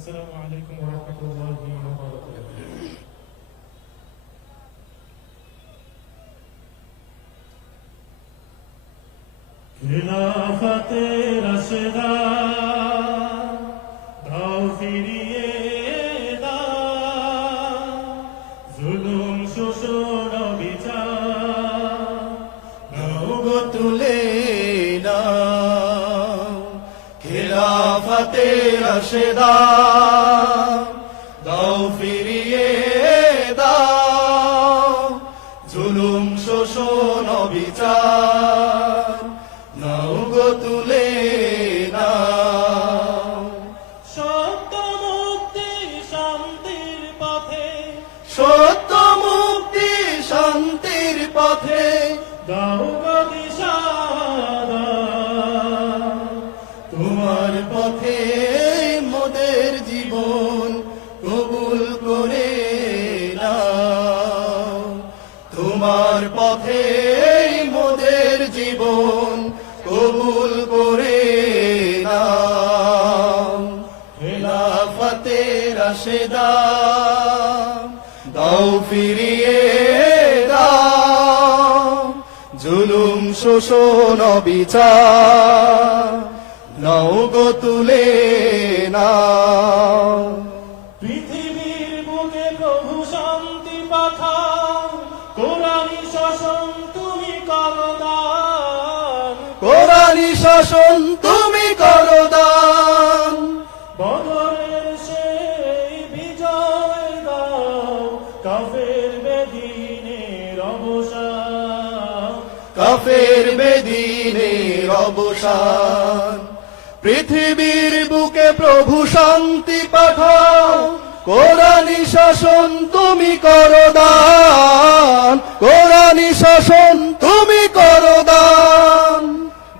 আসসালামু আলাইকুম ওয়া রাহমাতুল্লাহি ওয়া বারাকাতুহু। খিলাফতে রাশেদা দাও ফিরিয়ে দাও, জুলুম শোষণ বিচার দাও গো তুলে নাও। খিলাফতে রাশেদা দাও ফিরিয়ে দাও, জুলুম শোষণ বিচার নাও গো তুলে নাও। সত্য মুক্তি শান্তির পথে, সত্য মুক্তি শান্তির পথে দাও গো দিশা দাও। তোমার পথে মোদের জীবন কবুল করে নাও। তোমার পথে মোদের জীবন কবুল করে নাও। খেলাফতে রাশেদা দাও ফিরিয়ে দাও, জুলুম শোষণ বিচার নাও গো তুলে নাও। পৃথিবীর বুকে প্রভু শান্তি পাঠাও, কোরআনি শাসন তুমি করো দান, কোরআনি শাসন তুমি করো দান। বদরের সেই বিজয় দাও, কাফের বেদিনের অবসান, কাফের বেদিনের অবসান। পৃথিবীর বুকে প্রভু শান্তি পাঠাও, কোরআনি শাসন তুমি করো দান, কোরআনি শাসন তুমি করো দান।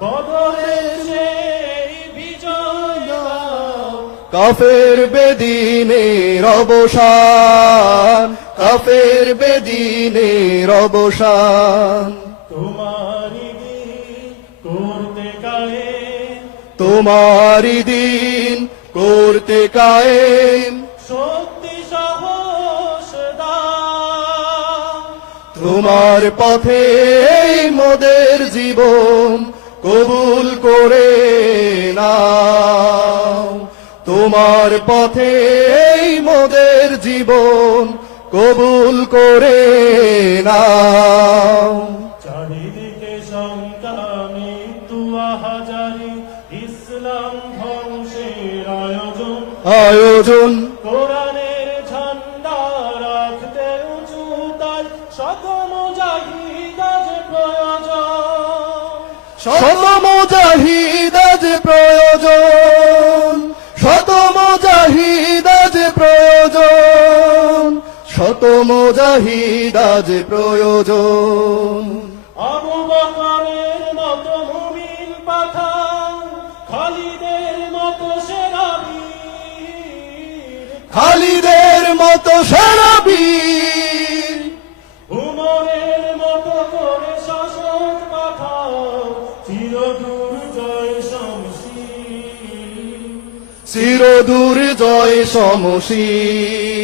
বদরের সেই বিজয় দাও, কাফের বেদিনের অবসান, কাফের বেদিনের অবসান। তোমারি দিন করতে কায়েম, তোমারি দিন করতে কায়েম, শক্তি সাহস দাও। তোমার পথে মোদের জীবন কবুল করে নাও। তোমার পথে মোদের জীবন কবুল করে নাও। চারিদিকে শঙ্কা মৃত্যু আহাজারি, ইসলাম ধ্বংসের আয়োজন আয়োজন। কোরআনের ঝান্ডা রাখতে উঁচু তাই শত মুজাহিদ আজ প্রয়োজন, শত মুজাহিদ আজ প্রয়োজন, শত মুজাহিদ আজ প্রয়োজন, শত মুজাহিদ আজ প্রয়োজন। আবু বকরের মতো মুমিন পাঠাও, খালিদের মতো সেরা বীর, খালিদের মতো সেরা বীর। উমরের মতো করে শাসক পাঠাও, চিরদূর জয় শমশীর, চিরদূর জয় শমশীর।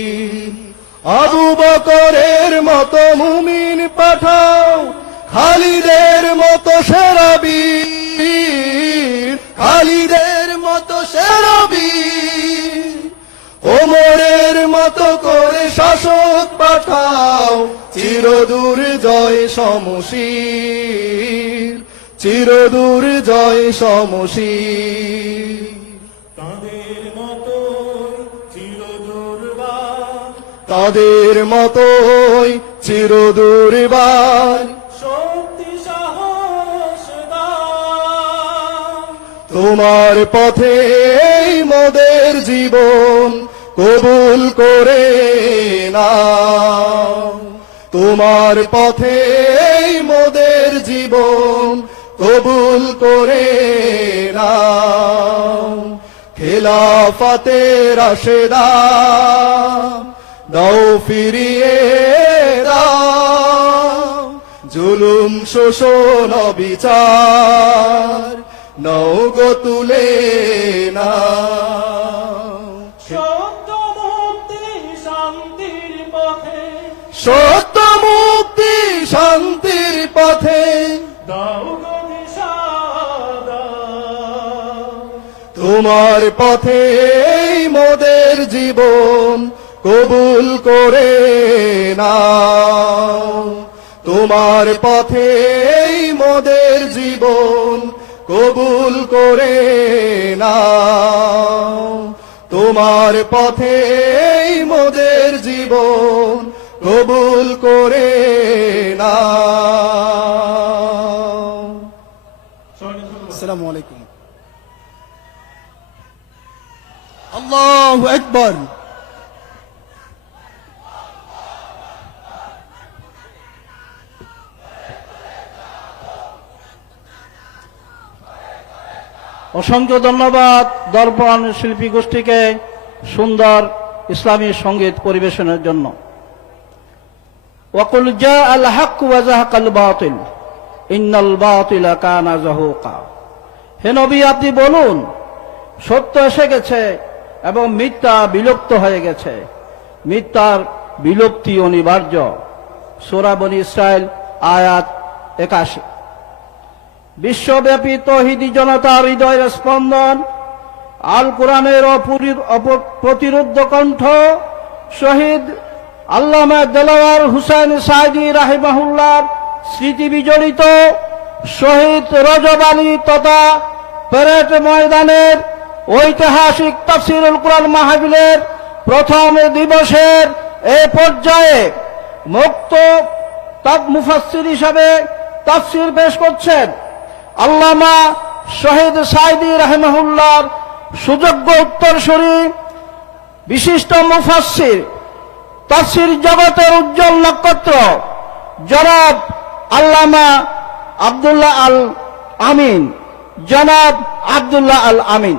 আবু বকরের মতো মুমিন পাঠাও, খালিদের মতো সেরা বীর, খালিদের মতো সেরা বীর। ওমরের মতো করে শাসক পাঠাও, চিরদূর জয় শমশীর, চিরদূর জয় শমশীর। তাদের মতো চিরদূরবার, তাদের মতোই চিরদূরবার, শক্তি সাহস দাও। তোমার পথে মোদের জীবন কবুল করে নাও। তোমার পথে মোদের জীবন কবুল করে নাও। খেলাফতে রাশেদা দাও ফিরিয়ে দাও, জুলুম শোষণ বিচার নাও গো তুলে নাও। সত্য মুক্তি শান্তির পথে দাও গো দিশা দাও। তোমার পথে মোদের জীবন কবুল করে নাও তোমার পথে মোদের জীবন কবুল করে নাও তোমার পথে মোদের জীবন কবুল করে নাও। আসসালামু আলাইকুম। আল্লাহু আকবার। অসংখ্য ধন্যবাদ দর্পণ শিল্পী গোষ্ঠীকে সুন্দর ইসলামী সঙ্গীত পরিবেশনের জন্য। ওয়াকুল জাআল হক ওয়া যাহাকাল বাতিল ইন্নাল বাতিলা কানা যাহুকা। হে নবী, আপনি বলুন, সত্য এসে গেছে এবং মিথ্যা বিলুপ্ত হয়ে গেছে। মিথ্যার বিলুপ্তি অনিবার্য। সূরা বনী ইসরাইল আয়াত 81। বিশ্বব্যাপী তৌহিদি জনতার হৃদয়ের স্পন্দন, আল কোরআনের প্রতিরুদ্ধ কণ্ঠ, শহীদ আল্লামা দেলাওয়ার হুসাইন সাঈদী রাহিমাহুল্লাহর স্মৃতি বিজড়িত শহীদ রজব আলী তথা প্যারেড ময়দানের ঐতিহাসিক তাফসীরুল কুরআন মাহফিলের প্রথম দিবসের এই পর্যায়ে মুক্ত মুফাসসির হিসাবে তাফসীর পেশ করছেন আল্লামা শহীদ সাঈদী রাহিমাহুল্লাহর সুযোগ্য উত্তরসূরি, বিশিষ্ট মুফাসসির, তাফসীর জগতের উজ্জ্বল নক্ষত্র জনাব আল্লামা আব্দুল্লাহ আল আমিন। জনাব আব্দুল্লাহ আল আমিন।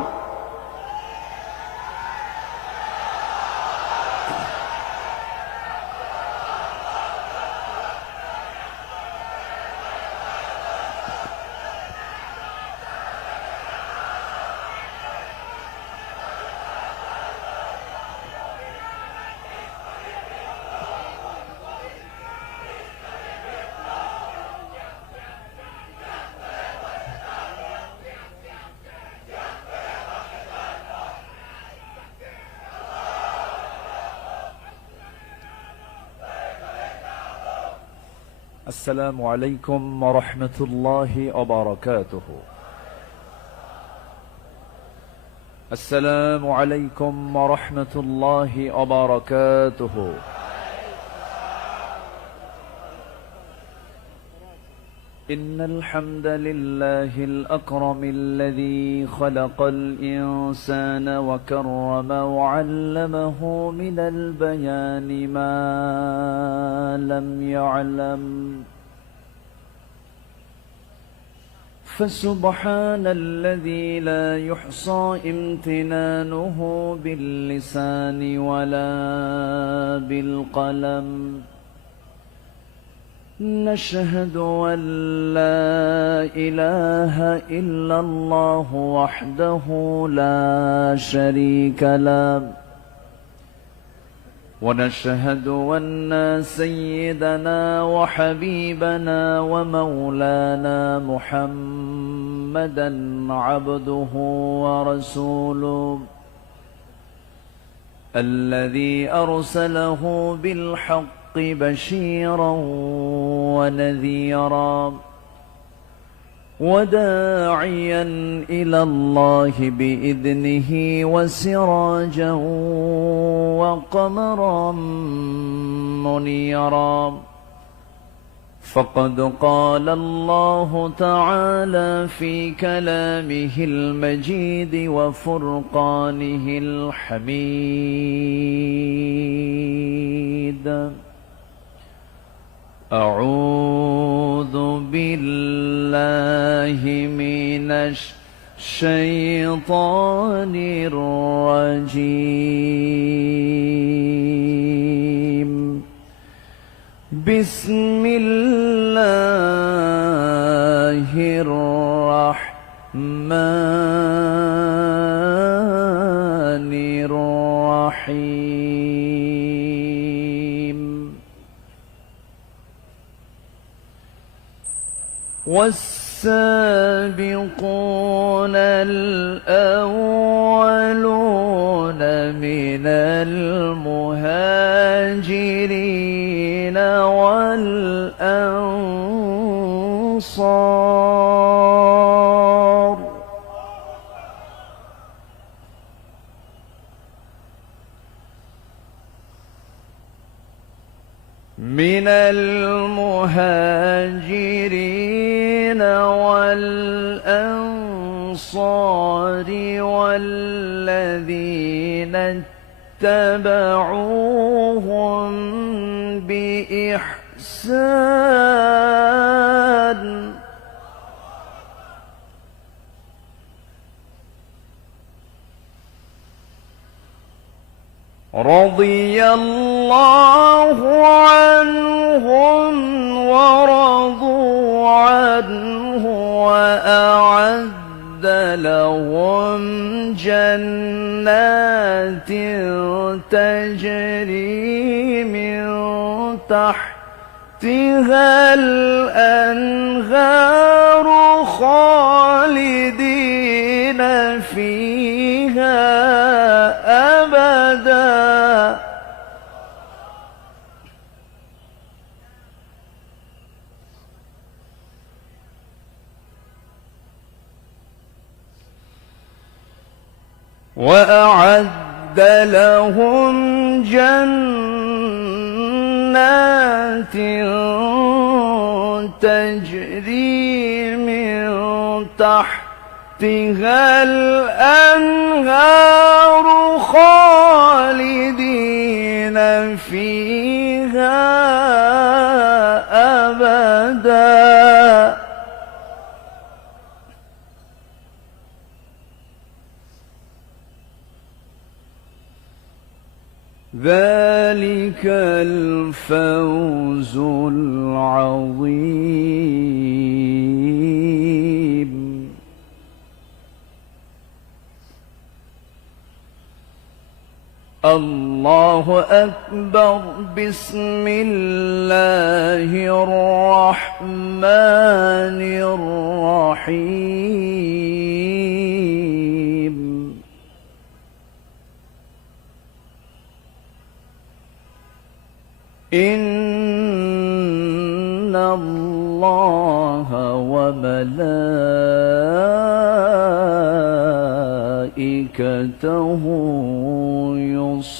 السلام عليكم ورحمة الله وبركاته. السلام عليكم ورحمة الله وبركاته. إن الحمد لله الأكرم الذي خلق الإنسان وكرم وعلمه من البيان ما لم يعلم، فسبحان الذي لا يحصى امتنانه باللسان ولا بالقلم. نشهد أن لا إله إلا الله وحده لا شريك له، ونشهد أن سيدنا وحبيبنا ومولانا محمدا عبده ورسوله الذي أرسله بالحق بشيرا ونذيرا وداعيا إلى الله بإذنه وسراجا وقمرا منيرا. فقد قال الله تعالى في كلامه المجيد وفرقانه الحميد: أعوذ بالله من الشيطان الرجيم. بسم الله الرحمن الرحيم. والسابقون الأولون من المهاجرين والأنصار من المهاجرين والأنصار والذين اتبعوهم بإحسان رضي الله عنهم ورضوا عنه وأعد لهم جنات تجري من تحتها الأنهار خالدين فيها أبدا وأعد لهم جنات تجري من تحتها الأنهار خالدين فيها أبدا ذلك الفوز العظيم الله أكبر بسم الله الرحمن الرحيم إن الله وملائكته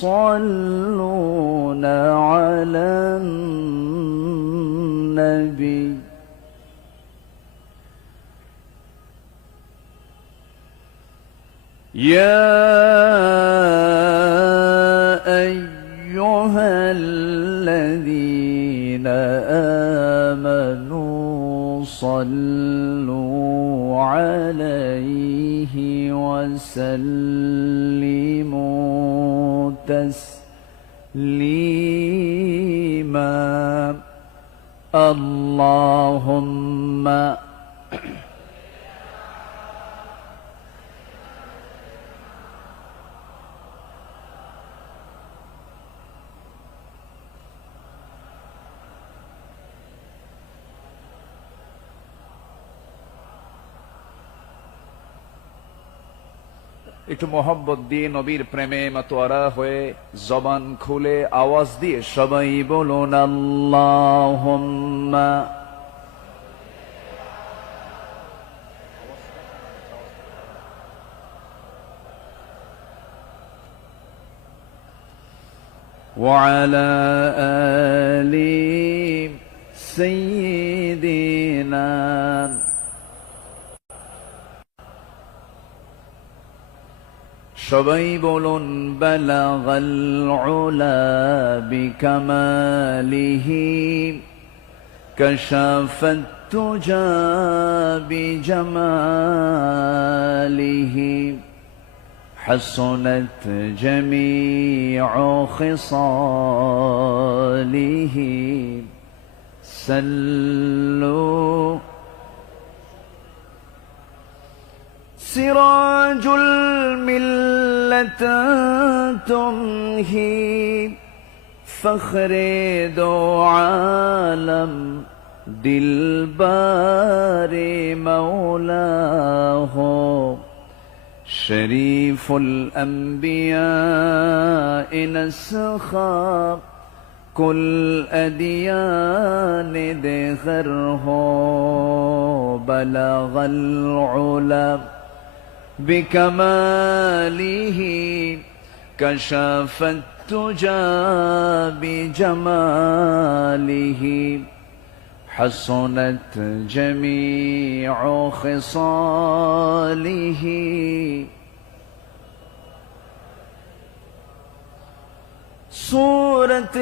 يصلون على النبي يا أيها الذين آمنوا صلوا عليه وسلموا تسليما اللهم একটু মোহাম্মত দিয়ে নবীর প্রেমে মাতোয়ারা হয়ে জবান খুলে আওয়াজ দিয়ে সবাই বলুন আল্লাহুম্মা وعلى آل سيدنا সবাই বলুন বালাগাল উলা বিকামালিহি কাশাফাত তুজা বিজামালিহি حسنت جميع خصاله سلوا سراج الملة تمهي فخر دو عالم दिलबर मौला हो शरीफुल अंबिया नस्खा कुल अदियान देगर हो बलगल उला बिकमालिही कशफत तुजा बिजमालिही हसनत जमीउ खिसालिही सूरत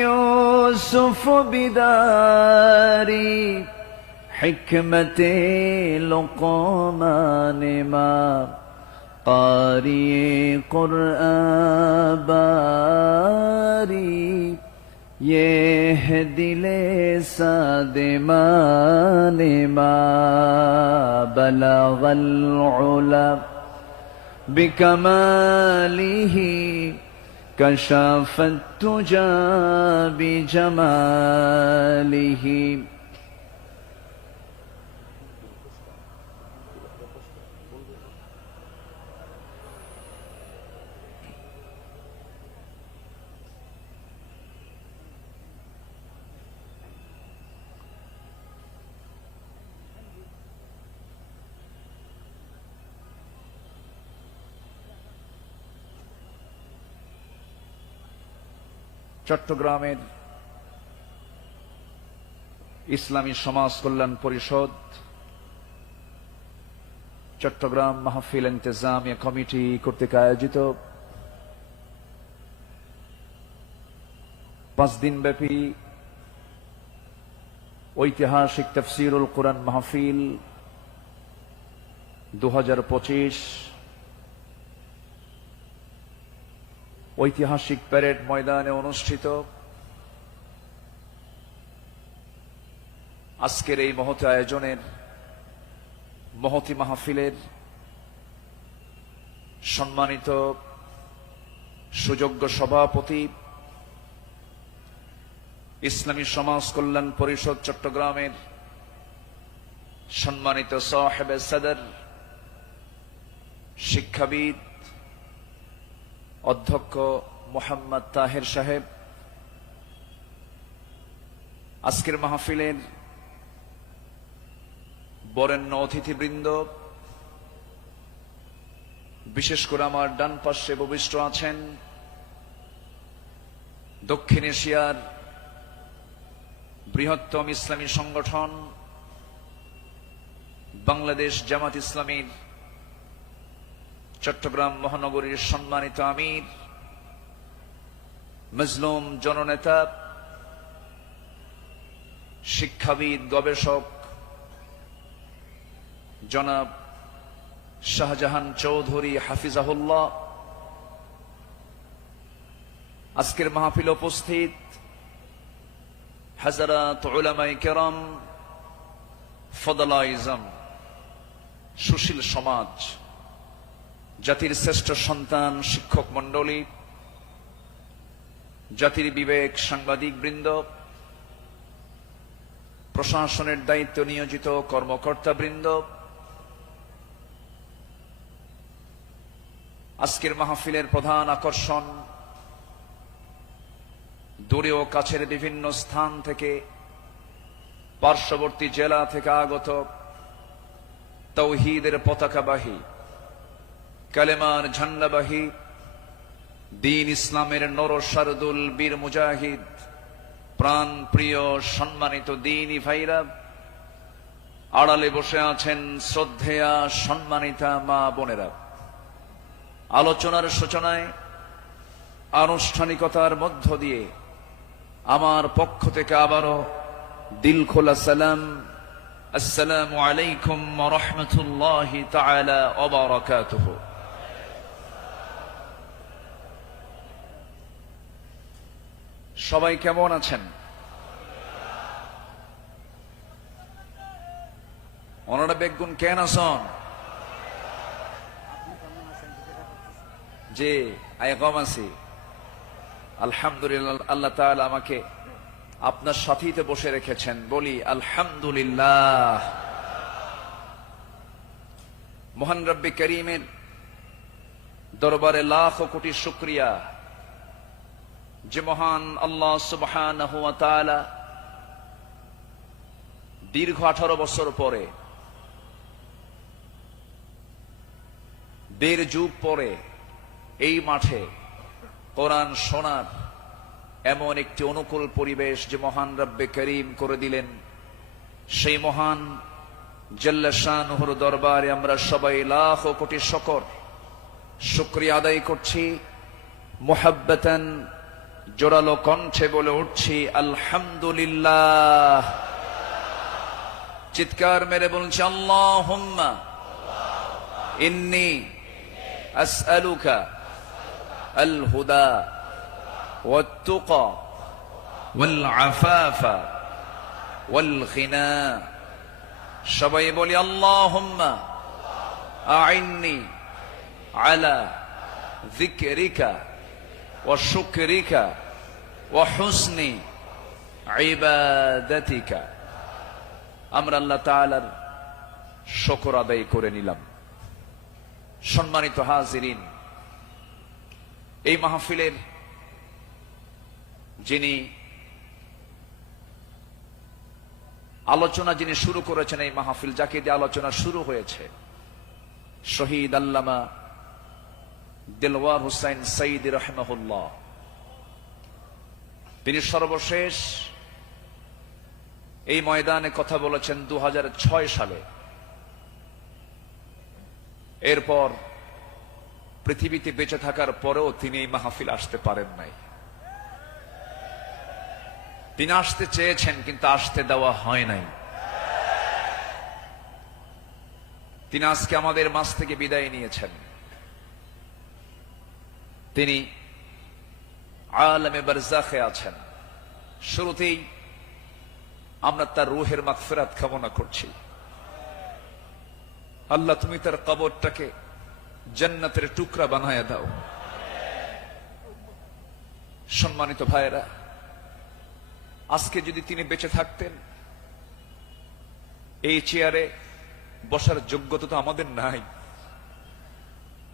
यूसुफ बिदारी हिकमत लुक़मान मा कारी कुरआन बारी ये है दिले सादे माने मा बलगल उला बिकमालिही कशफत तुजा बिजमालिही চট্টগ্রামের ইসলামী সমাজ কল্যাণ পরিষদ চট্টগ্রাম মাহফিল ইন্তেজামিয়া কমিটি কর্তৃক আয়োজিত 5 দিনব্যাপী ঐতিহাসিক তাফসীরুল কুরআন মাহফিল 2025 ঐতিহাসিক প্যারেড ময়দানে অনুষ্ঠিত। আজকের এই মহৎ আয়োজনের মহতী মাহফিলের সম্মানিত সুযোগ্য সভাপতি ইসলামী সমাজ কল্যাণ পরিষদ চট্টগ্রামের সম্মানিত সাহেবে সদর শিক্ষাবিদ অধ্যক্ষ মোহাম্মদ তাহের সাহেব, আজকের মাহফিলের বরেণ্য অতিথিবৃন্দ, বিশেষ করে আমার ডান পাশে উপবিষ্ট আছেন দক্ষিণ এশিয়ার বৃহত্তম ইসলামী সংগঠন বাংলাদেশ জামাত ইসলামীর চট্টগ্রাম মহানগরীর সম্মানিত আমির, মজলুম জননেতা, শিক্ষাবিদ, গবেষক জনাব শাহজাহান চৌধুরী হাফিজাহুল্লাহ। আজকের মাহফিল উপস্থিত হযরত উলামায়ে কেরাম, ফদলাইজম, সুশীল সমাজ, জাতির শ্রেষ্ঠ সন্তান শিক্ষক মণ্ডলী, জাতির বিবেক সাংবাদিক বৃন্দ, প্রশাসনের দায়িত্ব নিয়োজিত কর্মকর্তা বৃন্দ, আজকের মাহফিলের প্রধান আকর্ষণ দূরে ও কাছের বিভিন্ন স্থান থেকে, পার্শ্ববর্তী জেলা থেকে আগত তাওহীদের পতাকাবাহী, কালেমার ঝান্ডাবাহী, দ্বীন ইসলামের নরসারদুল বীর মুজাহিদ, প্রাণ প্রিয় সম্মানিত দ্বীনী ভাইরা, আড়ালে বসে আছেন শ্রদ্ধেয়া সম্মানিতা মা বোনেরা। আলোচনার সূচনায় আনুষ্ঠানিকতার মধ্য দিয়ে আমার পক্ষ থেকে আবারও দিল খোলা সালাম, আসসালামু আলাইকুম ওয়া রাহমাতুল্লাহি তাআলা ওয়া বারাকাতুহু। সবাই কেমন আছেন? ওনারা বেগুন কেন আছেন? যে আইকম আছি আলহামদুলিল্লাহ। আল্লাহ তাআলা আমাকে আপনার সাথীতে বসে রেখেছেন, বলি আলহামদুলিল্লাহ। মহান রব্বে করিমের দরবারে লাখ কোটি শুকরিয়া, যে মহান আল্লাহ সুবহানাহু ওয়া তাআলা দীর্ঘ 18 বছর পরে, 1.5 যুগ পরে এই মাঠে কোরআন শোনার এমন একটি অনুকূল পরিবেশ যে মহান রব্বে করিম করে দিলেন, সেই মহান জাল্লা শানুহুর দরবারে আমরা সবাই লাখ কোটি শুকরিয়া আদায় করছি। মুহাব্বাতান জোরালো কণ্ঠে বলে উঠছি আলহামদুলিল্লাহ। চিৎকার মেরে বলছি আল্লাহুম্মা ইন্নী আসআলুকা আল হুদা ওয়াত তুকা ওয়াল আফাফা ওয়াল গিনা। সবাই বলি আল্লাহুম্মা আইন্নি আলা যিকরিকা ওয়া শুকরিকা ওয়া হুসনি ইবাদাতিকা। আমরা আল্লাহ তাআলার শুকর আদায় করে নিলাম। সম্মানিত হাজিরিন, এই মাহফিলের যিনি আলোচনা শুরু করেছেন, এই মাহফিল যাকে দিয়ে আলোচনা শুরু হয়েছে, শহীদ আল্লামা দিলওয়ার হুসাইন সাইদি রাহিমাহুল্লাহ, তিনি সর্বশেষ এই ময়দানে কথা বলেছেন 2006 সালে। এরপর পৃথিবীতে বেঁচে থাকার পরেও তিনি এই মাহফিল আসতে পারেন নাই। তিনি আসতে চেয়েছেন কিন্তু আসতে দেওয়া হয় নাই। তিনি আজকে আমাদের মাঝ থেকে বিদায় নিয়েছেন। তিনি আলামে বারজাখে আছেন। শুরুতেই আমরা তার রূহের মাগফিরাত কামনা করছি। আল্লাহ তুমি তার কবরটাকে জান্নাতের টুকরা বানায়া দাও। সম্মানিত ভাইয়েরা, আজকে যদি তিনি বেঁচে থাকতেন, এই চেয়ারে বসার যোগ্যতা তো আমাদের নাই।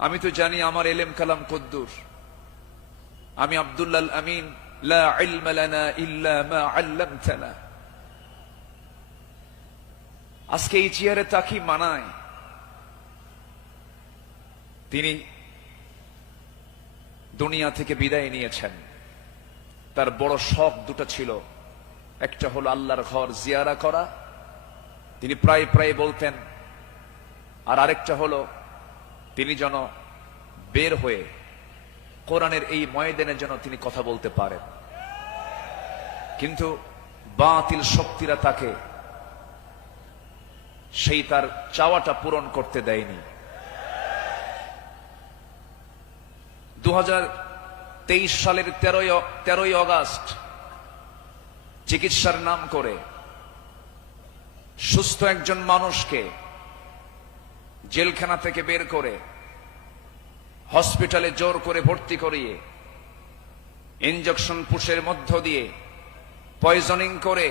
আমি তো জানি আমার এলেম কালাম কদ্দুর। আমি আব্দুল্লাহ আমিন, লা ইলমা লানা ইল্লা মা আল্লামতানা। আজকে এই চেয়ারে তাকি মানায়। তিনি দুনিয়া থেকে বিদায় নিয়েছেন। তার বড় শখ দুটো ছিল, একটা হলো আল্লাহর ঘর জিয়ারা করা, তিনি প্রায় প্রায় বলতেন, আর আরেকটা হলো তিনি যেন বের হয়ে কোরআনের এই ময়দানে যেন তিনি কথা বলতে পারেন। কিন্তু বাতিল শক্তিরা তাকে সেই তার চাওয়াটা পূরণ করতে দেয়নি। 2023 সালের 13ই আগস্ট চিকিৎসার নাম করে সুস্থ একজন মানুষকে জেলখানা থেকে বের করে হসপিটালে জোর করে ভর্তি করিয়ে ইনজেকশন পুশের মধ্য দিয়ে পয়জনিং করে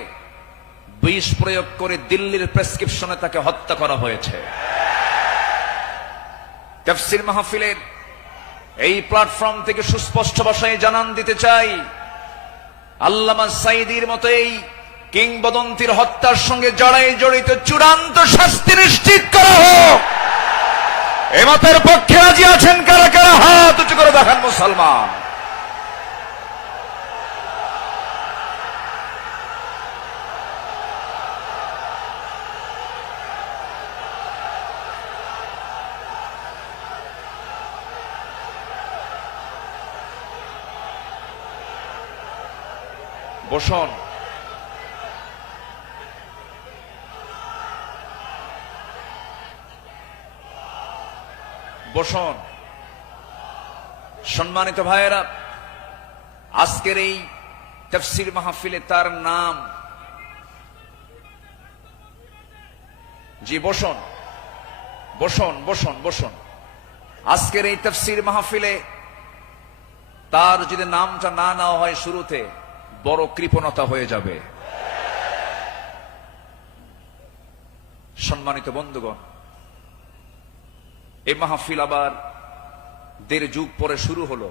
বিষ প্রয়োগ করে দিল্লির প্রেসক্রিপশনে তাকে হত্যা করা হয়েছে। তাফসীর মাহফিলের এই প্ল্যাটফর্ম থেকে সুস্পষ্ট ভাষায় জানান দিতে চাই, আল্লামা সাইদির মতো এই কিংবদন্তির হত্যার সঙ্গে জড়িত চূড়ান্ত শাস্তি নিশ্চিত করা হোক। এ মতের পক্ষে রাজি আছেন কারা কারা? হাত উঁচু করে দেখান মুসলমান। বসুন। বসুন। সম্মানিত ভাইয়েরা, আজকের এই তাফসীর মাহফিলে তার নাম, জি বসুন বসুন বসুন বসুন। আজকের এই তাফসীর মাহফিলে তার যদি নামটা না নেওয়া হয় শুরুতে, বড় কৃপণতা হয়ে যাবে। সম্মানিত বন্ধুগণ, এই মাহফিল আবার 1.5 যুগ পরে শুরু হলো।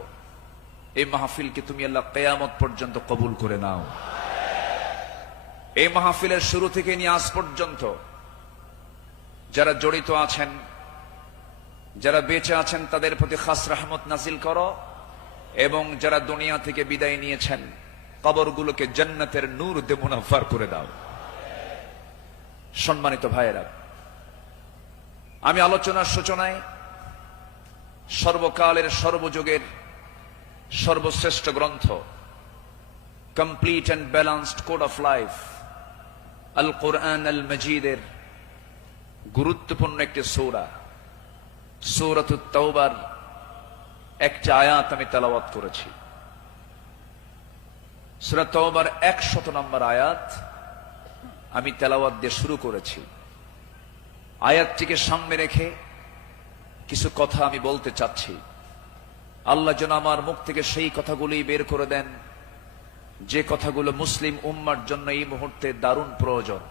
এই মাহফিলকে তুমি আল্লাহ কিয়ামত পর্যন্ত কবুল করে নাও। এই মাহফিলের শুরু থেকে নিয়ে আজ পর্যন্ত যারা জড়িত আছেন, যারা বেঁচে আছেন, তাদের প্রতি খাস রহমত নাজিল করো, এবং যারা দুনিয়া থেকে বিদায় নিয়েছেন কবরগুলোকে জান্নাতের নূর দিয়ে মুনাফফার করে দাও। সম্মানিত ভাইয়েরা, আমি আলোচনার সূচনায় সর্বকালের সর্বযুগের সর্বশ্রেষ্ঠ গ্রন্থ complete and balanced code of life আল কোরআন আল মজিদের গুরুত্বপূর্ণ একটি সূরা সূরাতুত তাওবার একটা আয়াত আমি তেলাওয়াত করেছি। সূরা তাওবার 100 নম্বর আয়াত আমি তেলাওয়াত দিয়ে শুরু করেছি। আয়াতটিকে সামনে রেখে কিছু কথা আমি বলতে চাচ্ছি। আল্লাহ যেন আমার মুখ থেকে সেই কথাগুলি বের করে দেন যে কথাগুলো মুসলিম উম্মার জন্য এই মুহূর্তে দারুণ প্রয়োজন।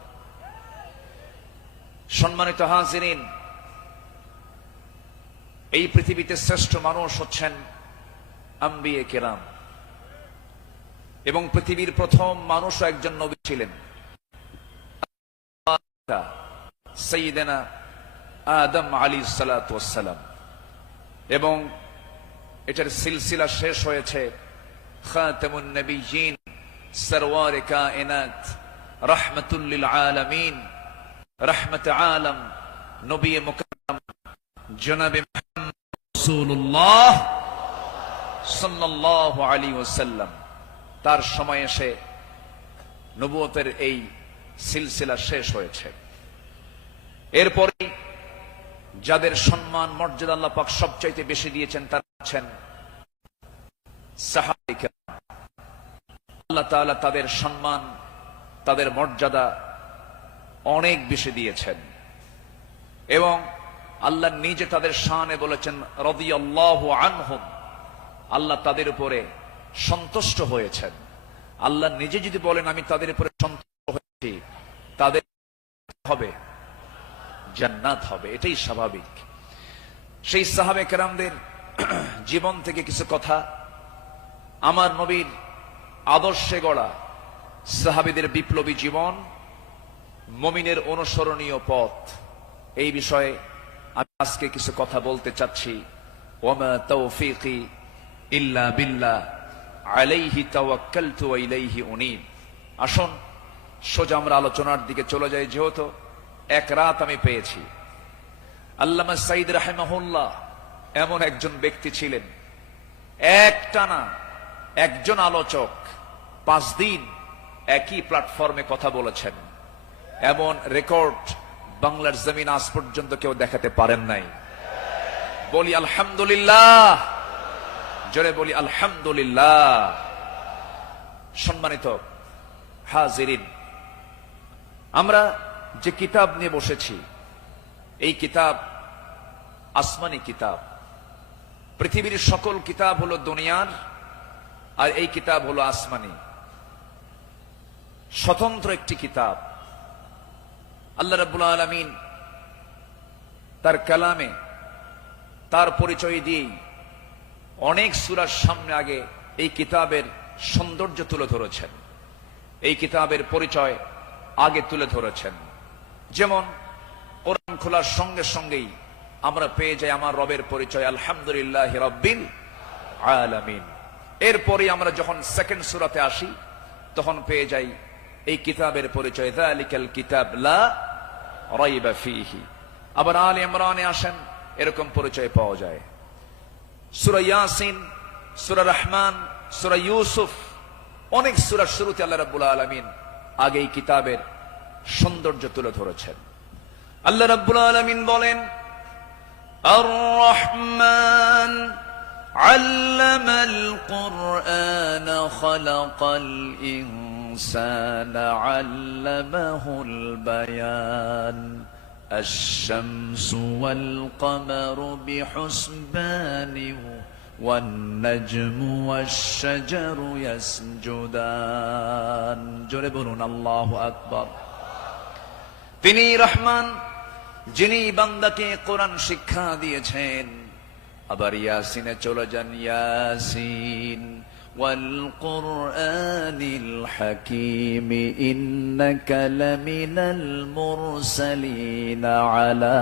সম্মানিত হাজিরিন, এই পৃথিবীতে শ্রেষ্ঠ মানুষ হচ্ছেন আম্বিয়ে কেরাম, এবং পৃথিবীর প্রথম মানুষও একজন নবী ছিলেন, সাইয়্যিদানা আদম আলাইহিস সালাতু ওয়াস সালাম, এবং এটার সিলসিলা শেষ হয়েছে খাতামুন নবিয়্যিন সরওয়ারে কায়নাত রাহমাতুল লিল আলামিন রাহমাতে আলম নবী মুকাররম জনাবে মুহাম্মদ রাসূলুল্লাহ সাল্লাল্লাহু আলাইহি ওয়াসাল্লাম, তার সময় এসে নবুয়তের এই সিলসিলা শেষ হয়েছে। এরপরে যাদের সম্মান মর্যাদা আল্লাহ পাক সবচাইতে বেশি দিয়েছেন তারা হচ্ছেন সাহাবায়ে কেরাম। আল্লাহ তাআলা তাদের সম্মান, তাদের মর্যাদা অনেক বেশি দিয়েছেন, এবং আল্লাহ নিজে তাদের শানে বলেছেন রাদিয়াল্লাহু আনহুম, আল্লাহ তাদের উপরে সন্তুষ্ট হয়েছেন। আল্লাহ নিজে যদি বলেন আমি তাদের উপরে সন্তুষ্ট হয়েছি, তাদের হবে জান্নাত হবে, এটাই স্বাভাবিক। সেই সাহাবায়ে কেরামদের জীবন থেকে কিছু কথা, আমার নবীর আদর্শে গড়া সাহাবীদের বিপ্লবী জীবন, মুমিনের অনুসরণীয় পথ, এই বিষয়ে আমি আজকে কিছু কথা বলতে চাচ্ছি। ওয়ামা তাওফীকি ইল্লা বিল্লাহ আলাইহি তাওয়াক্কালতু ওয়া ইলাইহি উনীব। আসুন সোজা আমরা আলোচনার দিকে চলে যাই। যেহেতু এক রাত আমি পেয়েছি, আল্লামা সাঈদ রাহিমাহুল্লাহ এমন একজন ব্যক্তি ছিলেন, একটানা একজন আলোচক 5 দিন একই প্ল্যাটফর্মে কথা বলেছেন। এমন রেকর্ড বাংলার জমিন আজ পর্যন্ত কেউ দেখাতে পারেন নাই। বলি আলহামদুলিল্লাহ, জোরে বলি আলহামদুলিল্লাহ। সম্মানিত হাজিরিন, আমরা যে কিতাব নিয়ে বসেছি, এই কিতাব আসমানি কিতাব। পৃথিবীর সকল কিতাব হলো দুনিয়ার, আর এই কিতাব হলো আসমানি, স্বতন্ত্র একটি কিতাব। আল্লাহ রাব্বুল আলামিন তার কালামে তার পরিচয় দিয়েই অনেক সূরার সামনে আগে এই কিতাবের সৌন্দর্য তুলে ধরেছেন, এই কিতাবের পরিচয় আগে তুলে ধরেছেন। যেমন কোরআন খোলার সঙ্গে সঙ্গেই আমরা পেয়ে যাই আমার রবের পরিচয় আলহামদুলিল্লাহি রাব্বিল আলামিন। এরপরে আমরা যখন সেকেন্ড সূরাতে আসি তখন পেয়ে যাই এই কিতাবের পরিচয় যালিকাল কিতাব লা রাইবা ফীহি। আবার আলে ইমরানে আসেন, এরকম পরিচয় পাওয়া যায়। সূরা ইয়াসিন, সূরা রহমান, সূরা ইউসুফ, অনেক সূরার শুরুতে আল্লাহ রাব্বুল আলামিন আগে এই কিতাবের সৌন্দর্য তুলে ধরেছেন। আল্লাহ রাব্বুল আলামিন বলেন আর রহমান আল্লামাল কুরআন খালাকাল ইনসানা আল্লামাহুল বায়ান الشمس والقمر بحسبان والنجم والشجر يسجدان জোরে বলুন আল্লাহু আকবার। তিনি রহমান, যিনি বান্দাকে কোরআন শিক্ষা দিয়েছেন। আবার ইয়াসিনে চলে যান, ইয়াসিন ওয়াল কুরআনিল হাকীম ইন্নাকা লামিনাল মুরসালিন আলা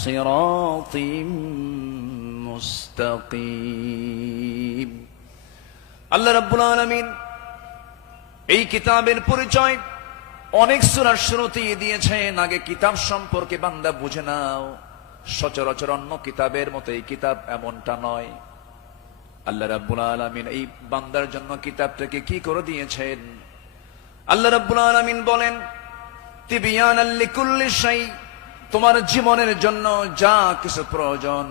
সিরাতিম মুস্তাকিম। আল্লাহ রাব্বুল আলামিন এই কিতাবের পরিচয় অনেক সূরার শুরুতেই দিয়েছেন। আগে কিতাব সম্পর্কে বান্দা বুঝে নাও। সচরাচর অন্য কিতাবের মতো এই কিতাব এমনটা নয়। আল্লাহ রাব্বুল আলামিন এই বান্দার জন্য কিতাবটাকে কি করে দিয়েছেন? আল্লাহ রাব্বুল আলামিন বলেন, তিবিয়ানাল লিকুল্লি শাই, তোমার জীবনের জন্য যা কিছু প্রয়োজন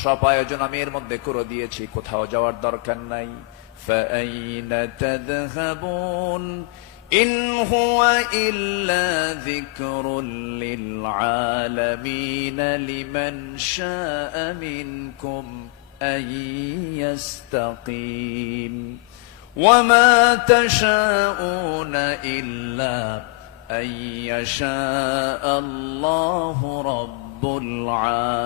সব আয়োজন আমি এর মধ্যে করে দিয়েছি, কোথাও যাওয়ার দরকার নাই। ফাআইনা তাযহাবুন ইন হুয়া ইল্লা যিকরুল লিল আলামিন লিমান শাআ মিনকুম আন ইয়াস্তাকিম ওয়া মা তাশাউনা ইল্লা আন ইয়াশা আল্লাহু রাব্বুল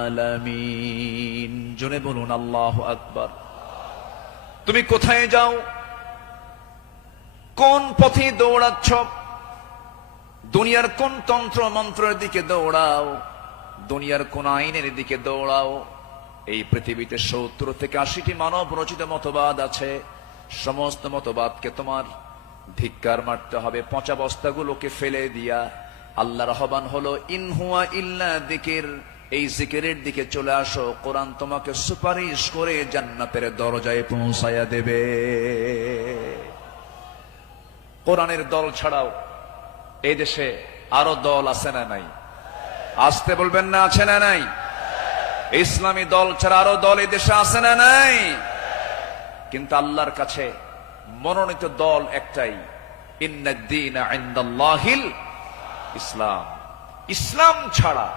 আলামিন। জোরে বলুন আল্লাহু আকবার। তুমি কোথায় যাও, কোন পথে দৌড়াচ্ছ, দুনিয়ার কোন তন্ত্র মন্ত্রের দিকে দৌড়াও, দুনিয়ার কোন আইনের দিকে দৌড়াও, এই পৃথিবীতে ৭০ থেকে ৮০টি মানব রচিত মতবাদ আছে। সমস্ত মতবাদকে তোমার ধিক্কার মারতে হবে, পচা বস্তাগুলোকে ফেলে দিয়া আল্লাহর আহ্বান হলো ইন হুয়া ইল্লা যিকির, এই জিকিরের দিকে চলে আসো। কোরআন তোমাকে সুপারিশ করে জান্নাতের দরজায় পৌঁছায়া দেবে। কোরআনের দল ছাড়াও এই দেশে আরো দল আছে না নাই? আসতে বলবেন না, আছে না নাই? ইসলামী দল ছাড়া আরো দল এই দেশে আছে না নাই? কিন্তু আল্লাহর কাছে মনোনীত দল একটাই, ইন্নাদ-দীনা ইনদাল্লাহিল ইসলাম। ইসলাম ছাড়া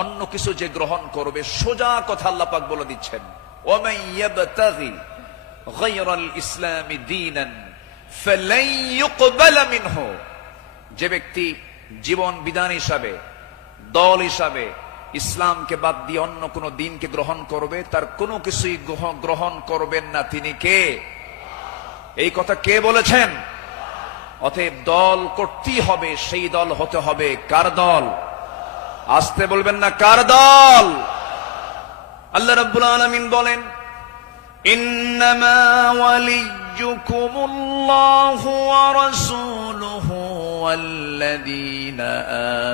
অন্য কিছু যে গ্রহণ করবে, সোজা কথা আল্লাহ পাক বলে দিচ্ছেন, ওয়া ইয়াবতাগি গায়রাল ইসলামি দীনান ফালাই ইউকবালা মিনহু, যে ব্যক্তি জীবন বিধান হিসাবে, দল হিসাবে ইসলামকে বাদ দিয়ে অন্য কোন দিনকে গ্রহণ করবে, তার কোনো কিছুই গ্রহণ করবেন না তিনি কে? এই কথা কে বলেছেন? অতএব দল করতেই হবে, সেই দল হতে হবে কার দল? আসতে বলবেন না, কার দল? আল্লাহ রাব্বুল আলামিন বলেন, ইন্নামা ওয়ালিয়্যুকুমুল্লাহু ওয়া রাসূলুহু ওয়াল্লাযীনা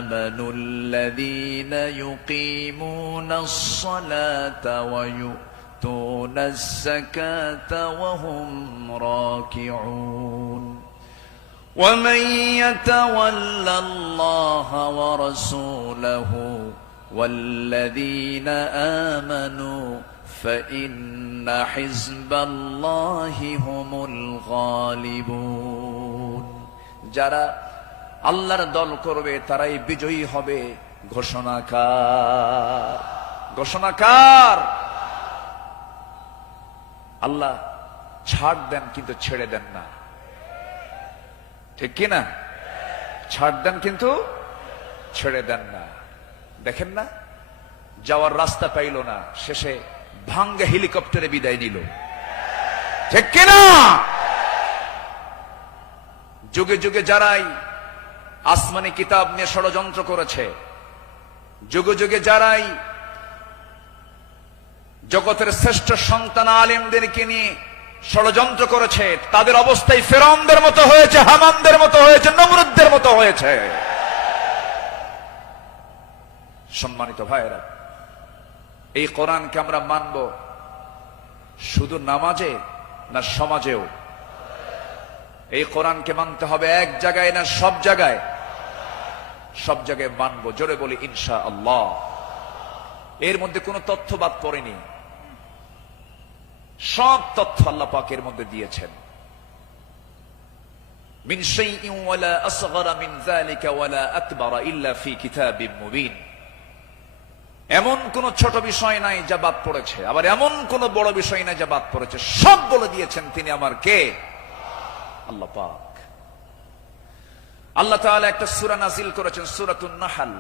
আমানুল্লাযীনা ইউকিমুনাস সালাতা ওয়া ইউতুনাস যাকাতা ওয়া হুম রাকিউন ومن يتول الله ورسوله والذين آمنوا فإن حزب الله هم الغالبون। যারা আল্লাহর দল করবে তারাই বিজয়ী হবে। ঘোষণাকার, ঘোষণাকার আল্লাহ। ছাড় দেন কিন্তু ছেড়ে দেন না, ঠিক কিনা? ছাড় দেন কিন্তু ছেড়ে দেন না। দেখেন না, যাওয়ার রাস্তা পাইল না, শেষে ভাঙ্গা হেলিকপ্টারে বিদায় নিল, ঠিক কিনা? যুগে যুগে যারাই আসমানি কিতাব নিয়ে ষড়যন্ত্র করেছে, যুগে যুগে যারাই জগতের শ্রেষ্ঠ সন্তান আলেমদেরকে নিয়ে ষড়যন্ত্র করেছে, তাদের অবস্থায় ফেরাউনদের মতো হয়েছে, হামানদের মতো হয়েছে, নমরুদদের মতো হয়েছে। সম্মানিত ভাইয়েরা, এই কোরআনকে আমরা মানব শুধু নামাজে না সমাজেও? এই কোরআনকে মানতে হবে এক জায়গায় না সব জায়গায়? সব জায়গায় মানবো। জোরে বলি ইনশাআল্লাহ। এর মধ্যে কোনো তথ্য বাদ পড়েনি, সব তথ্য আল্লাহ পাকের মধ্যে দিয়েছেন। মিন শাইইন ওয়ালা আসগরা মিন যালিকা ওয়ালা আকবারা ইল্লা ফি কিতাবিম মুবিন। এমন কোন ছোট বিষয় নাই যা বাদ পড়েছে, আবার এমন কোন বড় বিষয় নাই যা বাদ পড়েছে। সব বলে দিয়েছেন তিনি আমার কে? আল্লাহ পাক। আল্লাহ তাআলা একটা সূরা নাযিল করেছেন, সূরাতুন নাহল,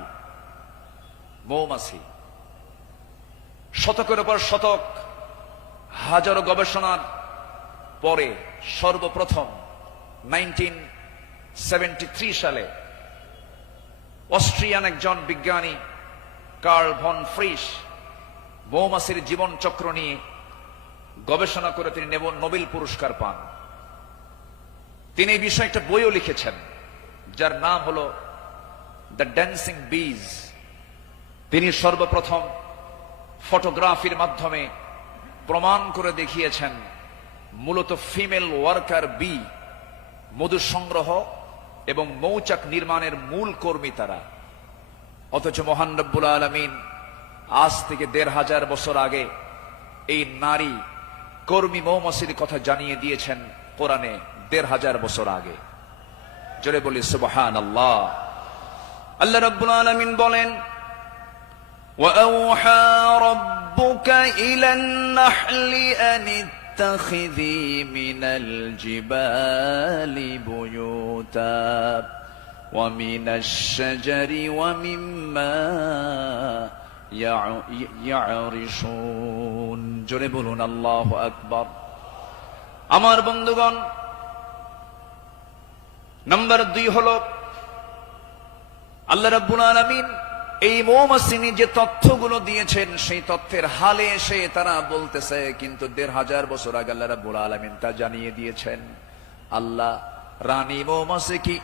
মৌমাছি। শতকের উপর শতক, হাজারো গবেষণার পরে সর্বপ্রথম 1973 সালে অস্ট্রিয়ান একজন বিজ্ঞানী কার্ল ভন ফ্রিশ মৌমাছির জীবন চক্র নিয়ে গবেষণা করে তিনি নোবেল পুরস্কার পান। তিনি এই বিষয়ে একটা বইও লিখেছেন যার নাম হলো দ্য ড্যান্সিং বিজ। তিনি সর্বপ্রথম ফটোগ্রাফির মাধ্যমে প্রমাণ করে দেখিয়েছেন মূলত ফিমেল ওয়ার্কার বি, মধু সংগ্রহ এবং মৌচাক নির্মাণের মূল কর্মী তারা। অথচ মহান রব্বুল আলামিন আজ থেকে ১৫০০ বছর আগে এই নারী কর্মী মৌমাছির কথা জানিয়ে দিয়েছেন কোরআনে ১৫০০ বছর আগে। জোরে বলি সুবহানাল্লাহ। আল্লাহ রাব্বুল আলামিন বলেন, ওয়াআউহা রাব্বুকা ইলান নাহলি আন ইত্তাখিযি মিনাল জিবালি বুয়ুতা ওয়া মিনাশ শাজারি ওয়া মিম্মা ইয়ারিশুন। জোরে বলুন আল্লাহু আকবার। আমার বন্ধুগণ, নাম্বার 2 হলো আল্লাহ রাব্বুল আলামিন এই মৌমাছি যে তথ্যগুলো দিয়েছেন সেই তথ্যের হালে এসে তারা বলতেছে, কিন্তু ১৫০০ বছর আগে আল্লাহ রাব্বুল আলামিন তা জানিয়ে দিয়েছেন। আল্লাহ রানী মৌমাছি কি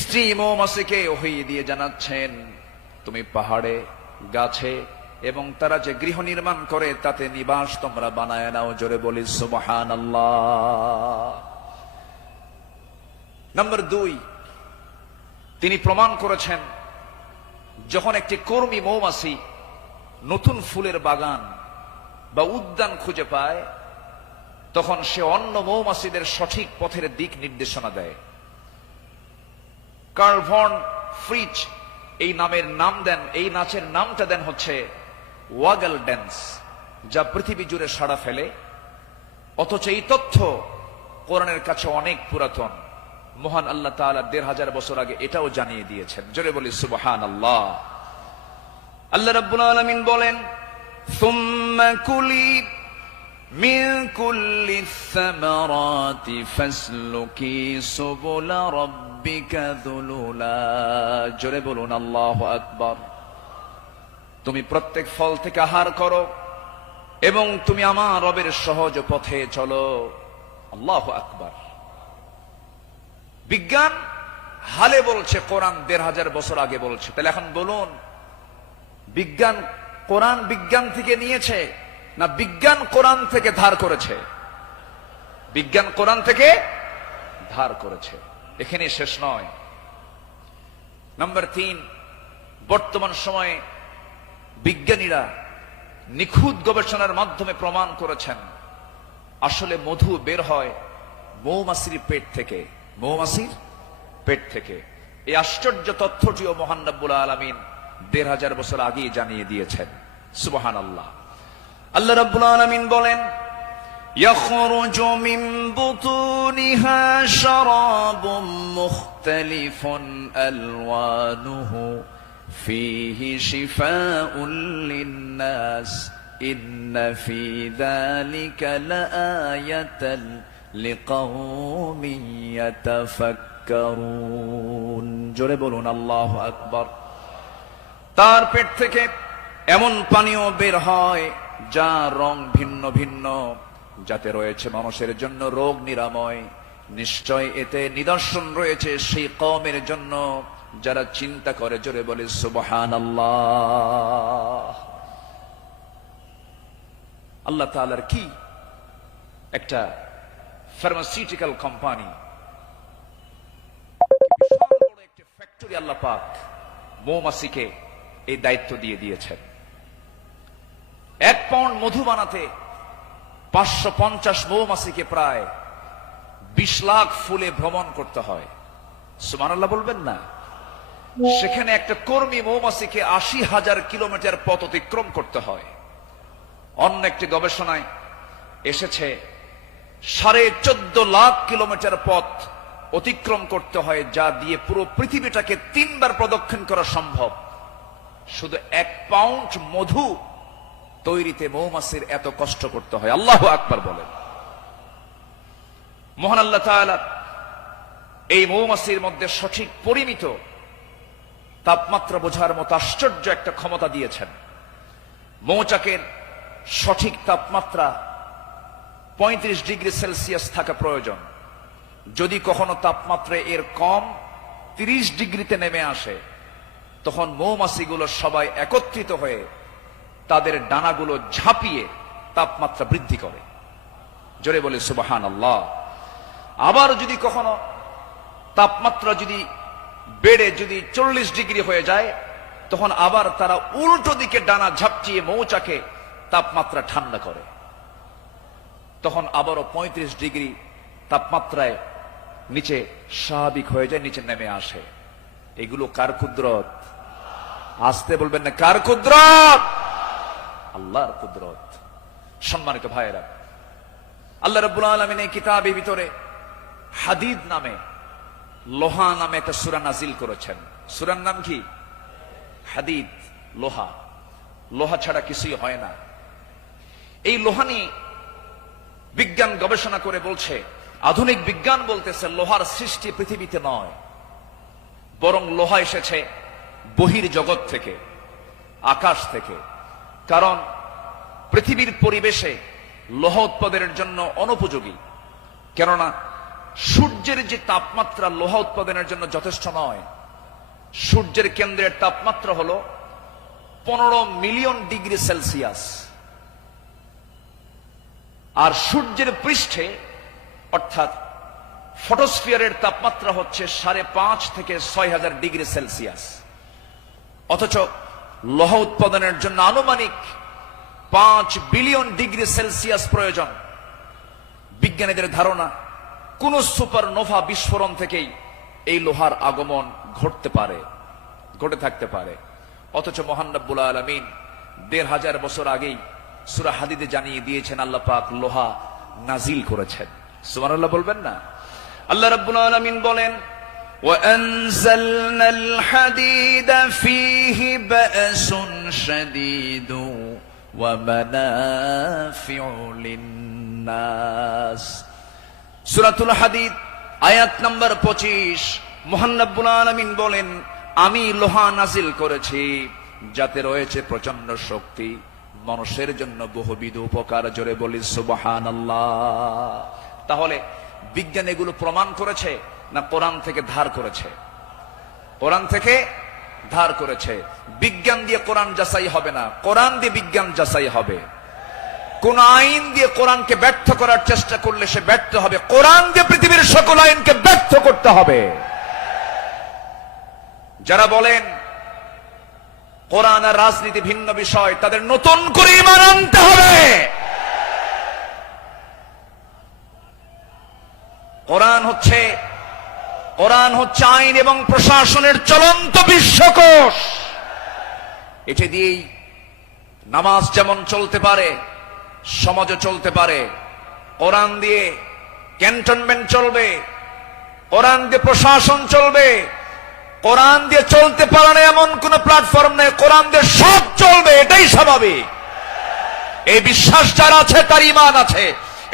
স্ত্রী মৌমাছিকে ওহী দিয়ে জানাচ্ছেন, তুমি পাহাড়ে, গাছে এবং তারা যে গৃহ নির্মাণ করে তাতে নিবাস তোমরা বানায় নাও। জোরে বলি সুবহানাল্লাহ। নাম্বার 2, তিনি প্রমাণ করেছেন যখন একটি কর্মী মৌমাছি নতুন ফুলের বাগান বা উদ্যান খুঁজে পায় তখন সে অন্য মৌমাছিদের সঠিক পথের দিক নির্দেশনা দেয়। কার্ল ভন ফ্রিচ এই নামের নাম দেন, এই নাচের নামটা দেন হচ্ছে ওয়াগল ড্যান্স, যা পৃথিবী জুড়ে সাড়া ফেলে। অথচ এই তথ্য কোরআনের কাছে অনেক পুরাতন। মহান আল্লাহ তাআলা ১৫০০ বছর আগে এটাও জানিয়ে দিয়েছেন। জোরে বলি সুবহানাল্লাহ। আল্লাহ রাব্বুল আলামিন বলেন, সুম্মা কুলি মিন কুল্লি সামারাতি ফাসলুকি সুবুলা রাব্বিকা যুলুলা। জোরে বলুন আল্লাহু আকবার। তুমি প্রত্যেক ফল থেকে আহার করো এবং তুমি আমার রবের সহজ পথে চলো। আল্লাহু আকবার। বিজ্ঞান হালে বলছে, কোরআন ১৫০০ বছর আগে বলছে। তাহলে এখন বলুন, বিজ্ঞান কোরআন বিজ্ঞান থেকে নিয়েছে না বিজ্ঞান কোরআন থেকে ধার করেছে? বিজ্ঞান কোরআন থেকে ধার করেছে। এখানে শেষ নয়। নাম্বার 3, বর্তমান সময়ে বিজ্ঞানীরা নিখুঁত গবেষণার মাধ্যমে প্রমাণ করেছেন আসলে মধু বের হয় মৌমাছির পেট থেকে। মৌমাছির পেট থেকে। এই আশ্চর্য তথ্যটিও মহান রব্বুল আলামিন ১৫০০ বছর আগেই জানিয়ে দিয়েছেন। সুবহানাল্লাহ। আল্লাহ রাব্বুল আলামিন বলেন, ইয়াখরুজু মিন বুতুনিহা শারাবুম মুখতালিফুন আলওয়ানুহু ফীহি শিফাউন লিন-নাস ইন্না ফী যালিকা লাআয়াতান লিকাওমিন ইয়াতাফাক্কারুন। জোরে বলুন আল্লাহু আকবার। তার পেট থেকে এমন পানীয় বের হয় যার রং ভিন্ন ভিন্ন, যাতে রয়েছে মানুষের জন্য রোগ নিরাময়। নিশ্চয় এতে নিদর্শন রয়েছে সেই কওমের জন্য যারা চিন্তা করে। জোরে বলে সুবহানাল্লাহ। আল্লাহ তাআলার কি একটা ফার্মাসিউটিক্যাল কোম্পানি, বিশাল বড় একটা ফ্যাক্টরি আল্লাহ পাক মৌমাছিকে এই দায়িত্ব দিয়ে দিয়েছেন। 1 পাউন্ড মধু বানাতে 550 মৌমাছিকে প্রায় 20 লাখ ফুলে ভ্রমণ করতে হয়। সুবহানাল্লাহ বলবেন না? সেখানে একটা কর্মী মৌমাছিকে ৮০,০০০ কিলোমিটার পথ অতিক্রম করতে হয়। অন্য একটি গবেষণায় এসেছে ১৪.৫ লাখ কিলোমিটার পথ অতিক্রম করতে হয়, যা দিয়ে পুরো পৃথিবীটাকে ৩ বার প্রদক্ষিণ করা সম্ভব। শুধু ১ পাউন্ড মধু তৈরিতে মৌমাছির এত কষ্ট করতে হয়। আল্লাহু আকবার বলেন। মহান আল্লাহ তাআলা এই মৌমাছির মধ্যে সঠিক পরিমিত তাপমাত্রা বোঝার মতো আশ্চর্য একটা ক্ষমতা দিয়েছেন। মৌচাকের সঠিক তাপমাত্রা ৩৫ ডিগ্রি সেলসিয়াস থাকা প্রয়োজন। যদি কখনো তাপমাত্রা এর কম ৩০ ডিগ্রিতে নেমে আসে, তখন মৌমাছিগুলো সবাই একত্রিত হয়ে তাদের ডানাগুলো ঝাঁপিয়ে তাপমাত্রা বৃদ্ধি করে। জোরে বলে সুবহানাল্লাহ। আবার যদি কখনো তাপমাত্রা যদি বেড়ে যদি ৪০ ডিগ্রি হয়ে যায়, তখন আবার তারা উল্টো দিকে ডানা ঝাপটিয়ে মৌচাকে তাপমাত্রা ঠান্ডা করে। তখন আবারও ৩৫ ডিগ্রি তাপমাত্রায় নিচে স্বাভাবিক হয়ে যায়, নিচে নেমে আসে। এগুলো কার কুদরত? আসতে বলবেন না, কার কুদরত? আল্লাহর কুদরত। সম্মানিত ভাইয়েরা, আল্লাহ রাব্বুল আলামিন এই কিতাবের ভিতরে হাদিদ নামে, লোহা নামে একটা সূরা নাজিল করেছেন। সূরার নাম কি? হাদিদ, লোহা। লোহা ছাড়া কিছুই হয় না। এই লোহা নিয়ে বিজ্ঞান গবেষণা করে বলছে, আধুনিক বিজ্ঞান বলতেছে লোহার সৃষ্টি পৃথিবীতে নয়, বরং লোহা এসেছে বহির্জগৎ থেকে, আকাশ থেকে। কারণ পৃথিবীর পরিবেশে লোহা উৎপাদনের জন্য অনুপযোগী। কেননা সূর্যের যে তাপমাত্রা লোহা উৎপাদনের জন্য যথেষ্ট নয়। সূর্যের কেন্দ্রের তাপমাত্রা হলো ১৫ মিলিয়ন ডিগ্রি সেলসিয়াস, আর সূর্যের পৃষ্ঠে অর্থাৎ ফটোস্ফিয়ারের তাপমাত্রা হচ্ছে ৫.৫ থেকে ৬,০০০ ডিগ্রি সেলসিয়াস। অথচ লোহা উৎপাদনের জন্য আনুমানিক ৫ বিলিয়ন ডিগ্রি সেলসিয়াস প্রয়োজন। বিজ্ঞানীদের ধারণা, কোন সুপারনোভা বিস্ফোরণ থেকেই এই লোহার আগমন ঘটে থাকতে পারে। অথচ মহান রব্বুল আলামিন ১৫০০ বছর আগেই সূরা হাদিদে জানিয়ে দিয়েছেন আল্লাহ পাক লোহা নাজিল করেছেন। সুবহানাল্লাহ বলবেন না? আল্লাহ রাব্বুল আলামিন বলেন, وَأَنزَلْنَا الْحَدِيدَ فِيهِ بَأْسٌ شَدِيدٌ وَمَنَافِعُ لِلنَّاسِ। সূরাতুল হাদিদ আয়াত নম্বর ২৫। মহান রব্বুল আলামিন বলেন, আমি লোহা নাজিল করেছি যাতে রয়েছে প্রচন্ড শক্তি, মানুষের জন্য বহুবিধ উপকার। জোরে বলি সুবহানাল্লাহ। তাহলে বিজ্ঞান এগুলো প্রমাণ করেছে না কোরআন থেকে ধার করেছে? কোরআন থেকে ধার করেছে। বিজ্ঞান দিয়ে কোরআন যাচাই হবে না, কোরআন দিয়ে বিজ্ঞান যাচাই হবে। কোন আইন দিয়ে কোরআনকে ব্যর্থ করার চেষ্টা করলে সে ব্যর্থ হবে। কোরআন দিয়ে পৃথিবীর সকল আইনকে ব্যর্থ করতে হবে। যারা বলেন কোরআন আর রাজনীতি ভিন্ন বিষয়, তাদের নতুন করে ঈমান আনতে হবে। কোরআন হচ্ছে আইন এবং প্রশাসনের চলন্ত বিশ্বকোষ। এটা দিয়েই নামাজ যেমন চলতে পারে, সমাজও চলতে পারে। কোরআন দিয়ে ক্যান্টনমেন্ট চলবে, কোরআন দিয়ে প্রশাসন চলবে। কোরআন দিয়ে চলতে পারে না এমন কোন প্ল্যাটফর্ম নেই, কোরআন দিয়ে সব চলবে, এটাই স্বাভাবিক। এই বিশ্বাস যার আছে তার ঈমান আছে,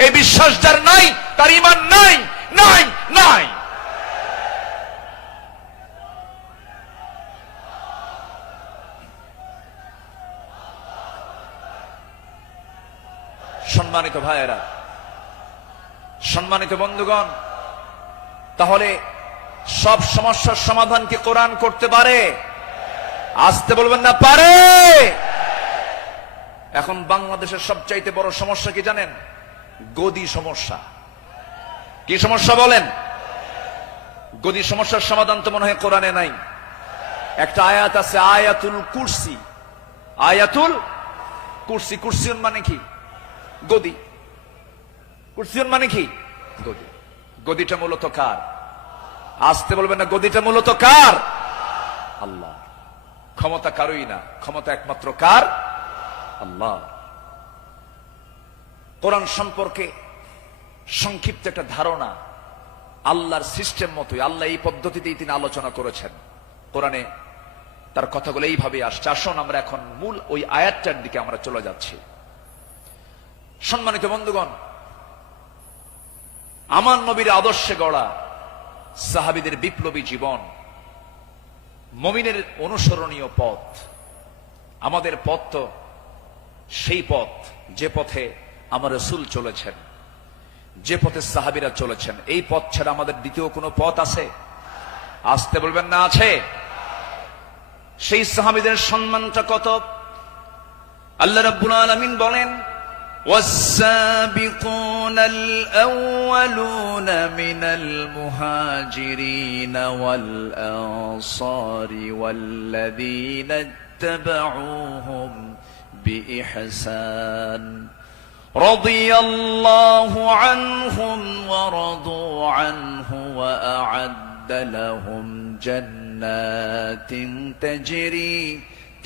এই বিশ্বাস যার নাই তার ঈমান নাই, নাই, নাই। সম্মানিত ভাইয়েরা, সম্মানিত বন্ধুগণ, তাহলে সব সমস্যার সমাধান কি কোরআন করতে পারে? আসতে বলবেন না, পারে। এখন বাংলাদেশের সবচাইতে বড় সমস্যা কি জানেন? গদি সমস্যা। কি সমস্যা বলেন? গদি সমস্যার সমাধান তো মনে হয় কোরআনে নাই। একটা আয়াত আছে, আয়াতুল কুরসি। আয়াতুল কুরসি। কুরসিয়ন মানে কি? গদি। কুরসিয়ন মানে কি? গদি। গদিটা মূলত কার? আসতে বলবেন না, গদিটা মূলত কার? আল্লাহ। ক্ষমতা কারোই না, ক্ষমতা একমাত্র কার? আল্লাহ। কোরআন সম্পর্কে সংক্ষিপ্ত একটা ধারণা, আল্লাহর সিস্টেম মতোই, আল্লাহ এই পদ্ধতিতেই তিনি আলোচনা করেছেন। কোরআনে তার কথাগুলো এইভাবে আসছে। আসুন আমরা এখন মূল ওই আয়াতটার দিকে আমরা চলে যাচ্ছি। সম্মানিত বন্ধুগণ, আমার নবীর আদর্শে গড়া সাহাবীদের বিপ্লবী জীবন, মুমিনের অনুসরণীয় পথ। আমাদের পথ তো সেই পথ যে পথে আমার রাসূল চলেছেন, যে পথে সাহাবীরা চলেছেন। এই পথ ছাড়া আমাদের দ্বিতীয় কোনো পথ আছে? আসতে বলবেন না আছে? সেই সাহাবীদের সম্মানটা কত! আল্লাহ রাব্বুল আলামিন বলেন, والسابقون الأولون من المهاجرين والأنصار والذين اتبعوهم بإحسان رضي الله عنهم ورضوا عنه وأعد لهم جنات تجري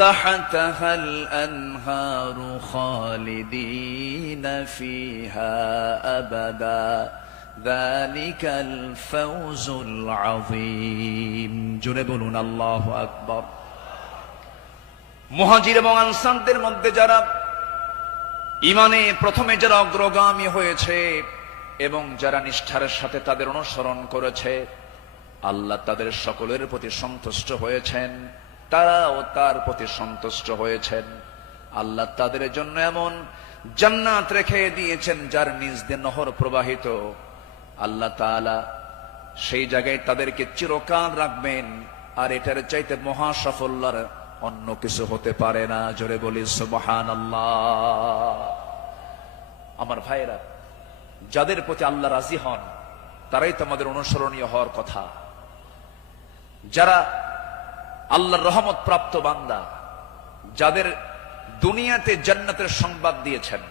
تحتها الأنهار خالدين فيها أبدا ذلك الفوز العظيم جنبنا الله أكبر মুহাজির এবং আনসারদের মধ্যে যারা ঈমানে প্রথমে যারা অগ্রগামী হয়েছে এবং যারা নিষ্ঠার সাথে তাদের অনুসরণ করেছে, আল্লাহ তাদের সকলের প্রতি সন্তুষ্ট হয়েছেন, তারাও তার প্রতি সন্তুষ্ট হয়েছেন। আল্লাহ তাদের জন্য এমন জান্নাত রেখে দিয়েছেন যার নিজ দিয়ে নহর প্রবাহিত। আল্লাহ তাআলা সেই জায়গায় তাদেরকে চিরকাল রাখবেন, আর এটার চাইতে মহা সাফল্যের অন্য কিছু হতে পারে না। জোরে বলি সুবহানাল্লাহ। আমার ভাইরা, যাদের প্রতি আল্লাহ রাজি হন তারাই তো আমাদের অনুসরণীয় হওয়ার কথা। যারা আল্লাহর রহমত প্রাপ্ত বান্দা, যাদের দুনিয়াতে জান্নাতের সংবাদ দিয়েছেন,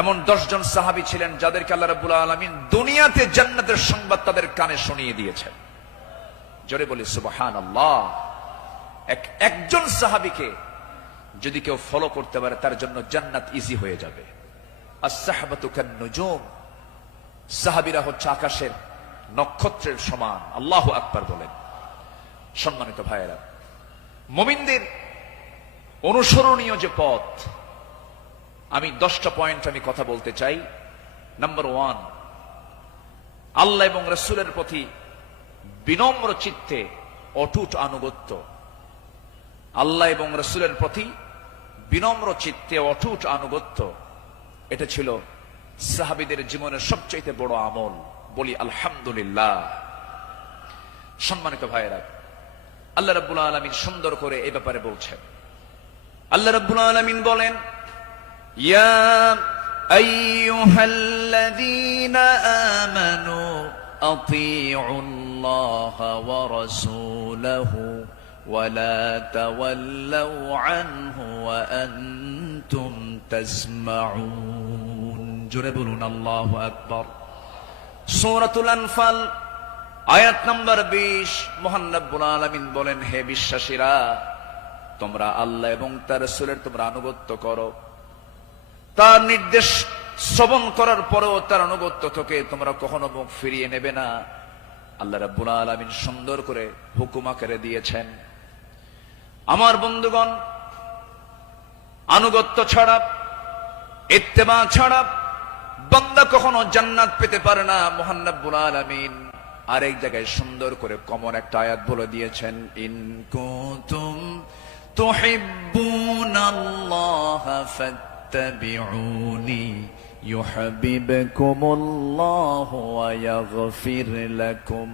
এমন 10 জন সাহাবী ছিলেন যাদেরকে আল্লাহ রাব্বুল আলামিন দুনিয়াতে জান্নাতের সংবাদ তাদের কানে শুনিয়ে দিয়েছেন। জোরে বলি সুবহানাল্লাহ। একজন সাহাবীকে যদি কেউ ফলো করতে পারে তার জন্য জান্নাত ইজি হয়ে যাবে। আস-সাহবাতু কান-নুজুম, সাহাবীরা হচ্ছে আকাশের নক্ষত্রের সমান। আল্লাহু আকবার বলেন। সম্মানিত ভাইয়েরা, মুমিনদের অনুসরণীয় যে পথ, আমি 10টা পয়েন্ট আমি কথা বলতে চাই। নাম্বার 1, আল্লাহ এবং রাসূলের প্রতি বিনম্র চিত্তে অটুট আনুগত্য। আল্লাহ এবং রাসূলের প্রতি বিনম্র চিত্তে অটুট আনুগত্য, এটা ছিল সাহাবীদের জীবনের সবচেয়ে বড় আমল। বলি আলহামদুলিল্লাহ। সম্মানিত ভাইয়েরা, আল্লাহ রাব্বুল আলামিন সুন্দর করে এই ব্যাপারে বলছেন। আল্লাহ রাব্বুল আলামিন বলেন, ইয়া আইয়ুহাল্লাযীনা আমানু আতিউল্লাহা ওয়া রাসূলাহু ওয়া লা তাওয়াল্লাউ আনহু ওয়া আনতুম তাসমাউন। জোরে বলুন আল্লাহু আকবার। সূরাতুল আনফাল আয়াত নাম্বার 20, মহান রব্বুল আলামিন বলেন, হে বিশ্বাসীরা, তোমরা আল্লাহ এবং তার রাসূলের তোমরা আনুগত্য করো। তার নির্দেশ শ্রবণ করার পরেও তার আনুগত্য থেকে তোমরা কখনো মুখ ফিরিয়ে নেবে না। আল্লাহ রাব্বুল আলামিন সুন্দর করে হুকুম আকারে দিয়েছেন। আমার বন্ধুগণ, আনুগত্য ছাড়া, ইত্তেবা ছাড়া বান্দা কখনো জান্নাত পেতে পারে না। মহান রব্বুল আলামিন আরেক জায়গায় সুন্দর করে কমন একটা আয়াত বলে দিয়েছেন, ইন কুনতুম তুহিব্বুনাল্লাহা ফাত্তাবিউনি ইউহিব্বুকুমুল্লাহু ওয়া ইয়াগফির লাকুম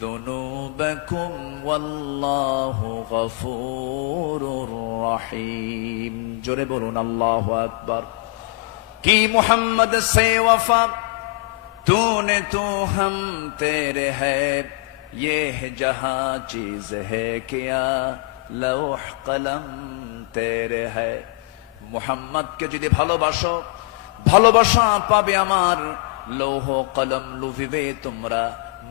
যুনুবাকুম ওয়াল্লাহু গফুরুর রহিম। জোরে বলুন আল্লাহু আকবার। কি মুহাম্মদ সে ওয়াফা तूने तो हम तेरे है, ये है जहां चीज है क्या लौह कलम तेरे है। मुहम्मद के যদি ভালোবাসো, ভালোবাসা পাবে আমার। লৌহ কলম লুভিবে তোমরা,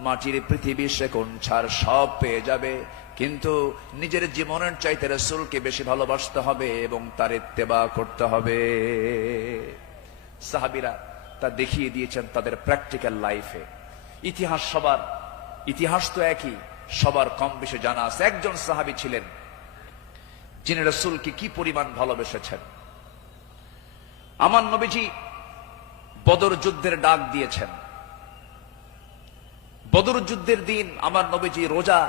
মাটির পৃথিবী সেকোন ছাড় সব পেয়ে যাবে, কিন্তু নিজের জীবনের চাইতে রাসূলকে বেশি ভালোবাসতে হবে এবং তার ইত্তেবা করতে হবে। সাহাবীরা তা দেখিয়ে দিয়েছেন তাদের প্র্যাকটিক্যাল লাইফে। ইতিহাস তো একই, সবার কম বেশি জানা আছে। একজন সাহাবী ছিলেন যিনি রাসূলকে কি পরিমাণ ভালোবেসেছেন। আমার নবীজি বদর যুদ্ধের ডাক দিয়েছেন। বদর যুদ্ধের দিন আমার নবীজি রোজা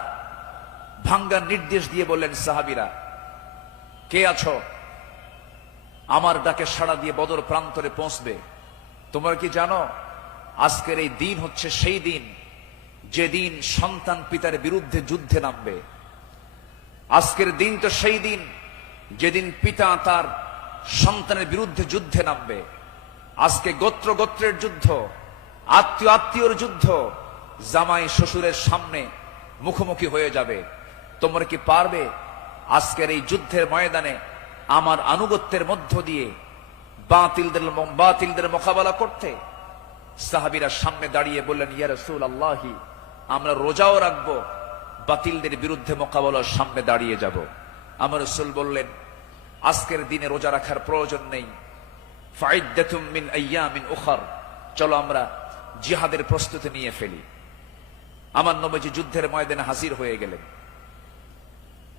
ভাঙ্গার নির্দেশ দিয়ে বললেন, সাহাবীরা কে আছো, আমার ডাকে সাড়া দিয়ে বদর প্রান্তরে পৌঁছবে। তোমরা কি জানো আজকের এই দিন হচ্ছে সেই দিন যেদিন সন্তান পিতার বিরুদ্ধে যুদ্ধে নামবে। আজকের দিন তো সেই দিন যেদিন পিতা তার সন্তানের বিরুদ্ধে যুদ্ধে নামবে। আজকে গোত্রের যুদ্ধ, আত্মীয়র যুদ্ধ, জামাই শ্বশুরের সামনে মুখোমুখি হয়ে যাবে। তোমরা কি পারবে আজকের এই যুদ্ধের ময়দানে আমার আনুগত্যের মধ্য দিয়ে বাতিলদের মোকাবেলা করতে? সাহাবীরা সামনে দাঁড়িয়ে বললেন, ইয়া রাসূলুল্লাহি, আমরা রোজাও রাখবো, বাতিলদের বিরুদ্ধে মোকাবেলার সামনে দাঁড়িয়ে যাব। আমার রাসূল বললেন, আজকের দিনে রোজা রাখার প্রয়োজন নেই, ফাইদ্দাতুম মিন আইয়ামিন উখর, চলো আমরা জিহাদের প্রস্তুতি নিয়ে ফেলি। আমার নবীজি যুদ্ধের ময়দানে হাজির হয়ে গেলেন।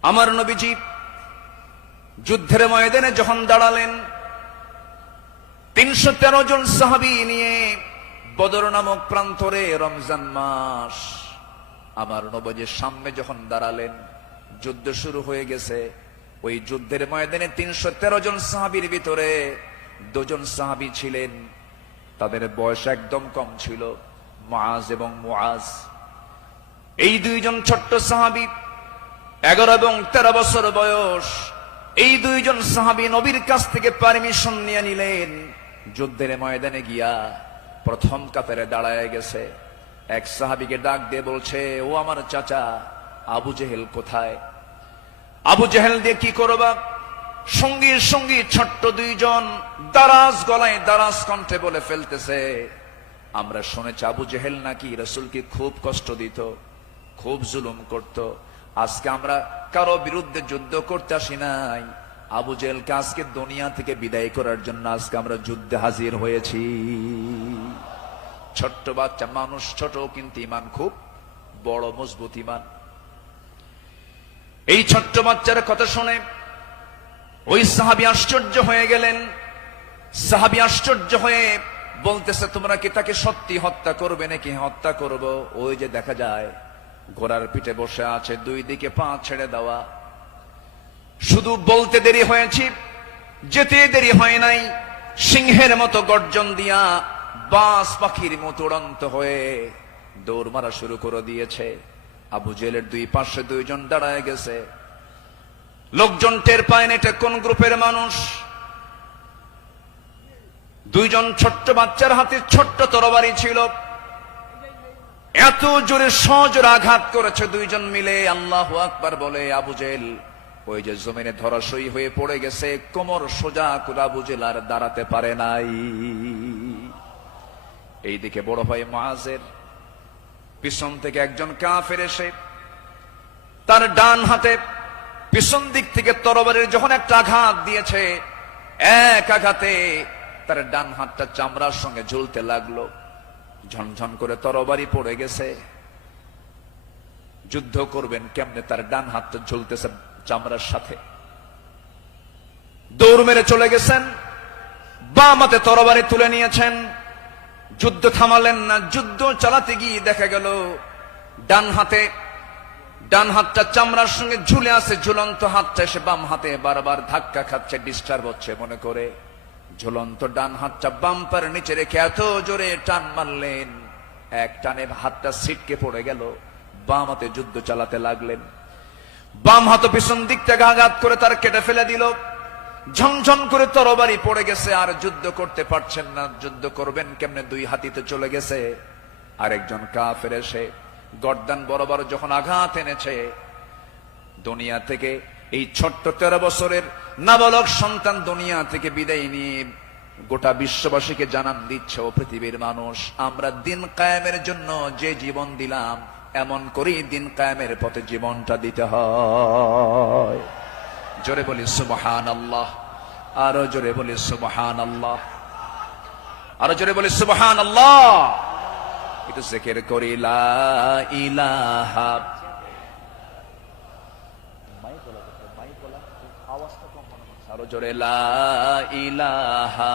আমার নবীজি যুদ্ধের ময়দানে যখন দাঁড়ালেন, 313 জন সাহাবী নিয়ে বদর নামক প্রান্তরে, রমজান মাস, আমার নবীজির সামনে যখন দাঁড়ালেন, যুদ্ধ শুরু হয়ে গেছে। ওই যুদ্ধের ময়দানে 313 জন সাহাবীর ভিতরে 2 জন সাহাবী ছিলেন, তাদের বয়স একদম কম ছিল, মুআজ এবং মুআজ। এই 2 জন ছোট্ট সাহাবী, 11 এবং 13 বছর বয়স। এই 2 জন সাহাবী নবীর কাছ থেকে পারমিশন নিয়ে নিলেন, যুদ্ধের ময়দানে গিয়া প্রথম কাতারে দাঁড়ায় গেছে। এক সাহাবীকে ডাক দিয়ে বলছে, ও আমার চাচা আবু জেহেল কোথায়? আবু জেহেল দিয়ে কি করবা? সঙ্গী ছোট্ট 2 জন দারাজ গলায় দারাজ কণ্ঠে বলে ফেলতেছে, আমরা শুনেছি আবু জেহেল নাকি রাসূলকে খুব কষ্ট দিত, খুব জুলুম করত। আজকে আমরা কারো বিরুদ্ধে যুদ্ধ করতে আসি নাই, আবু জেহেলকে আজকে দুনিয়া থেকে বিদায় করার জন্য আজকে আমরা যুদ্ধে হাজির হয়েছি। ছোট্ট বাচ্চা মানুষ, ছোট কিন্তু ইমান খুব বড়, মজবুত ইমান। এই ছোট্ট বাচ্চার কথা শুনে ওই সাহাবী আশ্চর্য হয়ে গেলেন। সাহাবী আশ্চর্য হয়ে বলতেছে, তোমরা কি তাকে সত্যি হত্যা করবে নাকি? হত্যা করব। ওই যে দেখা যায় ঘোড়ার পিঠে বসে আছে, 2 দিকে পা ছেড়ে দেওয়া। শুধু বলতে দেরি হয়েছে, যেতে দেরি হয় নাই। সিংহের মতো গর্জন দিয়া বাস পাখির মতো উড়ন্ত হয়ে দৌড় মারা শুরু করে দিয়েছে। আবু জেহেলের 2 পাশে 2 জন দাঁড়ায় গেছে। লোকজন টের পায় না এটা কোন গ্রুপের মানুষ। 2 জন ছোট্ট বাচ্চার হাতে ছোট্ট তরবারি ছিল, এত জোরে সজোর আঘাত করেছে 2 জন মিলে। আল্লাহু আকবার বলে আবু জেহেল ওই যে জমিনে ধরাশয়ী হয়ে পড়ে গেছে, কোমর সোজা করে আবু জেহেল আর দাঁড়াতে পারে নাই। এইদিকে বড় ভাই মুআজের পিছন থেকে একজন কাফের এসে তার ডান হাতে পিছন দিক থেকে তরবারির যখন একটা আঘাত দিয়েছে, এক আঘাতে তার ডান হাতটা চামড়ার সঙ্গে ঝুলতে লাগলো। ঝনঝন করে তরবারি পড়ে গেছে। যুদ্ধ করবেন কেমনে? তার ডান হাতটা ঝুলতেছে চামড়ার সাথে। দৌড় মেরে চলে গেছেন, বাম হাতে তরবারি তুলে নিয়েছেন। যুদ্ধ থামালেন না। যুদ্ধ চালাতে গিয়ে দেখা গেল ডান হাতটা চামড়ার সঙ্গে ঝুলে আছে, ঝুলন্ত হাতটা এসে বাম হাতে বারবার ধাক্কা খাচ্ছে, ডিস্টার্ব হচ্ছে মনে করে ঝুলন্ত ডান হাতটা বাম্পার নিচে রেখে এত জোরে টান মারলেন, এক টানে হাতটা ছিটকে পড়ে গেল। বাম হাতে যুদ্ধ চালাতে লাগলেন। বাম হাত পিছন দিক থেকে আঘাত করে তার কেটে ফেলে দিল। ঝনঝন করে তরবারি পড়ে গেছে, আর যুদ্ধ করতে পারছেন না। যুদ্ধ করবেন কেমনে? 2 হাতিতে চলে গেছে। আরেকজন কাফের এসে গর্দান বরাবর যখন আঘাত এনেছে, দুনিয়া থেকে এই ছোট্ট 13 বছরের নাবালক সন্তান দুনিয়া থেকে বিদায় নিয়ে গোটা বিশ্ববাসীকে জানান দিচ্ছে, ও পৃথিবীর মানুষ, আমরা দিন কায়েমের জন্য যে জীবন দিলাম এমন করেই দিন কায়েমের পথে জীবনটা দিতে হয়। জোরে বলি সুবহানাল্লাহ, আরো জোরে বলি সুবহানাল্লাহ, আরো জোরে বলি সুবহানাল্লাহ। একটু জিকির করি লা ইলাহা, আরো জোরে লা ইলাহা,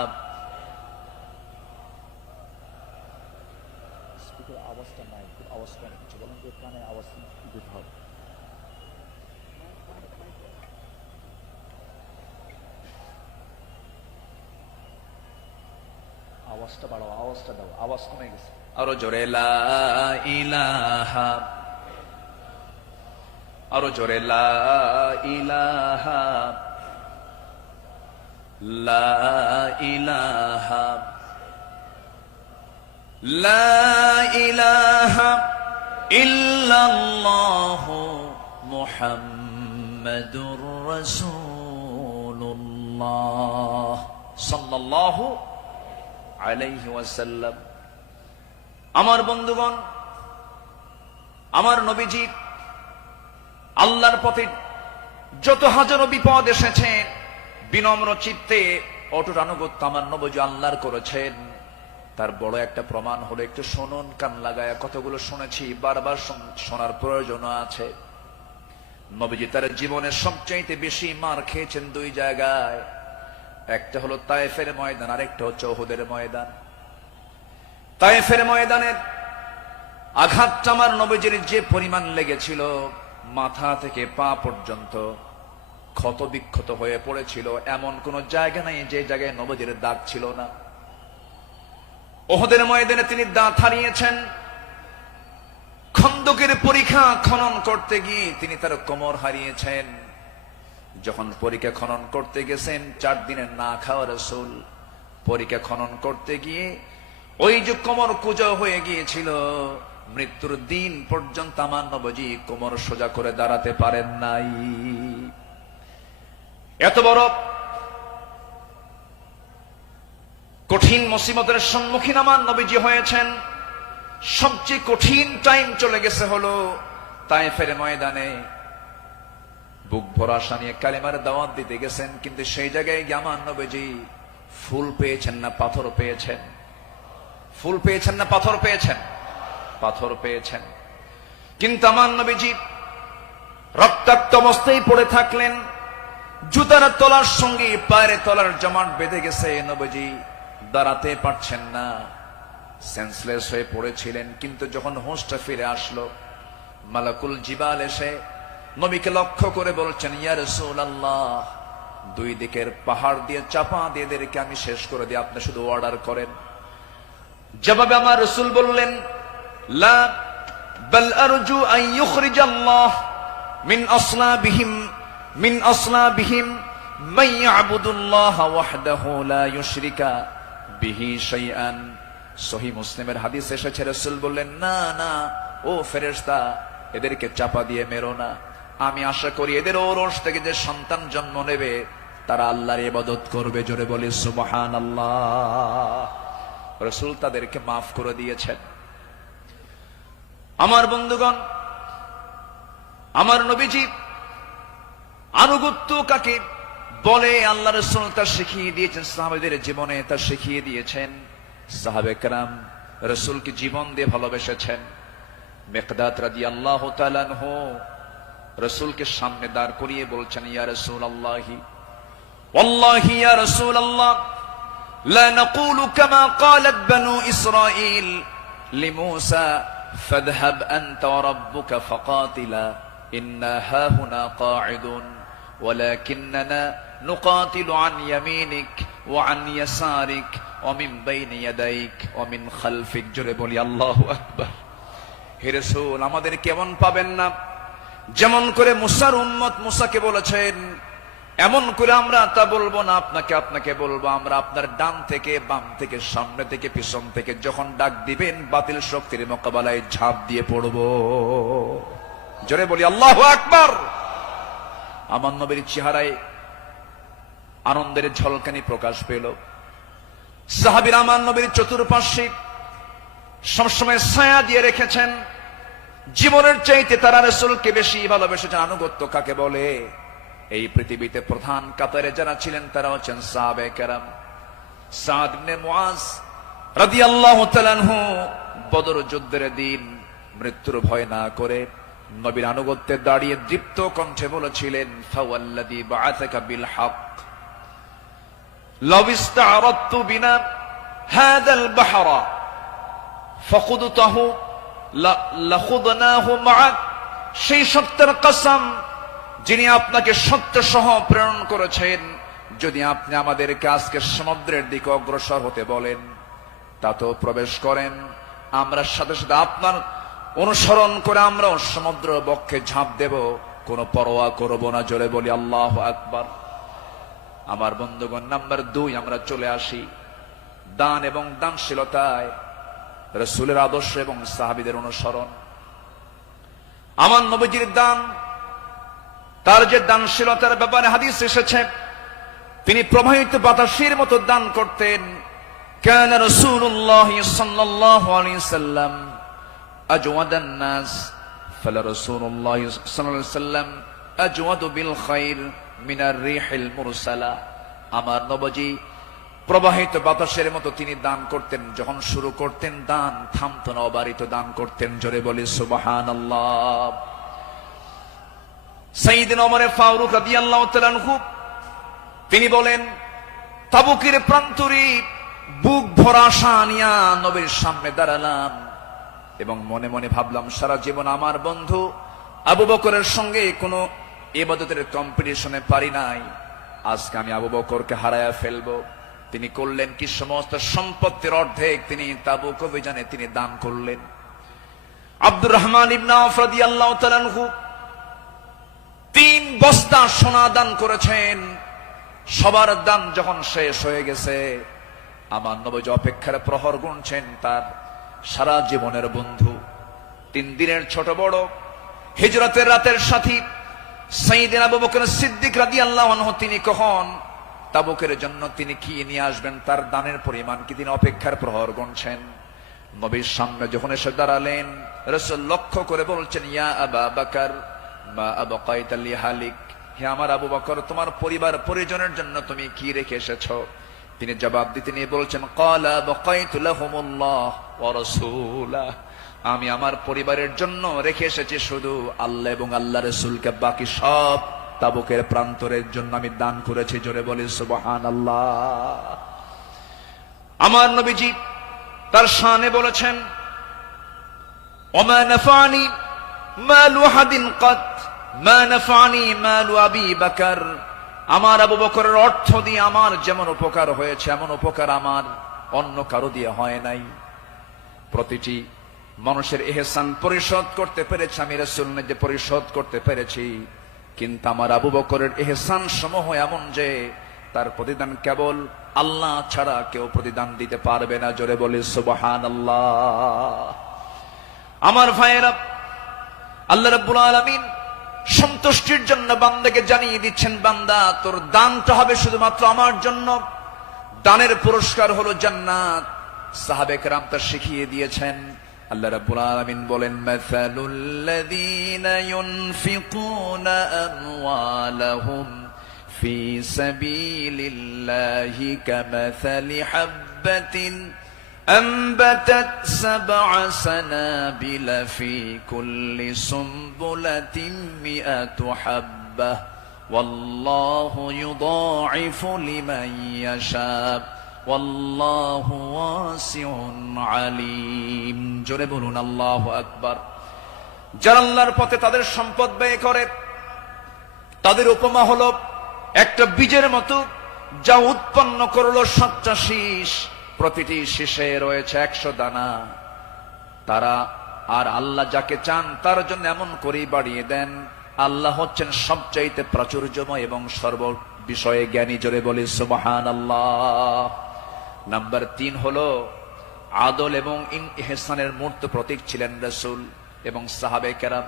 আওয়াজটা বাড়াও, আওয়াজটা দাও, আওয়াজ কমে গেছে। আরো জোরে লা ইলাহা, আরো জোরে লা ইলাহা, লা ইলাহা, লা ইলাহা ইল্লাল্লাহু মুহাম্মাদুর রাসূলুল্লাহ সাল্লাল্লাহু আলাইহি ওয়াসাল্লাম। আমার বন্ধুগণ, আমার নবীজি আল্লাহর পথে যত হাজারো বিপদ এসেছে বিনম্র চিত্তে অটুট আনুগত্য আমার নবীজি আল্লাহর করেছেন। তার বড় একটা প্রমাণ হলো, একটু শুনুন, কান লাগায়া কতগুলো শুনেছি, বারবার শোনার প্রয়োজন আছে। নবীজি তার জীবনের সবচাইতে বেশি মার খেয়েছেন দুই জায়গায়, একটা হলো তায়েফের ময়দান, আরেকটা হচ্ছে উহুদের ময়দান। তায়েফের ময়দানের আঘাতটা আমার নবীজির যে পরিমাণ লেগেছিল, মাথা থেকে পা পর্যন্ত ক্ষত বিক্ষত হয়ে পড়েছিল, এমন কোন জায়গা নাই যে জায়গায় নবীজির দাগ ছিল না। উহুদের ময়দানে তিনি দাঁত হারিয়েছেন। খন্দকের পরীক্ষা খনন করতে গিয়ে তিনি তার কোমর হারিয়েছেন। যখন পরীক্ষা খনন করতে গেছেন, 4 দিনের না খাওয়া রাসূল পরীক্ষা খনন করতে গিয়ে ওই যে কোমর কুঁজো হয়ে গিয়েছিল, মৃত্যুর দিন পর্যন্ত আমার নবীজি কোমর সোজা করে দাঁড়াতে পারেন নাই। এত বড় কঠিন মুসিবতের সম্মুখীন আমার নবীজি হয়েছেন। সবচেয়ে কঠিন টাইম চলে গেছে হলো তায়েফের ময়দানে। বুক ভরা আশা নিয়ে কালেমার দাওয়াত দিতে গেছেন, কিন্তু সেই জায়গায় গিয়ে আমার নবীজি ফুল পেয়েছেন না পাথর পেয়েছেন? ফুল পেয়েছেন না পাথর পেয়েছেন? পাথর পেয়েছেন। কিন্তু আমার নবীজি রক্তাক্ত অবস্থায় পড়ে থাকলেন। জুতার তলার সঙ্গে পায়ের তলার জমাট বেঁধে গেছে, নবীজি দাঁড়াতে পারছেন না, সেন্সলেস হয়ে পড়েছিলেন। কিন্তু যখন হোঁশটা ফিরে আসলো, মালাকুল জিবাল এসে নবীকে লক্ষ্য করে বলছেন, ইয়া রাসূলুল্লাহ, দুই দিকের পাহাড় দিয়ে চাপা দিয়ে এদেরকে আমি শেষ করে দিই, আপনি শুধু অর্ডার করেন। জবাবে আমার রাসূল বললেন, লা বাল আরজু আন ইউখরিজাল্লাহ মিন আসলাবিহিম মান ইয়াবুদুল্লাহ ওয়াহদাহু লা ইউশরিকা বিহি শাইআন। সহিহ মুসলিমের হাদিস এসেছে, রাসূল বললেন, না না ও ফেরেশতা, এদেরকে চাপা দিয়ে মেরো না। আমি আশা করি এদের ওরস থেকে যে সন্তান জন্ম নেবে তারা আল্লাহর ইবাদত করবে। জোরে বলি সুবহানাল্লাহ। রাসূল তাদেরকে মাফ করে দিয়েছেন। আমার বন্ধুগণ, আমার নবীজি আনুগত্য কাকে বলে আল্লাহ রাসূল তা শিখিয়ে দিয়েছেন, সাহাবাদের জীবনে তা শিখিয়ে দিয়েছেন। সাহাবে কেরাম রাসূলকে জীবন দিয়ে ভালোবেসেছেন। মিকদাদ রাদিয়াল্লাহু তাআলা আনহু রাসূলকে সামনে দাঁড় করিয়ে বলছেন, ইয়া রাসূলুল্লাহি ওয়াল্লাহি ইয়া রাসূলুল্লাহ লা নাকুলু কামা ক্বালাত বানু ইসরাঈল লিমূসা ফাযহাব আনতা ওয়া রাব্বুকা ফাকাতিলা ইন্না হাহুনা কাঈদুন ওয়ালাকিন্নানা নুকাতিলু আন ইয়ামিনিক ওয়া আন ইয়াসারিক ওয়া মিন বাইনি ইয়াদাইক ওয়া মিন খালফিক। জোরে বলি আল্লাহু আকবার। হে রাসূল, আমাদের কেমন পাবেন না, যেমন করে মুসার উম্মত মুসাকে বলেছেন এমন করে আমরা তা বলবো না, আপনাকে বলবো। আমরা আপনার ডান থেকে বাম থেকে সামনে থেকে পিছন থেকে যখন ডাক দিবেন বাতিল শক্তির মোকাবেলায় ঝাঁপ দিয়ে পড়বো। জোরে বলি আল্লাহু আকবার। আমার নবীর চেহারায় আনন্দের ঝলকানি প্রকাশ পেল। সাহাবীরা আমার নবীর চতুর্পার্শ্বে সবসময় ছায়া দিয়ে রেখেছেন। জীবনের চাইতে তারা রাসূলকে বেশি ভালোবেসেছেন। আনুগত্য কাকে বলে? এই পৃথিবীতে প্রধান কাতারে যারা ছিলেন তারা হচ্ছেন সাহাবায়ে কেরাম। সাদ ইবনে মুআজ রাদিয়াল্লাহু তাআলা আনহু বদর যুদ্ধের দিন মৃত্যুর ভয় না করে নবীর আনুগত্যে দাঁড়িয়ে দীপ্ত কণ্ঠে বলেছিলেন, ফাওয়াল্লাযী বাআসাকা বিল হক লাউ ইসতা'রাদতু বিনা হাযাল বাহরা ফাখুদতাহু লাখুদনাহু মা'আক। সেই সত্যের কসম যিনি আপনাকে সত্য সহ প্রেরণ করেছেন, যদি আপনি আমাদেরকে আজকে সমুদ্রের দিকে অগ্রসর হতে বলেন তাতেও প্রবেশ করেন, আমরা সাথে সাথে আপনার অনুসরণ করে আমরাও সমুদ্র বক্ষে ঝাঁপ দেব, কোনো পরোয়া করব না। জোরে বলি আল্লাহু আকবার। আমার বন্ধুগণ, নাম্বার 2 আমরা চলে আসি দান এবং দানশীলতায় রাসূলের আদর্শ এবং সাহাবীদের অনুসরণ। আমার নবীজির দান, তার যে দানশীলতার ব্যাপারে হাদিস এসেছে, তিনি প্রবাহিত বাতাসের মতো দান করতেন। কানা রাসূলুল্লাহ সাল্লাল্লাহু আলাইহি সাল্লাম আজওয়াদান নাস, ফালা রাসূলুল্লাহ সাল্লাল্লাহু আলাইহি সাল্লাম আজওয়াদু বিল খাইর মিনার রিহিল মুরসালা। আমার নবী প্রবাহিত বাতাসের মতো তিনি দান করতেন। যখন শুরু করতেন দান থামতো না, অবারিত দান করতেন। জোরে বলি সুবহানাল্লাহ। সাইয়েদনা ওমর ফারুক রাদিয়াল্লাহু তাআলা আনহু তিনি বলেন, তাবুকের প্রান্তরে বুক ভরা আশা নিয়া নবীর সামনে দাঁড়ালাম এবং মনে মনে ভাবলাম, সারা জীবন আমার বন্ধু আবু বকরের সঙ্গে কোনো ইবাদতের কম্পিটিশনে পারি নাই, আজকে আমি আবু বকরকে হারায়া ফেলবো। তিনি করলেন কি, সমস্ত সম্পত্তির অর্ধেক তিনি তাবুক অভিযানে তিনি দান করলেন। আব্দুর রহমান ইবনে আওফ রাদিয়াল্লাহু তাআলা আনহু 3 বস্তা সোনা দান করেছেন। সবার দান যখন শেষ হয়ে গেছে, আমার নবী অপেক্ষার প্রহর গুনছেন তার সারা জীবনের বন্ধু, 3 দিনের ছোট বড় হিজরতের রাতের সাথী সাইয়েদনা আবু বকর সিদ্দিক রাদিয়াল্লাহু আনহু তিনি কখন তাবুকের জন্য তিনি কি নিয়ে আসবেন, তার দানের পরিমাণ কি, তিনি অপেক্ষার প্রহর গুনছেন। নবীর সামনে যখন এসে দাঁড়ালেন, রাসূল লক্ষ্য করে বলছেন, ইয়া আবা বকর মা আবকাইতা লিহালিক, হে আমার আবু বকর, তোমার পরিবার পরিজনের জন্য তুমি কি রেখে এসেছো? তিনি জবাব দিতে নিয়ে বলছেন, ক্বালা বাকাইতু লাহুমুল্লাহ ওয়া রাসূলা, আমি আমার পরিবারের জন্য রেখে এসেছি শুধু আল্লাহ এবং আল্লাহ রাসূলকে, বাকি সব তাবুকের প্রান্তরের জন্য আমি দান করেছি। জোরে বলি সুবহানাল্লাহ। আমার নবীজি তার শানে বলেছেন, ওমা নাফানি মালু হাদিন কাত মা নাফানি মালু আবি বকর, আমার আবু বকরের অর্থ দিয়ে আমার যেমন উপকার হয়েছে এমন উপকার আমার অন্য কারো দিয়ে হয় নাই। প্রতিটি মানুষের ইহসান পরিশোধ করতে পেরেছি আমি, রাসূল যে পরিশোধ করতে পেরেছি, কিন্তু আমার আবু বকরের ইহসান সমূহ এমন যে তার প্রতিদান কেবল আল্লাহ ছাড়া কেউ প্রতিদান দিতে পারবে না। জোরে বলি সুবহানাল্লাহ। আমার ভাইয়েরা, আল্লাহ রাব্বুল আলামিন সন্তুষ্টির জন্য বান্দাকে জানিয়ে দিচ্ছেন, বান্দা তোর দানটা হবে শুধুমাত্র আমার জন্য, দানের পুরস্কার হলো জান্নাত। সাহাবে কেরাম তা শিখিয়ে দিয়েছেন। আল্লাহ রাব্বুল আলামিন বলেন, মাসালুল লাযীনা ইউনফিকুনা আমওয়ালাহুম ফি সাবিলিল্লাহি কামাসালি হাববাতিন أنبتت 7 سنابل في كل سنبلة 100 حبة والله يضاعف لمن يشاء والله واسع عليم। জোরে বলুন আল্লাহু আকবার। যারা আল্লাহর পথে তাদের সম্পদ ব্যয় করে, তাদের উপমা হলো একটা বীজের মতো যা উৎপন্ন করলো 7টা শীষ, প্রতিটি শীষে রয়েছে 100 দানা। তারা আর আল্লাহ যাকে চান তার জন্য এমন করেই বাড়িয়ে দেন। আল্লাহ হচ্ছেন সবচাইতে প্রাচুর্যময় এবং সর্ব বিষয়ে জ্ঞানী। জোরে বলি সুবহানাল্লাহ। নাম্বার 3 হলো আদল এবং ইহসানের মূর্ত প্রতীক ছিলেন রাসূল এবং সাহাবে কেরাম।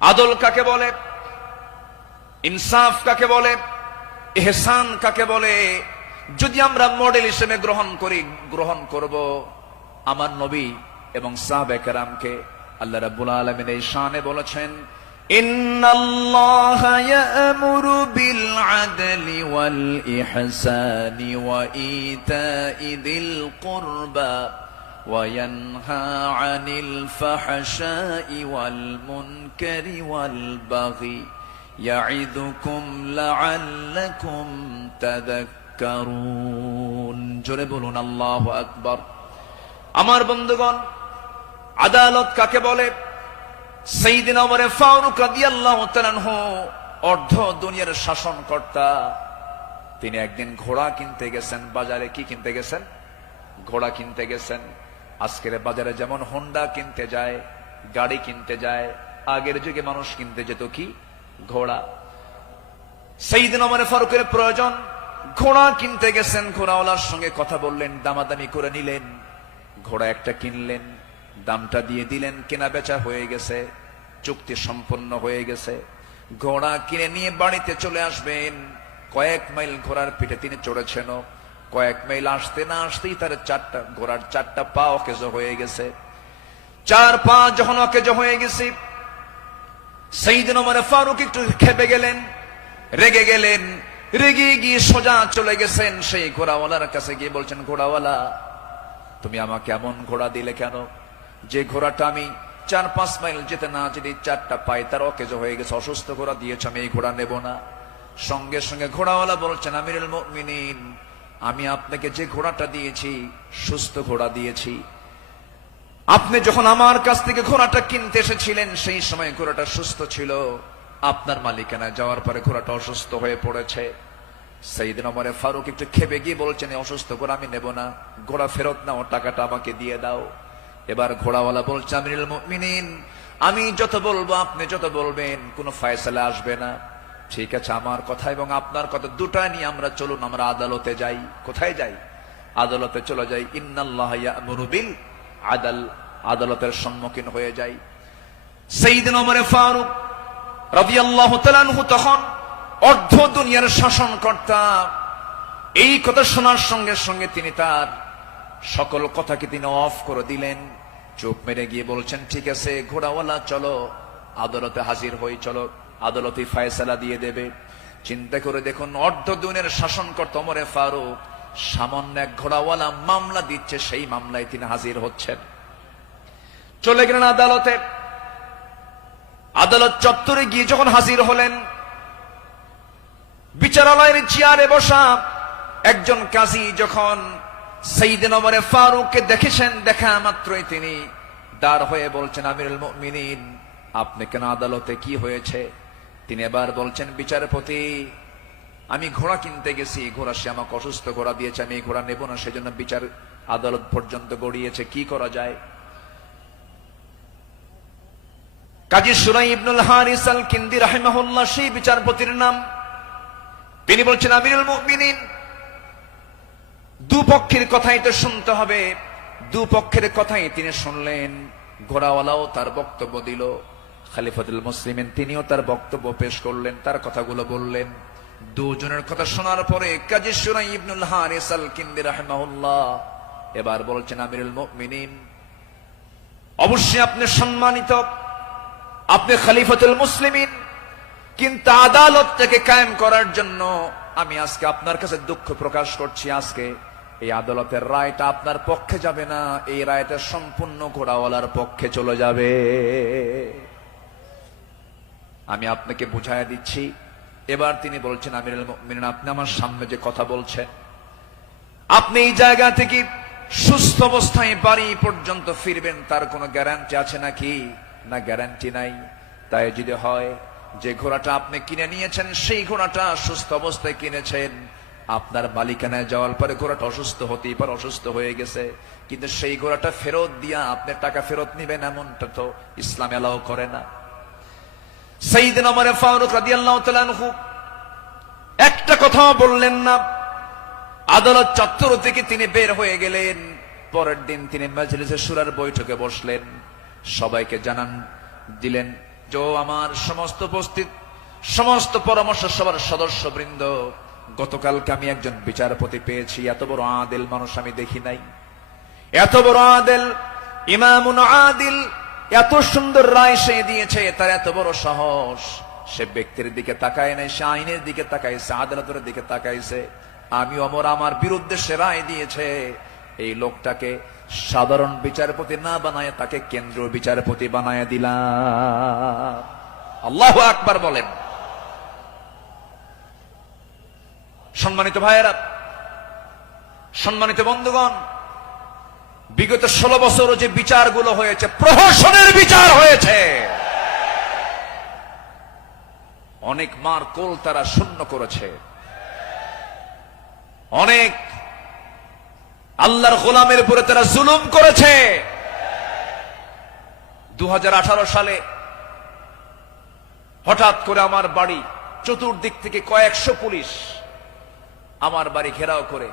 আদল কাকে বলে, ইনসাফ কাকে বলে, ইহসান কাকে বলে, যদি আমরা মডেল হিসেবে গ্রহণ করব আমার নবী এবং সাহাবে কেরামকে, আল্লাহ রাব্বুল আলামিন এই শানে বলেছেন, ইন্নাল্লাহা ইয়া'মুরু বিল আদলি ওয়াল ইহসানি ওয়া ইতা'i যিল কুরবা ওয়া ইয়ানহা আনিল ফাহশাই ওয়াল মুনকারি ওয়াল বাগি ইয়া'iদুকুম লা'আল্লাকুম তাযাক্কারুন। জোরে বলুন আল্লাহু আকবার। আমার বন্ধুগণ, আদালত কাকে বলে? সাইয়েদনা ওমর ফারুক রাদিয়াল্লাহু তাআলা আনহু অর্ধ দুনিয়ার শাসনকর্তা, তিনি একদিন ঘোড়া কিনতে গেছেন বাজারে। কি কিনতে গেছেন? ঘোড়া কিনতে গেছেন। আজকের বাজারে যেমন হোন্ডা কিনতে যায়, গাড়ি কিনতে যায়, আগের যুগে মানুষ কিনতে যেত কি? ঘোড়া। সাইয়েদনা ওমর ফারুকের প্রয়োজন, ঘোড়া কিনতে গেছেন। ঘোড়াওয়ালার সঙ্গে কথা বললেন, দামাদামি করে নিলেন, ঘোড়া একটা কিনলেন, দামটা দিয়ে দিলেন, কেনা বেচা হয়ে গেছে, চুক্তি সম্পন্ন হয়ে গেছে। ঘোড়া কিনে নিয়ে বাড়িতে চলে আসবেন। কয়েক মাইল ঘোড়ার পিঠে তিনি চড়েছেন, কয়েক মাইল আসতে না আসতেই তার ঘোড়ার চারটা পা অকেজ হয়ে গেছে। চার পা যখন অকেজ হয়ে গেছে, সাইয়েদনা ওমর ফারুক একটু খেপে গেলেন, রেগে গেলেন। রেগে গিয়ে সোজা চলে গেছেন সেই ঘোড়াওয়ালার কাছে, গিয়ে বলছেন, ঘোড়াওয়ালা, তুমি আমাকে এমন ঘোড়া দিলে কেন? যে ঘোড়াটা আমি 4-5 মাইল যেতে না যেতে চারটা পাই তার অকেজ হয়ে গেছে, অসুস্থ ঘোড়া দিয়েছ, আমি এই ঘোড়া নেব না। সঙ্গে সঙ্গে ঘোড়াওয়ালা বলছেন, আমিরুল মুমিনিন, আমি আপনাকে যে ঘোড়াটা দিয়েছি সুস্থ ঘোড়া দিয়েছি। আপনি যখন আমার কাছ থেকে ঘোড়াটা কিনতে এসেছিলেন সেই সময় ঘোড়াটা সুস্থ ছিল, আপনার মালিকানায় যাওয়ার পরে ঘোড়াটা অসুস্থ হয়ে পড়েছে। সাইয়েদনা ওমর ফারুক একটু খেপে গিয়ে বলছেন, অসুস্থ ঘোড়া আমি নেব না, ঘোড়া ফেরত নাও, টাকাটা আমাকে দিয়ে দাও। এবার ঘোড়াওয়ালা বলছে, আমিরুল মুমিনিন, আমি যত বলবো, আপনি যত বলবেন, কোনো ফয়সালা আসবে না। ঠিক আছে, আমার কথা এবং আপনার কথা দুটা নিয়ে আমরা চলুন, আমরা আদালতে যাই। কোথায় যাই? আদালতে চলে যাই। ইন্নাল্লাহা ইয়া'মুরু বিল আদল, আদালতের সম্মুখীন হয়ে যাই। সাইয়েদনা ওমর ফারুক রাদিয়াল্লাহু তাআলা আনহু তখন অর্ধ দুনিয়ার শাসনকর্তা। এই কথা শোনার সঙ্গে সঙ্গে তিনি তার সকল কথাকে তিনি অফ করে দিলেন, চোখ মেরে গিয়ে বলছেন, ঠিক আছে ঘোড়াওয়ালা, চলো আদালতে হাজির হই, চলো আদালতে ফয়সালা দিয়ে দেবে। চিন্তা করে দেখুন, অর্ধ দুনিয়ার শাসনকর্তা ওমর ফারুক সামান্য এক ঘোড়াওয়ালা মামলা দিচ্ছে, সেই মামলায় তিনি হাজির হচ্ছেন। চলে গেলেন আদালতে। আদালত চত্বরে গিয়ে যখন হাজির হলেন, বিচারালয়ের চেয়ারে বসা একজন কাজী যখন সাইয়েদনা ওমর ফারুককে দেখেছেন, দেখা মাত্রই তিনি দাঁড় হয়ে বলছেন, আমিরুল মুমিনিন, আপনি কেন আদালতে, কি হয়েছে? তিনি এবার বলছেন, বিচারপতি, আমি ঘোড়া কিনতে গেছি, ঘোড়া সে আমাকে অসুস্থ ঘোড়া দিয়েছে, আমি এই ঘোড়া নেব না, সেজন্য বিচার আদালত পর্যন্ত গড়িয়েছে, কি করা যায়? কাজী সুরাই ইবনুল হারিস আল কিন্দি রাহিমাহুল্লাহ সেই বিচারপতির নাম। তিনি বলছেন, আমিরুল মুমিনিন, দুপক্ষের কথাই তো শুনতে হবে। দুপক্ষের কথাই তিনি শুনলেন। ঘোড়াওয়ালাও তার বক্তব্য দিল, খলিফাতুল মুসলিমিন তিনিও তার বক্তব্য পেশ করলেন, তার কথাগুলো বললেন। দুজনের কথা শোনার পরে কাজী সুরাই ইবনুল হারিস আল কিন্দি রাহিমাহুল্লাহ এবার বলছেন, আমিরুল মুমিনিন, অবশ্যই আপনি সম্মানিত, আপনি খলিফাতুল মুসলিমিন, কিন্তু আদালতটাকে কায়েম করার জন্য আমি আজকে আপনার কাছে দুঃখ প্রকাশ করছি। আজকে এই আদালতের রায়টা আপনার পক্ষে যাবে না, এই রায়টা সম্পূর্ণ ঘোড়াওয়ালার পক্ষে চলে যাবে। আমি আপনাকে বুঝাইয়া দিচ্ছি। এবার তিনি বলছেন, আমিরুল মুমিনিন, আপনি আমার সামনে যে কথা বলছেন, আপনি এই জায়গা থেকে সুস্থ অবস্থায় বাড়ি পর্যন্ত ফিরবেন, তার কোনো গ্যারান্টি আছে নাকি? না, গ্যারান্টি নাই। তাই যদি হয় যে ঘোড়াটা আপনি কিনে নিয়েছেন, সেই ঘোড়াটা সুস্থ অবস্থায় কিনেছেন, আপনার মালিকানায় যাওয়ার পরে ঘোড়াটা অসুস্থ হতেই পারে, অসুস্থ হয়ে গেছে, কিন্তু সেই ঘোড়াটা ফেরত দিয়া আপনি টাকা ফেরত নিবেন, এমনটা তো ইসলাম এলাও করে না। সাইয়েদনা ওমর ফারুক রাদিয়াল্লাহু তাআলা আনহু একটা কথাও বললেন না। আদালত চত্বর থেকে তিনি বের হয়ে গেলেন। পরের দিন তিনি মাজলিসে শুরার বৈঠকে বসলেন, সবাইকে জানান দিলেন যে আমার সমস্ত উপস্থিত সমস্ত পরামর্শ সভার সদস্যবৃন্দ, গতকালকে আমি একজন বিচারপতি পেয়েছি, এত বড় আদিল মানুষ আমি দেখি নাই। এত বড় আদিল, ইমামুন আদিল, এত সুন্দর রায় সে দিয়েছে, তার এত বড় সাহস, সে ব্যক্তির দিকে তাকায় নাই, সে আইনের দিকে তাকাইছে, আদালতের দিকে তাকাইছে। আমি অমর আমার বিরুদ্ধে সে রায় দিয়েছে, এই লোকটাকে সাধারণ বিচারপতি না বানায় তাকে কেন্দ্রীয় বিচারপতি বানায় দিলাম। আল্লাহু আকবার বলেন। সম্মানিত ভাইয়েরা, সম্মানিত বন্ধুগণ, বিগত 16 বছর যে বিচারগুলো হয়েছে, প্রহসনের বিচার হয়েছে, অনেক মার কোল তারা শূন্য করেছে, অনেক আল্লাহর গোলামের উপরে তারা জুলুম করেছে। 2018 সালে হঠাৎ করে আমার বাড়ি চতুর্দিক থেকে কয়েকশো পুলিশ আমার বাড়ি ঘেরাও করে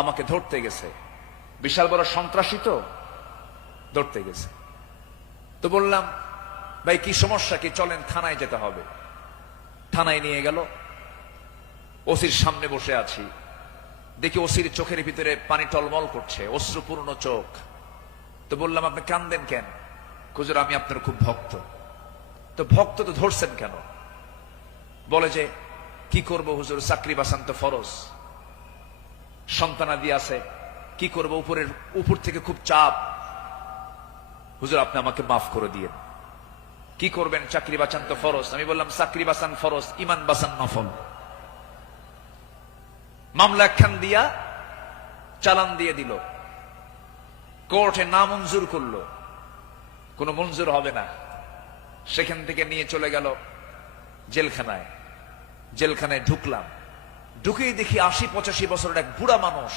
আমাকে ধরতে গেছে। বিশাল বড় সন্ত্রাসী তো, ধরতে গেছে। তো বললাম, ভাই কি সমস্যা কি, চলেন থানায় যেতে হবে। থানায় নিয়ে গেল, ওসির সামনে বসে আছি, দেখি ওসির চোখের ভিতরে পানি টলমল করছে, অশ্রুপূর্ণ চোখ। তো বললাম, আপনি কান্দেন কেন? হুজুর আমি আপনার খুব ভক্ত। তো ভক্ত তো ধরছেন কেন? বলে যে কি করব হুজুর, চাকরি বাসান তো ফরজ, সন্তানাদি আছে, কি করব, উপর থেকে খুব চাপ, হুজুর আপনি আমাকে মাফ করে দিয়েন। কি করবেন, চাকরি বাঁচান তো ফরজ। আমি বললাম, চাকরি বাঁচান ফরজ, ইমান বাঁচান নফল। মামলা একখান দিয়া চালান দিয়ে দিল, কোর্টে না মঞ্জুর করলো, কোনো মঞ্জুর হবে না। সেখান থেকে নিয়ে চলে গেল জেলখানায়। জেলখানায় ঢুকলাম, ঢুকেই দেখি 80-85 বছরের এক বুড়া মানুষ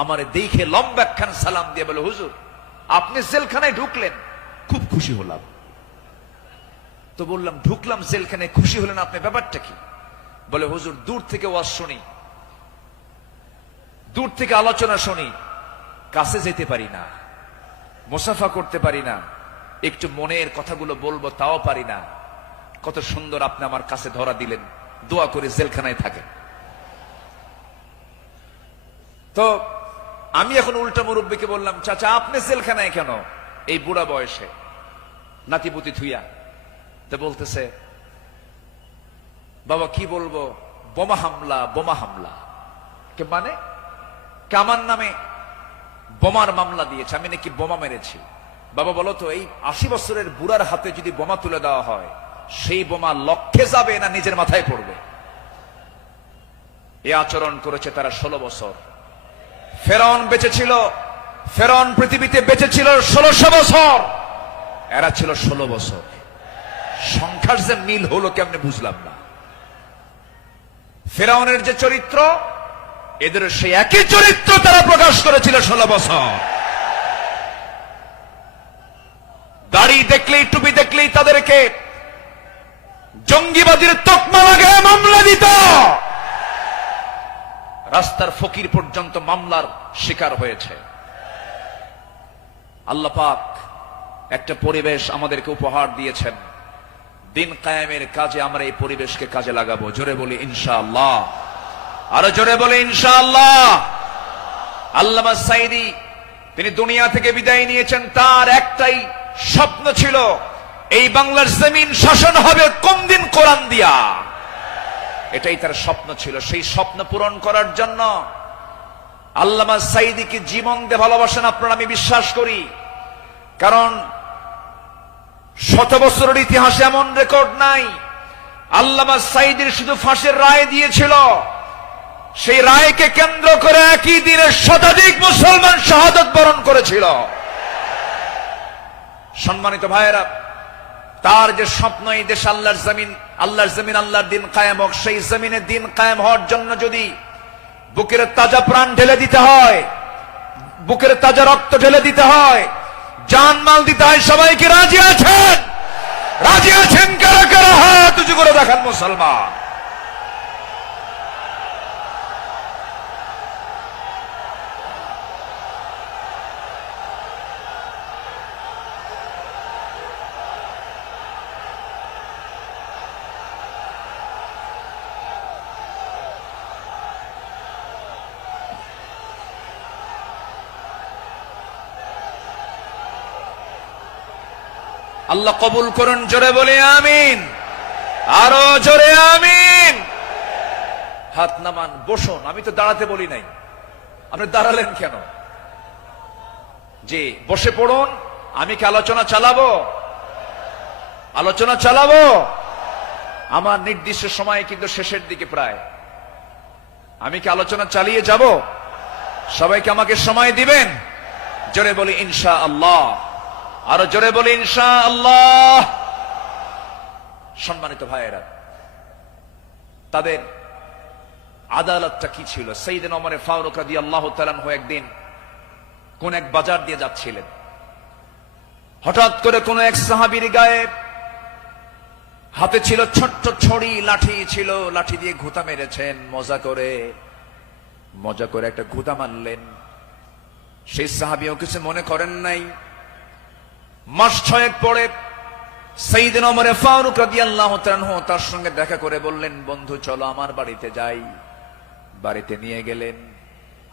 আমারে দেখে লম্বা একখান সালাম দিয়ে বলে, হুজুর আপনি জেলখানায় ঢুকলেন, খুব খুশি হলাম। তো বললাম, ঢুকলাম জেলখানায়, খুশি হলেন আপনি, ব্যাপারটা কি? বলে, হুজুর দূর থেকে ওয়াজ শুনি, দূর থেকে আলোচনা শুনি, কাছে যেতে পারি না, মুসাফা করতে পারি না, একটু মনের কথাগুলো বলবো তাও পারি না। কত সুন্দর আপনি আমার কাছে ধরা দিলেন, দোয়া করে জেলখানায় থাকেন। তো আমি এখন উল্টা মুরব্বীকে বললাম, চাচা আপনি জেলখানায় কেন এই বুড়া বয়সে, নাতিপুতি থুইয়া? তো বলতেছে, বাবা কি বলবো, বোমা হামলা, বোমা হামলা। কে মানে? আমার নামে বোমার মামলা দিয়েছে, আমি নাকি বোমা মেরেছি। বাবা বলো তো, এই 80 বছরের বুড়ার হাতে যদি বোমা তুলে দেওয়া হয়, সেই বোমা লক্ষ্যে যাবে না নিজের মাথায় পড়বে? এ আচরণ করেছে তারা 16 বছর। ফেরাউন বেঁচে ছিল, ফেরাউন পৃথিবীতে বেঁচে ছিল 1600 বছর, এরা ছিল 16 বছর। সংখ্যার যে মিল হলো কেমনে বুঝলাম না। ফেরাউনের যে চরিত্র, এদের সেই একই চরিত্র তারা প্রকাশ করেছিল 16 বছর। দাড়ি দেখলেই, টুপি দেখলেই তাদেরকে জঙ্গিবাদীর তকমা লাগায় মামলা দিত। রাস্তার ফকির পর্যন্ত মামলার শিকার হয়েছে। আল্লাহ পাক একটা পরিবেশ আমাদেরকে উপহার দিয়েছেন, দিন কায়েমের কাজে আমরা এই পরিবেশকে কাজে লাগাবো। জোরে বলি ইনশাআল্লাহ, আরো জোরে বলি ইনশাআল্লাহ। আল্লামা সাঈদী তিনি দুনিয়া থেকে বিদায় নিয়েছেন, তার একটাই স্বপ্ন ছিল, এই বাংলার জমিন শাসন হবে কোন দিন? কোরআন দিয়া। এটাই তার স্বপ্ন ছিল। সেই স্বপ্ন পূরণ করার জন্য আল্লামা সাঈদীকে জীবন দিয়ে ভালোবাসেন আপনারা, আমি বিশ্বাস করি। কারণ 100 বছরের ইতিহাসে এমন রেকর্ড নাই। আল্লামা সাঈদীর শুধু ফাঁসির রায় দিয়েছিল, সেই রায়কে কেন্দ্র করে একই দিনে শতাধিক মুসলমান শাহাদাত বরণ করেছিল। সম্মানিত ভাইয়েরা, তার যে স্বপ্ন, এই দেশ আল্লাহর জমিন, আল্লাহর জমিন, আল্লাহর দিন কায়েম হোক, সেই জমিনে দিন কায়েম হওয়ার জন্য যদি বুকের তাজা প্রাণ ঢেলে দিতে হয়, বুকের তাজা রক্ত ঢেলে দিতে হয়, জানমাল দিতে হয়, সবাইকে রাজি আছেন? রাজি আছেন কারা কারা? হাত উঁচু করে দেখান মুসলমান। আল্লাহ কবুল করুন, জোরে বলি আমিন, আরো জোরে আমিন। হাত নামান, বসুন। আমি তো দাঁড়াতে বলি নাই, আপনি দাঁড়ালেন কেন? জি, বসে পড়ুন। আমি কি আলোচনা চালাবো? আলোচনা চালাবো। আমার নির্দিষ্ট সময় কিন্তু শেষের দিকে প্রায়। আমি কি আলোচনা চালিয়ে যাব? সবাইকে আমাকে সময় দিবেন? জোরে বলি ইনশাআল্লাহ, আরো জোরে বলি ইনশাআল্লাহ। সম্মানিত ভাইয়েরা, তাদের আদালতটা কি ছিল? সাইয়েদনা ওমর ফারুক রাদিয়াল্লাহু তাআলা আনহু একদিন কোন এক বাজার দিয়ে যাচ্ছিলেন। হঠাৎ করে কোন এক সাহাবীর গায়ে হাতে ছিল ছোট্ট ছড়ি, লাঠি ছিল, লাঠি দিয়ে ঘুতা মেরেছেন। মজা করে একটা ঘুতা মারলেন। সেই সাহাবীও কিছু মনে করেন নাই। মাস 6 পরে সাইয়েদনা ওমর ফারুক রাদিয়াল্লাহু তাআলা আনহু তার সঙ্গে দেখা করে বললেন, বন্ধু চলো আমার বাড়িতে যাই। বাড়িতে নিয়ে গেলেন,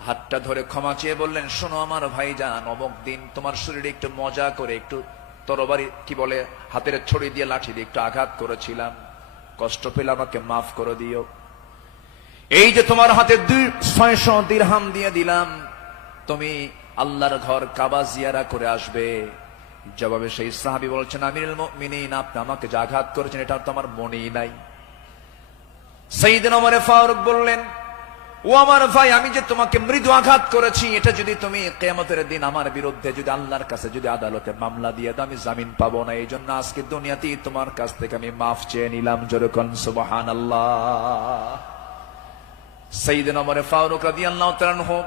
হাতটা ধরে ক্ষমা চেয়ে বললেন, শোনো আমার ভাইজান, অমুক দিন তোমার শরীরে একটু মজা করে একটু তরবারি কি বলে হাতের ছড়ি দিয়ে লাঠি দিয়ে একটু আঘাত করেছিলাম, কষ্ট পেলে আমাকে মাফ করে দিও। এই যে তোমার হাতে 600 দিরহাম দিয়ে দিলাম, তুমি আল্লাহর ঘর কাবা জিয়ারা করে আসবে। জবাবে সেই সাহাবী বলছেন, আমিরুল মুমিনিন, আপনি আমাকে যে আঘাত করেছেন এটা তো আমার মনেই নাই। সাইয়েদনা ওমর ফারুক বললেন, ও আমার ভাই, আমি যে তোমাকে মৃদু আঘাত করেছি, এটা যদি তুমি কিয়ামতের দিন আমার বিরুদ্ধে যদি আল্লাহর কাছে যদি আদালতে মামলা দিয়ে দাও, আমি জামিন পাবো না। এই জন্য আজকে দুনিয়াতেই তোমার কাছ থেকে আমি মাফ চেয়ে নিলাম। জোরে কোন সুবহানাল্লাহ। সাইয়েদনা ওমর ফারুক রাদিয়াল্লাহু তাআলা আনহু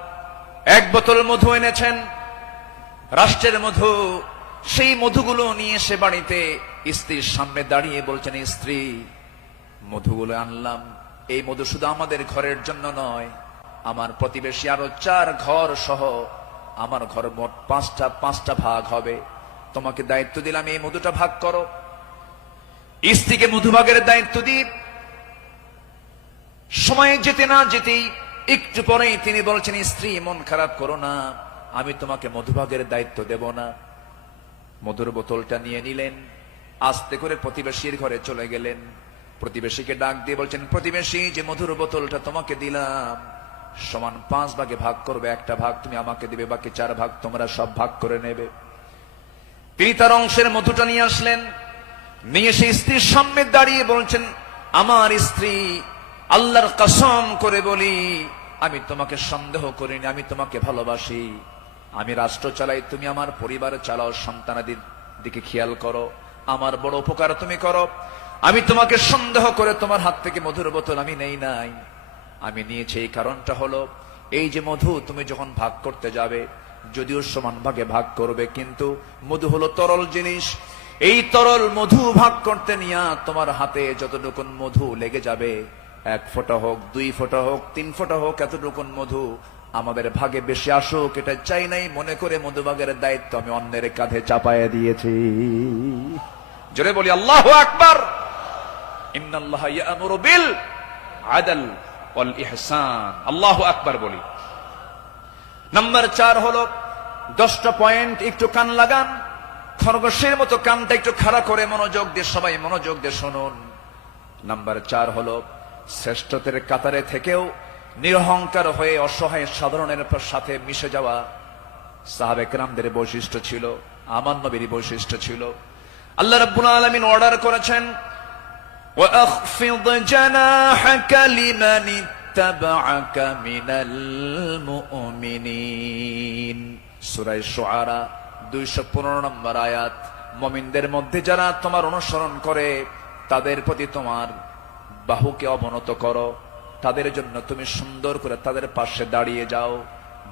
এক বোতল মধু এনেছেন, রাষ্ট্রের মধু। সেই মধুগুলো নিয়ে এসে বাড়িতে স্ত্রীর সামনে দাঁড়িয়ে বলছেন, স্ত্রী, মধুগুলো আনলাম। এই মধু শুধু আমাদের ঘরের জন্য নয়, আমার প্রতিবেশী আরো 4 ঘর সহ আমার ঘর মোট 5টা ভাগ হবে। তোমাকে দায়িত্ব দিলাম, এই মধুটা ভাগ করো। স্ত্রীকে মধু ভাগের দায়িত্ব দিই। সময় যেতে না যেতেই একটু পরেই তিনি বলছেন, স্ত্রী মন খারাপ করো না, আমি তোমাকে মধুভাগের দায়িত্ব দেব না। মধুর বোতলটা নিয়ে নিলেন, আস্তে করে প্রতিবেশীর ঘরে চলে গেলেন। প্রতিবেশীকে ডাক দিয়ে বলছেন, প্রতিবেশী, যে মধুর বোতলটা তোমাকে দিলাম সমান 5 ভাগে ভাগ করবে, একটা ভাগ তুমি আমাকে দিবে, বাকি 4 ভাগ তোমরা সব ভাগ করে নেবে। তিনি তার অংশের মধুটা নিয়ে আসলেন, নিয়ে সেই স্ত্রীর সামনে দাঁড়িয়ে বলছেন, আমার স্ত্রী, আল্লাহর কসম করে বলি, আমি তোমাকে সন্দেহ করিনি, আমি তোমাকে ভালোবাসি। আমি রাষ্ট্র চালাই, তুমি আমার পরিবার চালাও, সন্তানাদির দিকে খেয়াল করো, আমার বড় উপকার তুমি করো। আমি তোমাকে সন্দেহ করে তোমার হাত থেকে মধুর বোতল আমি নেই নাই। আমি নিয়েছি এই কারণটা হলো, এই যে মধু তুমি যখন ভাগ করতে যাবে, যদিও সমান ভাগে ভাগ করবে, কিন্তু মধু হলো তরল জিনিস। এই তরল মধু ভাগ করতে নিয়ে তোমার হাতে যতটুকুন মধু লেগে যাবে, 1 ফোঁটা হোক, 2 ফোঁটা হোক, 3 ফোঁটা হোক, এতটুকুন মধু আমাদের ভাগে বেশি আসুক এটা চাই নাই, মনে করে মধুভাগের দায়িত্ব আমি অন্যের কাঁধে চাপায়া দিয়েছি। জোরে বলি আল্লাহু আকবার। ইন্নাল্লাহা ইয়া'মুরু বিল আদল ওয়াল ইহসান। আল্লাহু আকবার বলি। নাম্বার 4 হলো 10টা পয়েন্ট, একটু কান লাগান, খরগোশের মতো কানটা একটু খাড়া করে মনোযোগ দিয়ে সবাই মনোযোগ দিয়ে শুনুন। নাম্বার 4 হলো, শ্রেষ্ঠদের কাতারে থেকেও নিরহংকার হয়ে অসহায় সাধারণের সাথে মিশে যাওয়া সাহাবে কেরামদের বৈশিষ্ট্য ছিল, আমার নবীর বৈশিষ্ট্য ছিল। আল্লাহ রাব্বুল আলামিন অর্ডার করেছেন, وَأَخْفِضْ جَنَاحَكَ لِمَنِ اتَّبَعَكَ مِنَ الْمُؤْمِنِينَ। সূরা শুআরা 215 নম্বর আয়াত। মুমিনদের মধ্যে যারা তোমার অনুসরণ করে তাদের প্রতি তোমার বাহুকে অবনত করো, তাদের জন্য তুমি সুন্দর করে তাদের পাশে দাঁড়িয়ে যাও,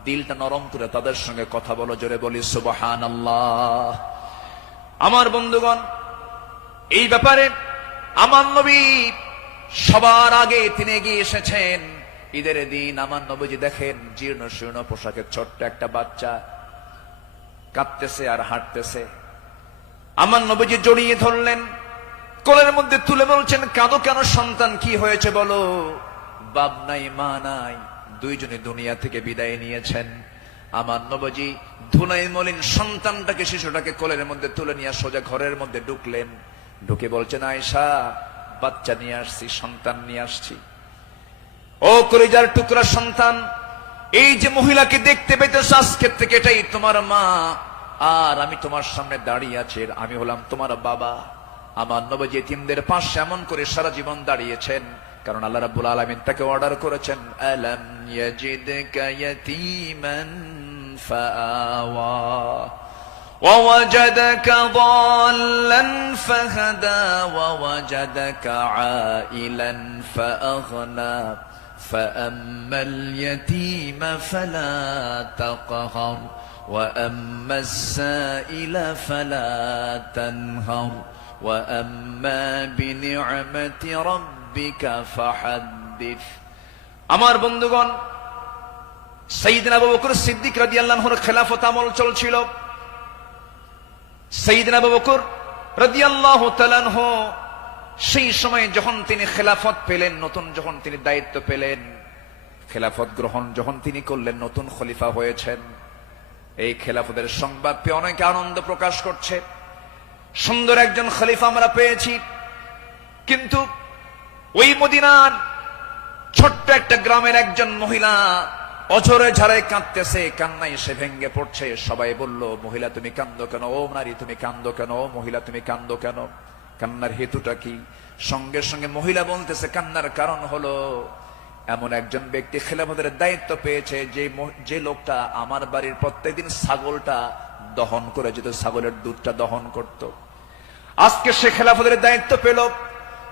দিলটা নরম করে তাদের সঙ্গে কথা বলো। জোরে বলি সুবহানাল্লাহ। আমার বন্ধুগণ, এই ব্যাপারে আমার নবী সবার আগে তিনি এগিয়ে এসেছেন। ঈদের দিন আমার নবীজি দেখেন জীর্ণ শীর্ণ পোশাকের ছোট্ট একটা বাচ্চা কাঁদতেছে আর হাঁটতেছে। আমার নবীজি জড়িয়ে ধরলেন, কোলের মধ্যে তুলে বলছেন, কাঁদো কেন সন্তান, কি হয়েছে বলো? বাপ নাই মা নাই, দুইজনে দুনিয়া থেকে বিদায় নিয়েছেন। আমার নবজি ধুলাই মলিন সন্তানটাকে, শিশুটাকে কোলের মধ্যে তুলে নিয়ে সোজা ঘরের মধ্যে ঢুকলেন। ঢুকে বলছেন, আয়েশা, বাচ্চা নিয়ে আসছি, সন্তান নিয়ে আসছি। ও কলিজার টুকরা সন্তান, এই যে মহিলাকে দেখতে পেতেছ, আজকের থেকে এটাই তোমার মা, আর আমি তোমার সামনে দাঁড়িয়ে আছি, আমি হলাম তোমার বাবা। আমার নবী এতিমদের পাশে এমন করে সারা জীবন দাঁড়িয়েছেন, কারণ আল্লাহ রাব্বুল আলামিন তাকে অর্ডার করেছেন, আলাম ইয়াজিদকা ইয়াতীমান ফাআওয়া ووجدك ضالا فهدى ووجدك عائلا فأغنى فأما اليتيم فلا تقهر وأما السائل فلا تنهر وأما بنعمة ربك فحدث। আমার বন্ধুগণ, সাইয়েদনা আবু বকর সিদ্দিক রাদিয়াল্লাহু আনহুর খেলাফত আমল চলছিল। সাইয়েদনা আবু বকর রাদিয়াল্লাহু তাআলা আনহু সেই সময় যখন তিনি খেলাফত পেলেন, নতুন যখন তিনি দায়িত্ব পেলেন, খেলাফত গ্রহণ যখন তিনি করলেন, নতুন খলিফা হয়েছেন, এই খেলাফতের সংবাদ পেয়ে অনেকে আনন্দ প্রকাশ করছে। সুন্দর একজন খলিফা আমরা পেয়েছি। কিন্তু ওই মদিনার ছোট্ট একটা গ্রামের একজন মহিলা অঝরে ঝাড়ায় কাঁদতেছে, কান্নায় সে ভেঙ্গে পড়ছে। সবাই বলল, মহিলা তুমি কান্দো কেন? ও নারী তুমি কান্দো কেন? ও মহিলা তুমি কান্দো কেন? কান্নার হেতুটা কি? সঙ্গে সঙ্গে মহিলা বলতেছে, কান্নার কারণ হলো এমন একজন ব্যক্তি খেলাফতের দায়িত্ব পেয়েছে, যে লোকটা আমার বাড়ির প্রত্যেকদিন ছাগলটা দহন করে যেত, ছাগলের দুধটা দহন করত। আজকে সে খেলাফতের দায়িত্ব পেল,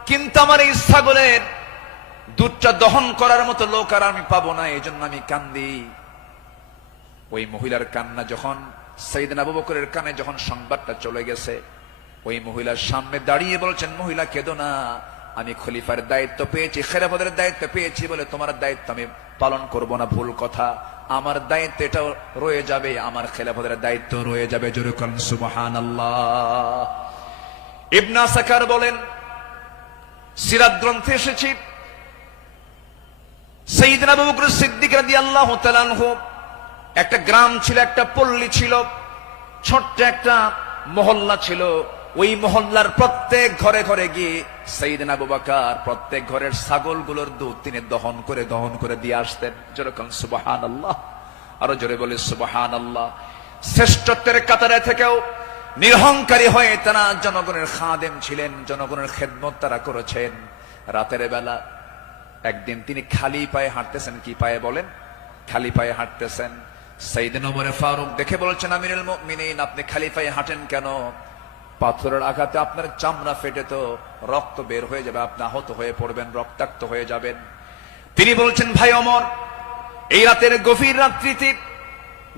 কিন্তু আমার এই ছাগলের দুধটা দহন করার মতো লোক আর আমি পাবো না, এই জন্য আমি কান্দি। ওই মহিলার কান্না যখন সাইয়েদনা আবু বকরের কানে যখন সংবাদটা চলে গেছে, ওই মহিলার সামনে দাঁড়িয়ে বলছেন, মহিলা কেঁদো না, আমি খলিফার দায়িত্ব পেয়েছি, খেলাফতের দায়িত্ব পেয়েছি বলে তোমার দায়িত্ব আমি পালন করব না, ভুল কথা। আমার দায়িত্ব এটাও রয়ে যাবে, আমার খেলাফতের দায়িত্ব রয়ে যাবে। জোরে বলেন সুবহানাল্লাহ। ইবনে সাকার বলেন, সিরাত গ্রন্থে এসেছে, সাইয়েদনা আবু বকর সিদ্দিক রাদিয়াল্লাহু তাআলা আনহু একটা গ্রাম ছিল, একটা পল্লী ছিল, ছোট্ট একটা মহল্লা ছিল। ওই মহল্লার প্রত্যেক ঘরে ঘরে গিয়ে সাইয়েদনা আবু বকর প্রত্যেক ঘরের ছাগলগুলোর দুধ তিনি দহন করে দিয়ে আসতেন। যেরকম সুবহানাল্লাহ, আরো জোরে বলে সুবহানাল্লাহ। শ্রেষ্ঠত্বের কাতারে থেকেও নিরহংকারী হয়ে তারা জনগণের খাদেম ছিলেন, জনগণের খেদমত তারা করেছেন। রাতের বেলা একদিন তিনি খালি পায়ে হাঁটতেছেন। কি পায়ে বলেন? খালি পায়ে হাঁটতেছেন। সাইয়েদনা ওমর ফারুক দেখে বলছেন, আমিরুল মুমিনিন, আপনি খালি পায়ে হাঁটেন কেন? পাথরের আঘাতে আপনার চামড়া ফেটে তো রক্ত বের হয়ে যাবে, আপনি আহত হয়ে পড়বেন, রক্তাক্ত হয়ে যাবেন। তিনি বলছেন, ভাই ওমর, এই রাতের গভীর রাত্রিতে,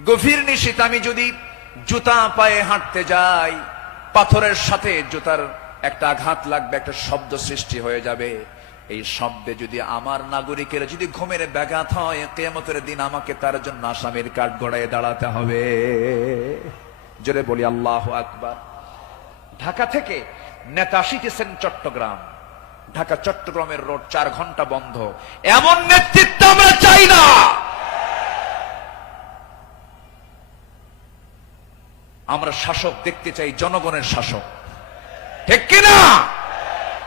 গভীর নিশীথে আমি যদি জুতা পায়ে হাঁটতে যাই, পাথরের সাথে জুতার একটা আঘাত লাগবে, একটা শব্দ সৃষ্টি হয়ে যাবে। এই শব্দে যদি আমার নাগরিকের যদি ঘুমের ব্যাঘাত হয়, কিয়ামতের দিন আমাকে তার জন্য আসামির কাঠ গড়ায় দাঁড়াতে হবে। জোরে বলি আল্লাহু আকবার। ঢাকা থেকে নেতা আসিতেছেন চট্টগ্রাম, ঢাকা চট্টগ্রামের রোড 4 ঘন্টা বন্ধ। এমন নেতৃত্ব আমরা চাই না। আমরা শাসক দেখতে চাই, জনগণের শাসক, ঠিক কিনা?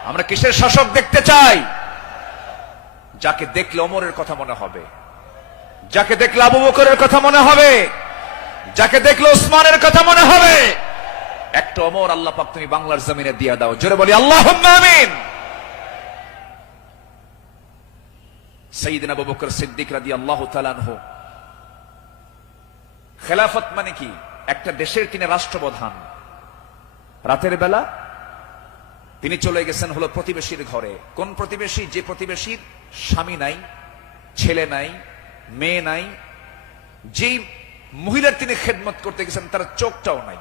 আমরা কিসের শাসক দেখতে চাই? যাকে দেখলে ওমরের কথা মনে হবে, যাকে দেখলে আবু বকরের কথা মনে হবে, যাকে দেখলে ওসমানের কথা মনে হবে। একটা ওমর আল্লাহ পাক তুমি বাংলার জমিনে দিয়ে দাও। জোরে বলি আল্লাহুম্মা আমিন। সাইয়েদনা আবু বকর সিদ্দিক রাদিয়াল্লাহু তাআলা আনহু, খেলাফত মানে কি? একটা দেশের তিনি রাষ্ট্রপ্রধান। রাতের বেলা তিনি চলে গেছেন হলো প্রতিবেশীর ঘরে। কোন প্রতিবেশী? যে প্রতিবেশীর স্বামী নাই, ছেলে নাই, মেয়ে নাই। যেই মহিলার তিনি খেদমত করতে গেছেন তার চোখটাও নাই,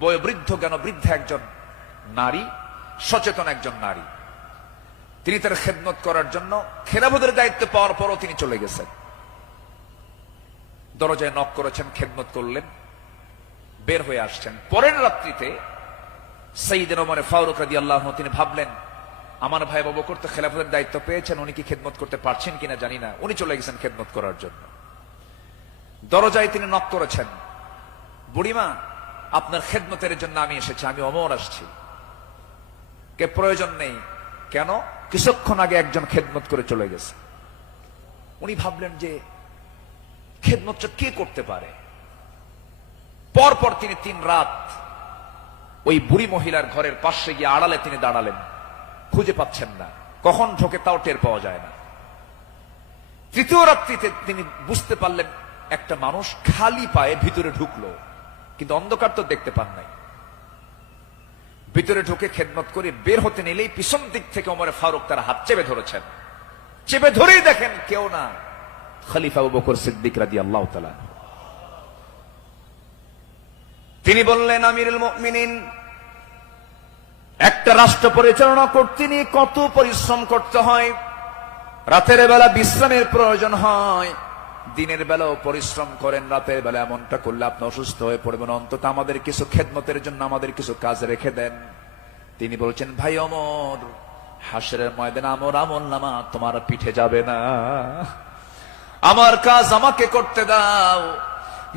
বয়োবৃদ্ধ জ্ঞান বৃদ্ধ একজন নারী, সচেতন একজন নারী। তিনি তার খেদমত করার জন্য খেলাফতের দায়িত্ব পাওয়ার পরও তিনি চলে গেছেন। দরজায় নক করেছেন, খেদমত করলেন, বের হয়ে আসছেন। পরের রাত্রিতে সাইয়েদনা ওমর ফারুক রাদিয়াল্লাহু আনহু তিনি ভাবলেন, আমার ভাই আবু বকর তো খেলাফতের দায়িত্ব পেয়েছেন, উনি কি খেদমত করতে পারছেন কিনা জানি না। উনি চলে গেছেন খেদমত করার জন্য। দরজায় তিনি নক করেছেন, বুড়িমা আপনার খেদমতের জন্য আমি এসেছি, আমি অমর আসছি। কে প্রয়োজন নেই। কেন? কিছুক্ষণ আগে একজন খেদমত করে চলে গেছে। উনি ভাবলেন যে খেদমতটা কে করতে পারে। পরপর তিনি 3 রাত ওই বুড়ি মহিলার ঘরের পাশে গিয়ে আড়ালে তিনি দাঁড়ালেন, খুঁজে পাচ্ছেন না, কখন ঢোকে তাও টের পাওয়া যায় না। তৃতীয় রাত্রিতে তিনি বুঝতে পারলেন একটা মানুষ খালি পায়ে ভিতরে ঢুকলো, কিন্তু অন্ধকার তো দেখতে পান নাই। ভিতরে ঢুকে খেদমত করে বের হতে নিলেই পিছন দিক থেকে ওমর ফারুক তার হাত চেপে ধরেছেন। চেপে ধরেই দেখেন কেউ না, খলিফা আবু বকর সিদ্দিক রাদিয়াল্লাহু তাআলা। তিনি বললেন, আমিরুল মুমিনিন, একটা রাষ্ট্র পরিচালনা করতে নিয়ে কত পরিশ্রম করতে হয়। রাতের বেলা বিশ্রামের প্রয়োজন হয়, দিনের বেলাও পরিশ্রম করেন, রাতের বেলা এমনটা করলে আপনি অসুস্থ হয়ে পড়বেন, অন্তত আমাদের কিছু খেদমতের জন্য আমাদের কিছু কাজ রেখে দেন। তিনি বলছেন, ভাই ওমর, হাসরের ময়দানে আমার আমলনামা তোমার পিঠে যাবে না, আমার কাজ আমাকে করতে দাও।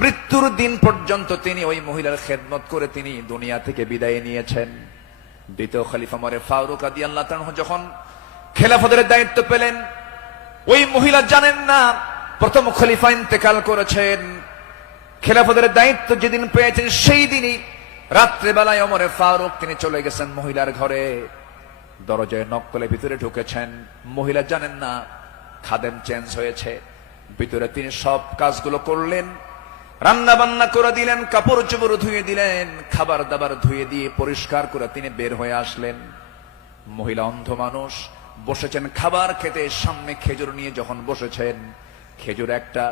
মৃত্যুর দিন পর্যন্ত তিনি ওই মহিলার খেদমত করে তিনি দুনিয়া থেকে বিদায় নিয়েছেন। দ্বিতীয় খলিফা ওমর ফারুক রাদিয়াল্লাহু তাআলা যখন খেলাফতের দায়িত্ব পেলেন, ওই মহিলা জানেন না প্রথম খলিফা ইন্তেকাল করেছেন। খেলাফতের দায়িত্ব যেদিন পেয়েছেন সেই দিনই রাত্রেবেলায় ওমর ফারুক তিনি চলে গেছেন মহিলার ঘরে, দরজায় নক করে ভিতরে ঢুকেছেন। মহিলা জানেন না খাদেম চেঞ্জ হয়েছে। ভিতরে তিনি সব কাজগুলো করলেন, রান্না বান্না করে দিলেন, কাপড় চোপড় ধুয়ে দিলেন, খাবার দাবার ধুয়ে দিয়ে পরিষ্কার করে তিনি বের হয়ে আসলেন। মহিলা অন্ধ মানুষ, বসেছেন খাবার খেতে, সামনে খেজুর নিয়ে যখন বসেছেন, খেজুর একটা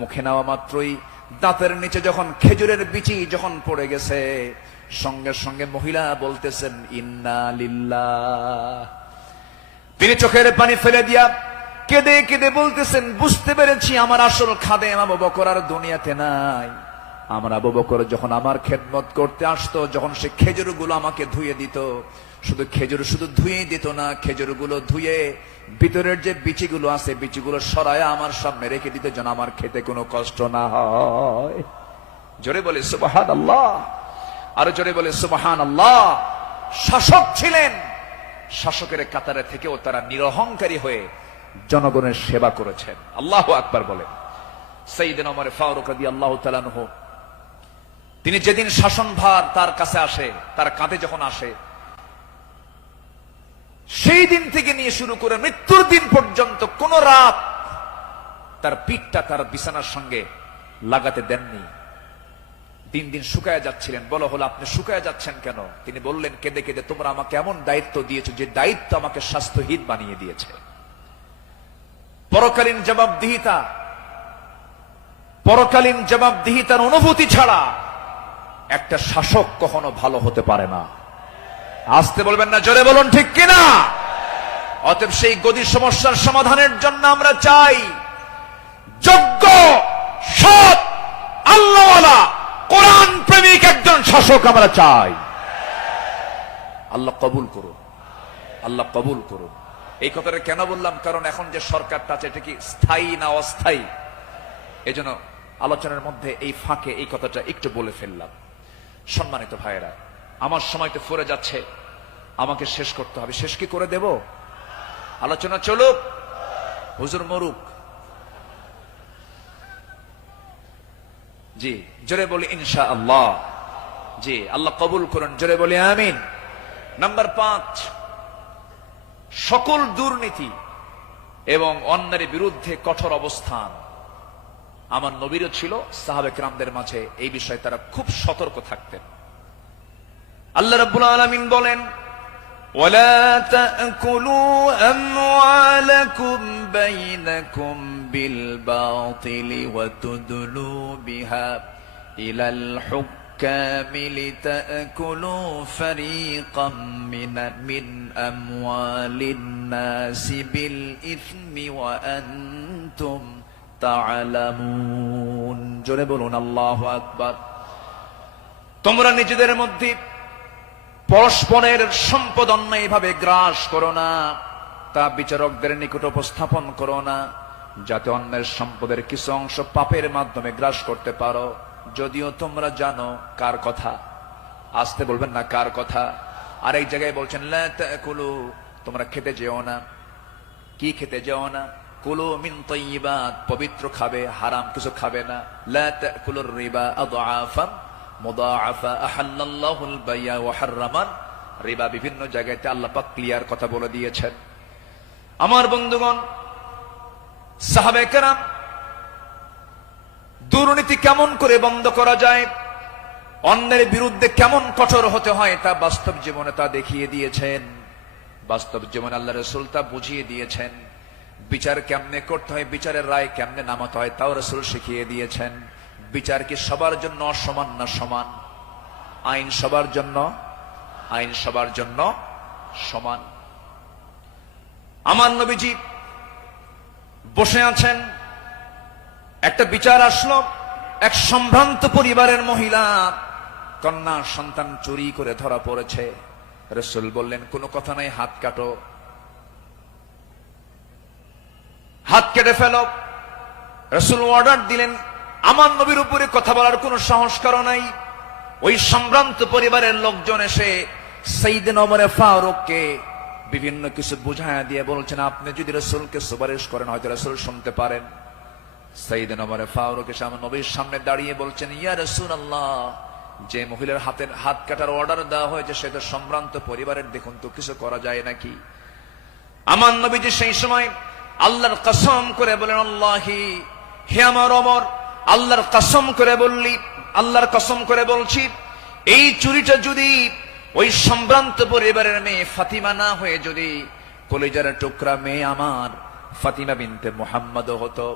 মুখে নেওয়া মাত্রই দাঁতের নিচে যখন খেজুরের বিচি যখন পড়ে গেছে, সঙ্গে সঙ্গে মহিলা বলতেছেন, ইন্না লিল্লাহ। তিনি চোখের পানি ফেলে দিয়া কেঁদে কেঁদে বলতেছেন, বুঝতে পেরেছি আমার আসল খাদেম আবু বকর আর দুনিয়াতে নাই। আমার আবু বকর যখন আমার খেদমত করতে আসতো, যখন সে খেজুরগুলো আমাকে ধুয়ে দিত, শুধু খেজুর শুধু ধুয়ে দিত না, খেজুরগুলো ধুয়ে ভিতরের যে বিচিগুলো আছে বিচিগুলো সরায় আমার সামনে রেখে দিত, যেন আমার খেতে কোনো কষ্ট না হয়। জোরে বলে সুবহানাল্লাহ, আরো জোরে বলে সুবহানাল্লাহ। শাসক ছিলেন, শাসকের কাতারে থেকেও তারা নিরহংকারী হয়ে জনগণের সেবা করেছেন। আল্লাহু আকবার বলেন। সাইয়েদনা ওমর ফারুক রাদিয়াল্লাহু তাআলা আনহু তিনি যেদিন শাসনভার তার কাছে আসে, তার কাঁধে যখন আসে, সেই দিন থেকে নিয়ে শুরু করে মৃত্যুর দিন পর্যন্ত কোন রাত তার পিঠটা তার বিছানার সঙ্গে লাগাতে দেননি। দিন দিন শুকায় যাচ্ছিলেন। বলা হলো, আপনি শুকায় যাচ্ছেন কেন? তিনি বললেন কেঁদে কেঁদে, তোমরা আমাকে এমন দায়িত্ব দিয়েছো যে দায়িত্ব আমাকে স্বাস্থ্যহীন বানিয়ে দিয়েছে। পরকালীন জবাবদিহিতার অনুভূতি ছাড়া একটা শাসক কখনো ভালো হতে পারে না। আসতে বলবেন না, জোরে বলুন ঠিক কিনা? অতএব সেই গদি সমস্যার সমাধানের জন্য আমরা চাই যোগ্য, সৎ, আল্লাহওয়ালা, কোরআন প্রেমিক একজন শাসক আমরা চাই। আল্লাহ কবুল করুন, আল্লাহ কবুল করুন। এই কথাটা কেন বললাম? কারণ এখন যে সরকারটা আছে এটা কি স্থায়ী না অস্থায়ী? এজন্য আলোচনার মধ্যে এই ফাঁকে এই কথাটা একটু বলে ফেললাম। সম্মানিত ভাইয়েরা, আমার সময় তো ফুরে যাচ্ছে, আমাকে শেষ করতে হবে। শেষ কি করে দেব? আলোচনা চলুক, হুজুর মরুক। জি, জোরে বলি ইনশাআল্লাহ। জি, আল্লাহ কবুল করুন, জোরে বলি আমিন। নাম্বার 5, সকল দুর্নীতি এবং অন্যায়ের বিরুদ্ধে কঠোর অবস্থান। আমার নবীরও ছিল, সাহাবে কেরামদের মাঝে এই বিষয়ে তারা খুব সতর্ক থাকতেন। আল্লাহ রাব্বুল আলামিন বলেন, ওয়ালা তাকুলু আমওয়ালাকুম বাইনাকুম বিল বাতিলি ওয়া তুদলু বিহা ইলাল হুক্কামি লিতাকুলু ফারীকাম মিন আমওয়ালিন নাসি বিল ইসমি ওয়া আনতুম তা'লামুন। জোরে বলুন আল্লাহু আকবার। তোমরা নিজেদের মধ্যে পরস্পরের সম্পদ অন্যায়ভাবে গ্রাস করো না, তা বিচারকদের নিকট উপস্থাপন করো না। যাতে অন্যের সম্পদের কিছু অংশ পাপের মাধ্যমে গ্রাস করতে পারো, যদিও তোমরা জানো কার কথা। আসতে বলবেন না, কার কথা। আর এক জায়গায় বলছেন লা তাকুলু, তোমরা খেতে যেও না। কি খেতে যেও না? কুলু মিন তাইয়্যিবাত, পবিত্র খাবে, হারাম কিছু খাবে না। লা তাকুলুর রিবা আদআফান মুদাআফা আহাল্লাল্লাহুল বাইয়া ওয়া হাররামান। রিবা বিভিন্ন জায়গাতে আল্লাহ পাক ক্লিয়ার কথা বলে দিয়েছেন। আমার বন্ধুগণ, সাহাবায়ে কেরাম দুর্নীতি কেমন করে বন্ধ করা যায়, অন্যের বিরুদ্ধে কেমন কঠোর হতে হয়, তা বাস্তব জীবনে তা দেখিয়ে দিয়েছেন। বাস্তব জীবনে আল্লাহ রাসূল তা বুঝিয়ে দিয়েছেন। বিচার কেমনে করতে হয়, বিচারের রায় কেমনে নামাতে হয়, তাও রাসূল শিখিয়ে দিয়েছেন। বিচার কি সবার জন্য সমান না সমান? আইন সবার জন্য, আইন সবার জন্য সমান। আমার নবীজি বসে আছেন, একটা বিচার আসলো। এক সম্ভ্রান্ত পরিবারের মহিলা কন্যা সন্তান চুরি করে ধরা পড়েছে। রাসূল বললেন কোনো কথা নাই, হাত কাটো, হাত কেটে ফেলো। রাসূল অর্ডার দিলেন। আমার নবীর উপরে কথা বলার কোনো সাহস কারো নাই। ওই সম্ভ্রান্ত পরিবারের লোকজন এসে সাইয়েদনা ওমর ফারুককে বিভিন্ন কিছু বুঝায়া দিয়ে বলছেন, আপনি যদি রাসূলকে সুপারিশ করেন হয়তো রাসূল শুনতে পারেন। সাইয়েদনা ওমর ফারুক এসে আমার নবীর সামনে দাঁড়িয়ে বলছেন, ইয়া রাসূলুল্লাহ, যে মহিলার হাত কাটার অর্ডার দেওয়া হয়েছে সে তো সম্ভ্রান্ত পরিবারের, দেখুন তো কিছু করা যায় নাকি? আমার নবীজি সেই সময় আল্লাহর কসম করে বলেন, আল্লাহি, হে আমার ওমর, আল্লাহর কসম করে বললি, আল্লাহর কসম করে বলছি, এই চুরিটা যদি ওই সম্ভ্রান্ত পরিবারের মেয়ে ফাতিমা না হয়ে যদি কলিজার টুকরা মেয়ে আমার ফাতিমা বিনতে মুহাম্মদ হতো,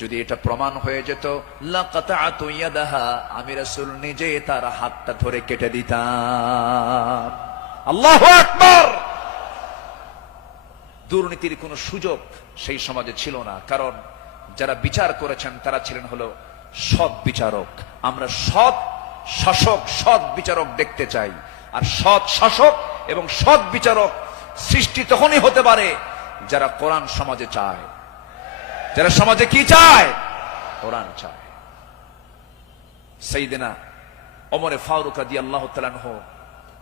যদি এটা প্রমাণ হয়ে যেত, লাকাতাতু ইয়াদাহা, আমি রাসূল নিজে তার হাতটা ধরে কেটে দিতাম। আল্লাহু আকবার। দুর্নীতির কোনো সুযোগ সেই সমাজে ছিল না, কারণ যারা বিচার করেছেন তারা ছিলেন হলো সৎ বিচারক। আমরা সৎ শাসক, সৎ বিচারক দেখতে চাই। আর সৎ শাসক এবং সৎ বিচারক সৃষ্টি তখনই হতে পারে যারা কোরআন সমাজে চায়। যারা সমাজে কি চায়? কোরআন চায়। সাইয়েদনা ওমর ফারুক রাদিয়াল্লাহু তাআলা আনহু,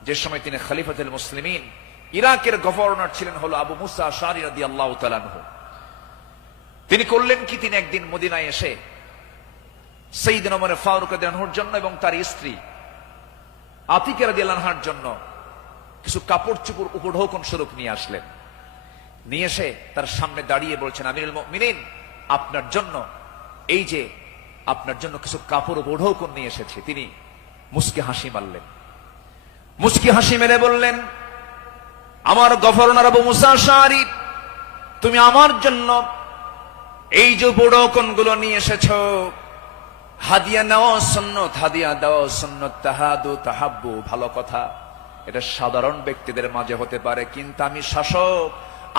যে সময় তিনি খলিফাতুল মুসলিমিন, ইরাকের গভর্নর ছিলেন হলো আবু মুসা আশআরী রাদিয়াল্লাহু তাআলা আনহু। তিনি করলেন কি, তিনি একদিন মদিনায় এসে সাইয়েদনা ওমর ফারুক রাদিয়াল্লাহু আনহুর জন্য এবং তার স্ত্রী আতিকা রাদিয়াল্লাহু আনহার জন্য কিছু কাপড় চোপড় উপঢৌকন স্বরূপ নিয়ে আসলেন। নিয়ে এসে তার সামনে দাঁড়িয়ে বলছেন, আমিরুল মুমিনিন, আপনার জন্য এই যে আপনার জন্য কিছু কাপড় উপঢৌকন নিয়ে এসেছি। তিনি মুস্কি হাসি মারলেন। মুস্কি হাসি মেরে বললেন, আমার গভর্নর আবু মুসা আশআরী, তুমি আমার জন্য এই যে উপঢৌকন গুলো নিয়ে এসেছো, হাদিয়া নেওয়া সুন্নত, হাদিয়া দেওয়া সুন্নত, তাহাদু তাহাব্বু, ভালো কথা, এটা সাধারণ ব্যক্তিদের মাঝে হতে পারে, কিন্তু আমি শাসক,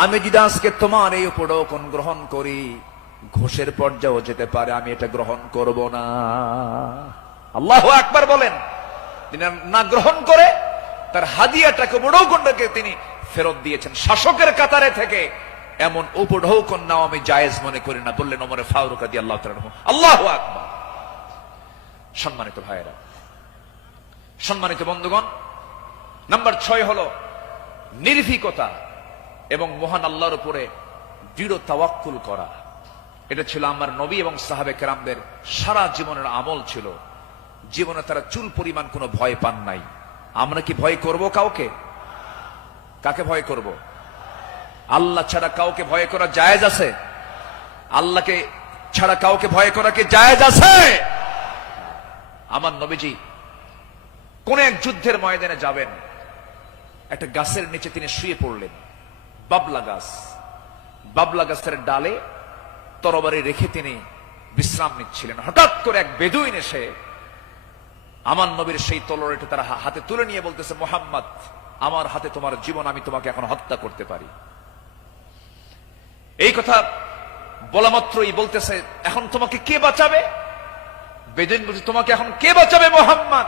আমি যদি আজকে তোমার এই উপঢৌকন গ্রহণ করি ঘোষের পর্যায়েও যেতে পারে, আমি এটা গ্রহণ করব না। আল্লাহু আকবার বলেন। তিনি না গ্রহণ করে তার হাদিয়াটাকে, উপঢৌকনটাকে তিনি ফেরত দিয়েছেন। শাসকের কাতারে থেকে এমন উপঢৌকন নাও আমি জায়েজ মনে করি না, বললেন ওমর ফারুক রাদিয়াল্লাহু তাআলা আনহু। আল্লাহু আকবার। সম্মানিত ভাইয়েরা, সম্মানিত বন্ধুগণ, নাম্বার 6 হলো নির্ভীকতা এবং মহান আল্লাহর উপরে দৃঢ় তাওয়াক্কুল করা। এটা ছিল আমার নবী এবং সাহাবে কেরামদের সারা জীবনের আমল ছিল। জীবনে তারা চুল পরিমাণ কোনো ভয় পান নাই। আমরা কি ভয় করব কাউকে? কাকে ভয় করব? আল্লাহ ছাড়া কাউকে ভয় করা জায়েজ আছে? আল্লাহকে ছাড়া কাউকে ভয় করা কি জায়েজ আছে? আমার নবীজি কোন এক যুদ্ধের ময়দানে যাবেন, একটা গাছের নিচে তিনি শুয়ে পড়লেন। বাবলা গাছ, বাবলা গাছের ডালে তরবারি রেখে তিনি বিশ্রাম নিচ্ছিলেন। হঠাৎ করে এক বেদুইন এসে আমার নবীর সেই তলোয়ারটা তার হাতে তুলে নিয়ে বলতেছে, মুহাম্মদ, আমার হাতে তোমার জীবন, আমি তোমাকে এখন হত্যা করতে পারি। এই কথা বলা মাত্রই বলতেছে, এখন তোমাকে কে বাঁচাবে? বেদুইন বলছে, তোমাকে এখন কে বাঁচাবে মুহাম্মদ?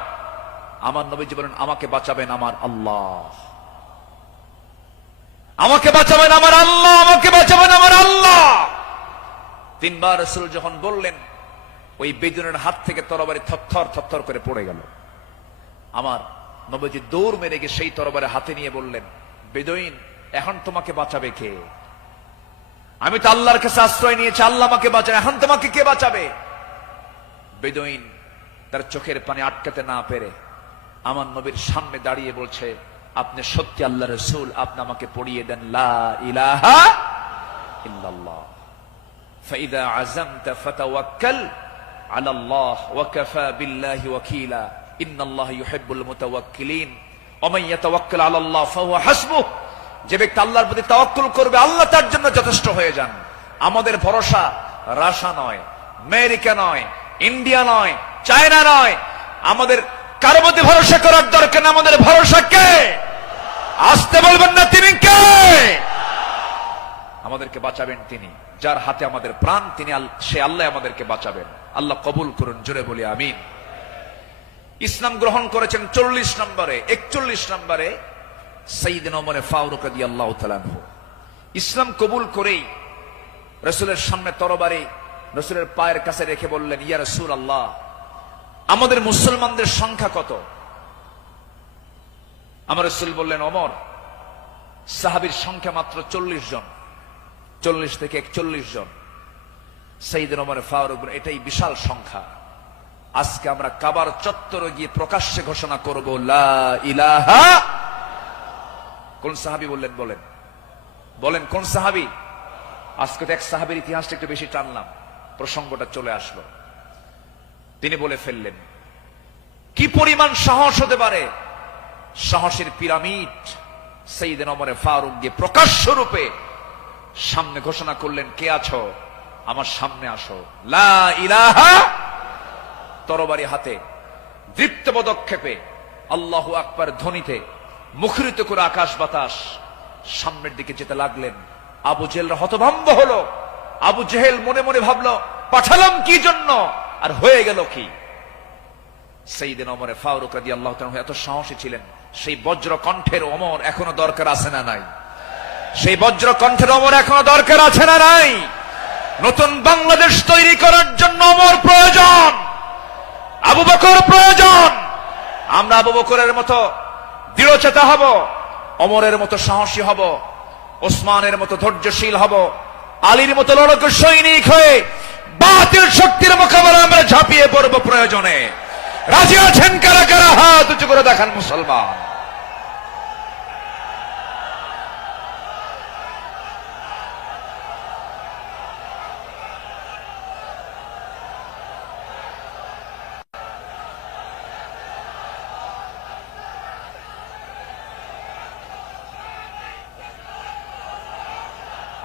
আমার নবীজি বলেন, আমাকে বাঁচাবেন আমার আল্লাহ, আমাকে বাঁচাবেন আমার আল্লাহ, আমাকে বাঁচাবেন আমার আল্লাহ। তিনবার রাসূল যখন বললেন, ওই বেদুনের হাত থেকে তরবারি থরথর থরথর করে পড়ে গেল। আমার নবীজি দৌড় মেরে গিয়ে সেই তরবারি হাতে নিয়ে বললেন, বেদুইন, এখন তোমাকে বাঁচাবে কে? আমি তো আল্লাহর কাছে আশ্রয় নিয়েছি, আল্লাহ আমাকে বাঁচান, এখন তোমাকে কে বাঁচাবে? বেদুইন তার চোখের পানি আটকাতে না পেরে আমার নবীর সামনে দাঁড়িয়ে বলছে, আপনি সত্যি আল্লাহর রাসূল, আপনি আমাকে পড়িয়ে দেন লা ইলাহা ইল্লাল্লাহ। ফাইদা আযামতা ফাতাওয়াক্কাল আলাল্লাহ ওয়া কাফা বিল্লাহি ওয়াকিলা ইন্নাল্লাহা ইউহিব্বুল মুতাওয়াক্কিলিন ওয়া মান ইয়াতাওয়াক্কাল আলাল্লাহ ফাহুয়া হাসবুহ। যে ব্যক্তি আল্লাহর প্রতি তাওয়াক্কুল করবে, আল্লাহ তার জন্য যথেষ্ট হয়ে যান। আমাদের ভরসা রাশিয়া নয়, আমেরিকা নয়, ইন্ডিয়া নয়, চায়না নয়, আমাদের কারো মধ্যে ভরসা করার দরকার না। আমাদের ভরসা কে? আসতে বলবেন না, তিনি কে? আমাদেরকে বাঁচাবেন তিনি, যার হাতে আমাদের প্রাণ, তিনি সে আল্লাহ আমাদেরকে বাঁচাবেন। আল্লাহ কবুল করুন, জোরে বলি আমিন। ইসলাম গ্রহণ করেছেন 40 নম্বরে। 41 নম্বরে সাইয়েদনা ওমর ফারুক রাদিয়াল্লাহু তাআলা আনহু ইসলাম কবুল করেই রাসূলের সামনে তরবারি রাসূলের পায়ের কাছে রেখে বললেন, ইয়া রাসূলুল্লাহ, আমাদের মুসলমানদের সংখ্যা কত? আমার রাসূল বললেন, ওমর, সাহাবীর সংখ্যা মাত্র 40 জন, 40 থেকে 41 জন। সাইয়েদনা ওমর ফারুক বলেন, এটাই বিশাল সংখ্যা। আজকে আমরা কাবার চত্বরে গিয়ে প্রকাশ্যে ঘোষণা করব লা ইলাহা। কোন সাহাবী বললেন? বলেন বলেন, কোন সাহাবী? আজকে তো এক সাহাবীর ইতিহাসটা একটু বেশি টানলাম, প্রসঙ্গটা চলে আসলো। তিনি বলে ফেললেন, কি পরিমাণ সাহস হতে পারে! সাহসের পিরামিড। সাইয়েদনা ওমর ফারুক গিয়ে প্রকাশ্য রূপে সামনে ঘোষণা করলেন, কে আছো? আমার সামনে আসো, লা ইলাহা। তরবারি হাতে দীপ্ত পদক্ষেপে আল্লাহু আকবার ধ্বনিতে মুখরিত করে আকাশ বাতাস সামনের দিকে যেতে লাগলেন। আবু জেহেল হতভম্ব হলো। আবু জেহেল মনে মনে ভাবলো, পাঠালাম কি জন্য, আর হয়ে গেল কি? সাইয়েদনা ওমর ফারুক রাদিয়াল্লাহু তাআলা এত সাহসী ছিলেন, সেই বজ্র কণ্ঠের ওমর এখনো দরকার আছে না নাই? সেই বজ্র কণ্ঠের ওমর এখনো দরকার আছে না নাই? নতুন বাংলাদেশ তৈরি করার জন্য ওমর প্রয়োজন, আবু বকর প্রয়োজন। আমরা আবু বকরের মতো দৃঢ়চেতা হব, ওমরের মতো সাহসী হব, ওসমানের মতো ধৈর্যশীল হব, আলীর মতো লড়াকু সৈনিক হয়ে বাতিল শক্তির মোকাবেলা আমরা ঝাঁপিয়ে পড়ব প্রয়োজনে। রাজি আছেন কারা কারা? হাত উঁচু করে দেখান মুসলমান।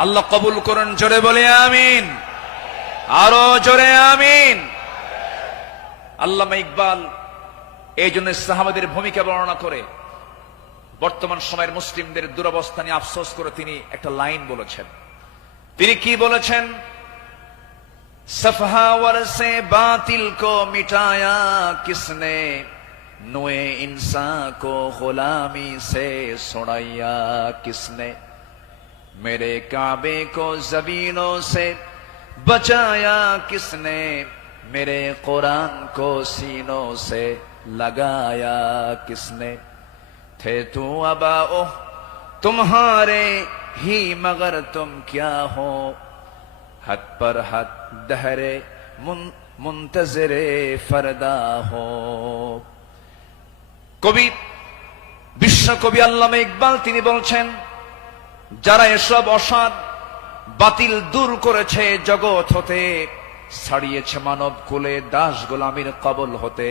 আল্লাহ কবুল করুন, জোরে বলে আমিন, আরো জোরে আমিন। আল্লামা ইকবাল এই জন্য সাহাবাদের ভূমিকা বর্ণনা করে বর্তমান সময়ের মুসলিমদের দুরবস্থা নিয়ে আফসোস করে তিনি একটা লাইন বলেছেন। তিনি কি বলেছেন? সফহাওয়ার সে বাতিল কো মিটায়া কিসনে, নুয়ে ইনসান কো গুলামি সে ছুড়ায়া কিসনে, मेरे काबे को जमीनों से बचाया किसने, मेरे कुरान को सीनों से लगाया किसने, थे तू अबाओ तुम्हारे ही मगर तुम क्या हो, हद पर हद दहरे मुंतजरे फरदा हो। कवि विश्व कवि আল্লামা ইকবাল তিনি বলছেন, যারা এসব অসাধ বাতিল দূর করেছে জগৎ হতে, ছাড়িয়েছে মানব কুলে দাস গোলামির কবল হতে,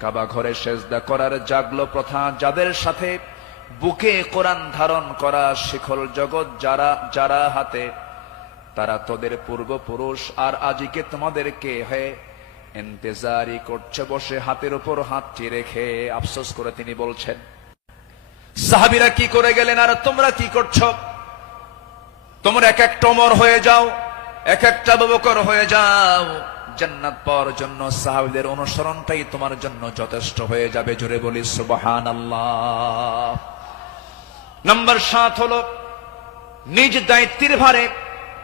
কাবা ঘরে সেজদা করার জাগলো প্রথা যাদের সাথে, বুকে কোরআন ধারণ করা শিখল জগৎ যারা যারা হাতে, তারা তোদের পূর্বপুরুষ আর আজিকে তোমাদেরকে হয়ে ইন্তেজারি করছে বসে হাতের উপর হাতটি রেখে। আফসোস করে তিনি বলছেন, সাহাবীরা কি করে গেলেন আর তোমরা কি করছো? তোমরা এক একটা ওমর হয়ে যাও, এক একটা আবু বকর হয়ে যাও, জান্নাত পাওয়ার জন্য সাহাবীদের অনুসরণটাই তোমার জন্য যথেষ্ট হয়ে যাবে। জোরে বলি সুবহানাল্লাহ। নাম্বার 7 হলো নিজ দায়িত্বের ভারে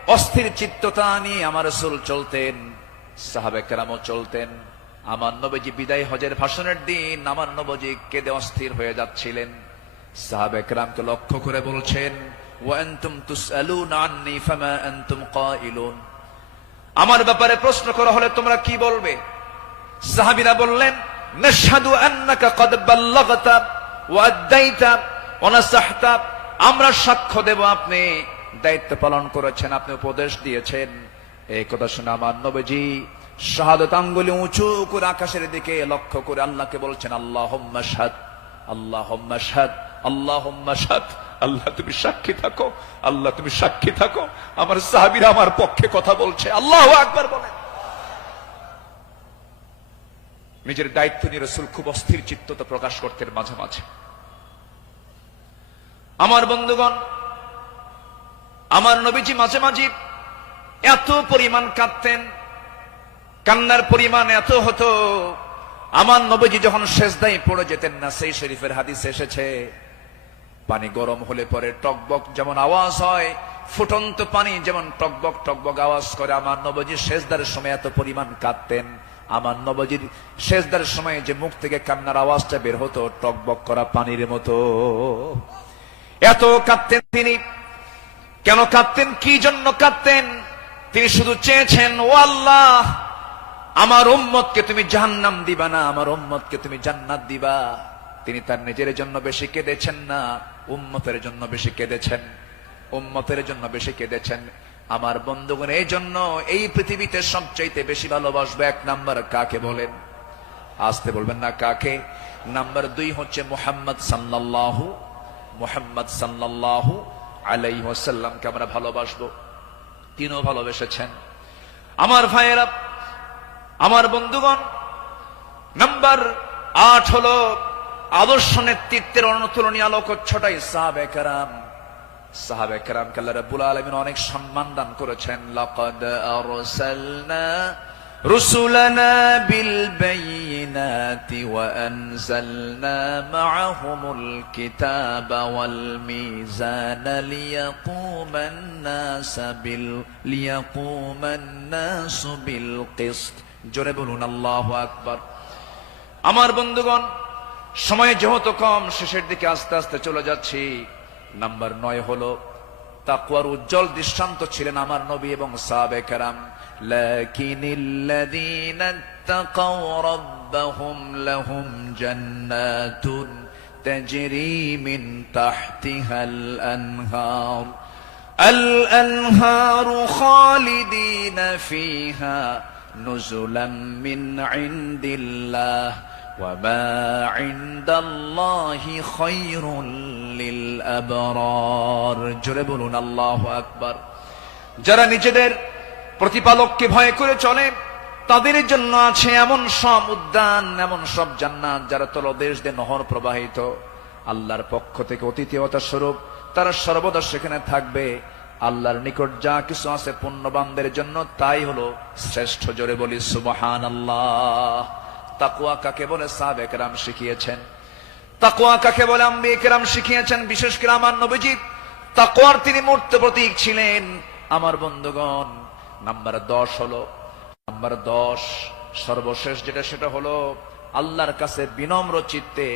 অস্থির চিত্ততা নিয়ে আমার রাসূল চলতেন, সাহাবে কেরামও চলতেন। আমার নবীজি বিদায় হজের ভাষণের দিন আমার নবীজি কেঁদে অস্থির হয়ে যাচ্ছিলেন। সাহাবে কেরামকে লক্ষ্য করে বলছেন, ওয়া আনতুম তুসআলুনা আন্নী ফামা আনতুম কাইলুন, আমার ব্যাপারে প্রশ্ন করা হলে তোমরা কি বলবে? সাহাবীরা বললেন, নাশহাদু আন্নাকা কদ বাল্লাগতা ওয়া আদ্দাইতা ওয়া নাসাহতা, আমরা সাক্ষ্য দেব আপনি দায়িত্ব পালন করেছেন, আপনি উপদেশ দিয়েছেন। এই কথা শুনে আমার নবীজি শাহাদাত আঙ্গুলি উঁচু করে আকাশের দিকে লক্ষ্য করে আল্লাহকে বলছেন, আল্লাহুম্মা শাহাদ, আল্লাহুম্মা শাহাদ, আল্লাহুম্মা শাহাদ, আল্লাহ তুমি সাক্ষী থাকো, আল্লাহ তুমি সাক্ষী থাকো, আমার সাহাবীরা আমার পক্ষে কথা বলছে। আল্লাহু আকবার বলেন। নিজের দায়িত্ব নিয়ে রাসূল খুব অস্থির চিত্ততা প্রকাশ করতেন মাঝে মাঝে। আমার বন্ধুগণ, আমার নবীজি মাঝে মাঝে এত পরিমাণ কাঁদতেন, কান্নার পরিমাণ এত হতো, আমার নবীজি যখন সেজদায় পড়ে যেতেন না, সেই শরীফের হাদিসে এসেছে, পানি গরম হলে পরে টকবক যেমন আওয়াজ হয়, ফুটন্ত পানি যেমন টকবক টকবক আওয়াজ করে, আমার নবীজি সেজদার সময় এত পরিমাণ কাঁদতেন। আমার নবীজির সেজদার সময় যে মুখ থেকে কান্নার আওয়াজটা বের হতো টকবক করা পানির মতো, এত কাঁদতেন তিনি। কেন কাঁদতেন? কি জন্য কাঁদতেন? তিনি শুধু চেয়েছেন, ও আল্লাহ, আমার উম্মতকে তুমি জাহান্নাম দিবা না, আমার উম্মতকে তুমি জান্নাত দিবা। তিনি তার নিজের জন্য বেশি কেঁদেছেন না, উম্মতের জন্য বেশি কেঁদেছেন, উম্মতের জন্য বেশি কেঁদেছেন। আমার বন্ধুগণ, এই জন্য এই পৃথিবীতে সবচাইতে বেশি ভালোবাসবে এক নাম্বার কাকে বলেন? আসতে বলবেন না কাকে? নাম্বার 2 হচ্ছে মুহাম্মদ সাল্লাল্লাহু আলাইহি ওয়াসাল্লামকে আমরা ভালোবাসবো। তিনিও ভালোবেসেছেন। আমার ভাইয়েরা, আমার বন্ধুগণ, নাম্বার 8 হলো আদর্শ নেতৃত্বের অনুতুলনীয় আলোক ছটাই সাহাবে কেরাম। সাহাবে কেরামকে আল্লাহ রাব্বুল আলামিন অনেক সম্মান দান করেছেন। লাকাদ আরসালনা রুসুলানা বিল বাইয়িনাতি ওয়া আনজালনা মাআহুমুল কিতাবা ওয়াল মিজানা লিয়াকুমান নাসু বিল কিসত। জোরে বলুন আল্লাহু আকবার। আমার বন্ধুগণ, সময় যেহেতু কম, শেষের দিকে আস্তে আস্তে চলে যাচ্ছি। নাম্বার 9 হলো তাকওয়ার উজ্জ্বল দৃষ্টান্ত ছিলেন আমার নবী এবং সাহাবে কেরাম। লাকিনিল্লাযীনা তাকাও রাব্বাহুম লাহুম জান্নাতুন তাজরি মিন তাহতিহাল আনহার আল-আনহারু খালিদিনা ফিহা নুজুলাম মিন ইনদিল্লাহ وما عند الله خير للأبرار। জোরে বলুন আল্লাহু আকবার। যারা নিজেদের প্রতিপালককে ভয় করে চলে, তাদের জন্য আছে এমন সব উদ্যান, এমন সব জান্নাত যারা তলদেশ দিয়ে নহর প্রবাহিত। আল্লাহর পক্ষ থেকে অতিথিয়তা স্বরূপ তারা সর্বদা সেখানে থাকবে। আল্লাহর নিকট যা কিছু আছে পুণ্যবানদের জন্য তাই হলো শ্রেষ্ঠ। জোরে বলি সুবহানাল্লাহ। তাকওয়া কাকে বলে সাহাবে কেরাম শিখিয়েছেন, তাকওয়া কাকে বলে আম্বিয়ে কেরাম শিখিয়েছেন। বিশেষ করে আমার নবীজি তাকওয়ার তিনি মূর্ত প্রতীক ছিলেন। আমার বন্ধুগণ, নাম্বার 10 হলো, নাম্বার 10 সর্বশেষ যেটা, সেটা হলো আল্লাহর কাছে বিনম্র চিত্তে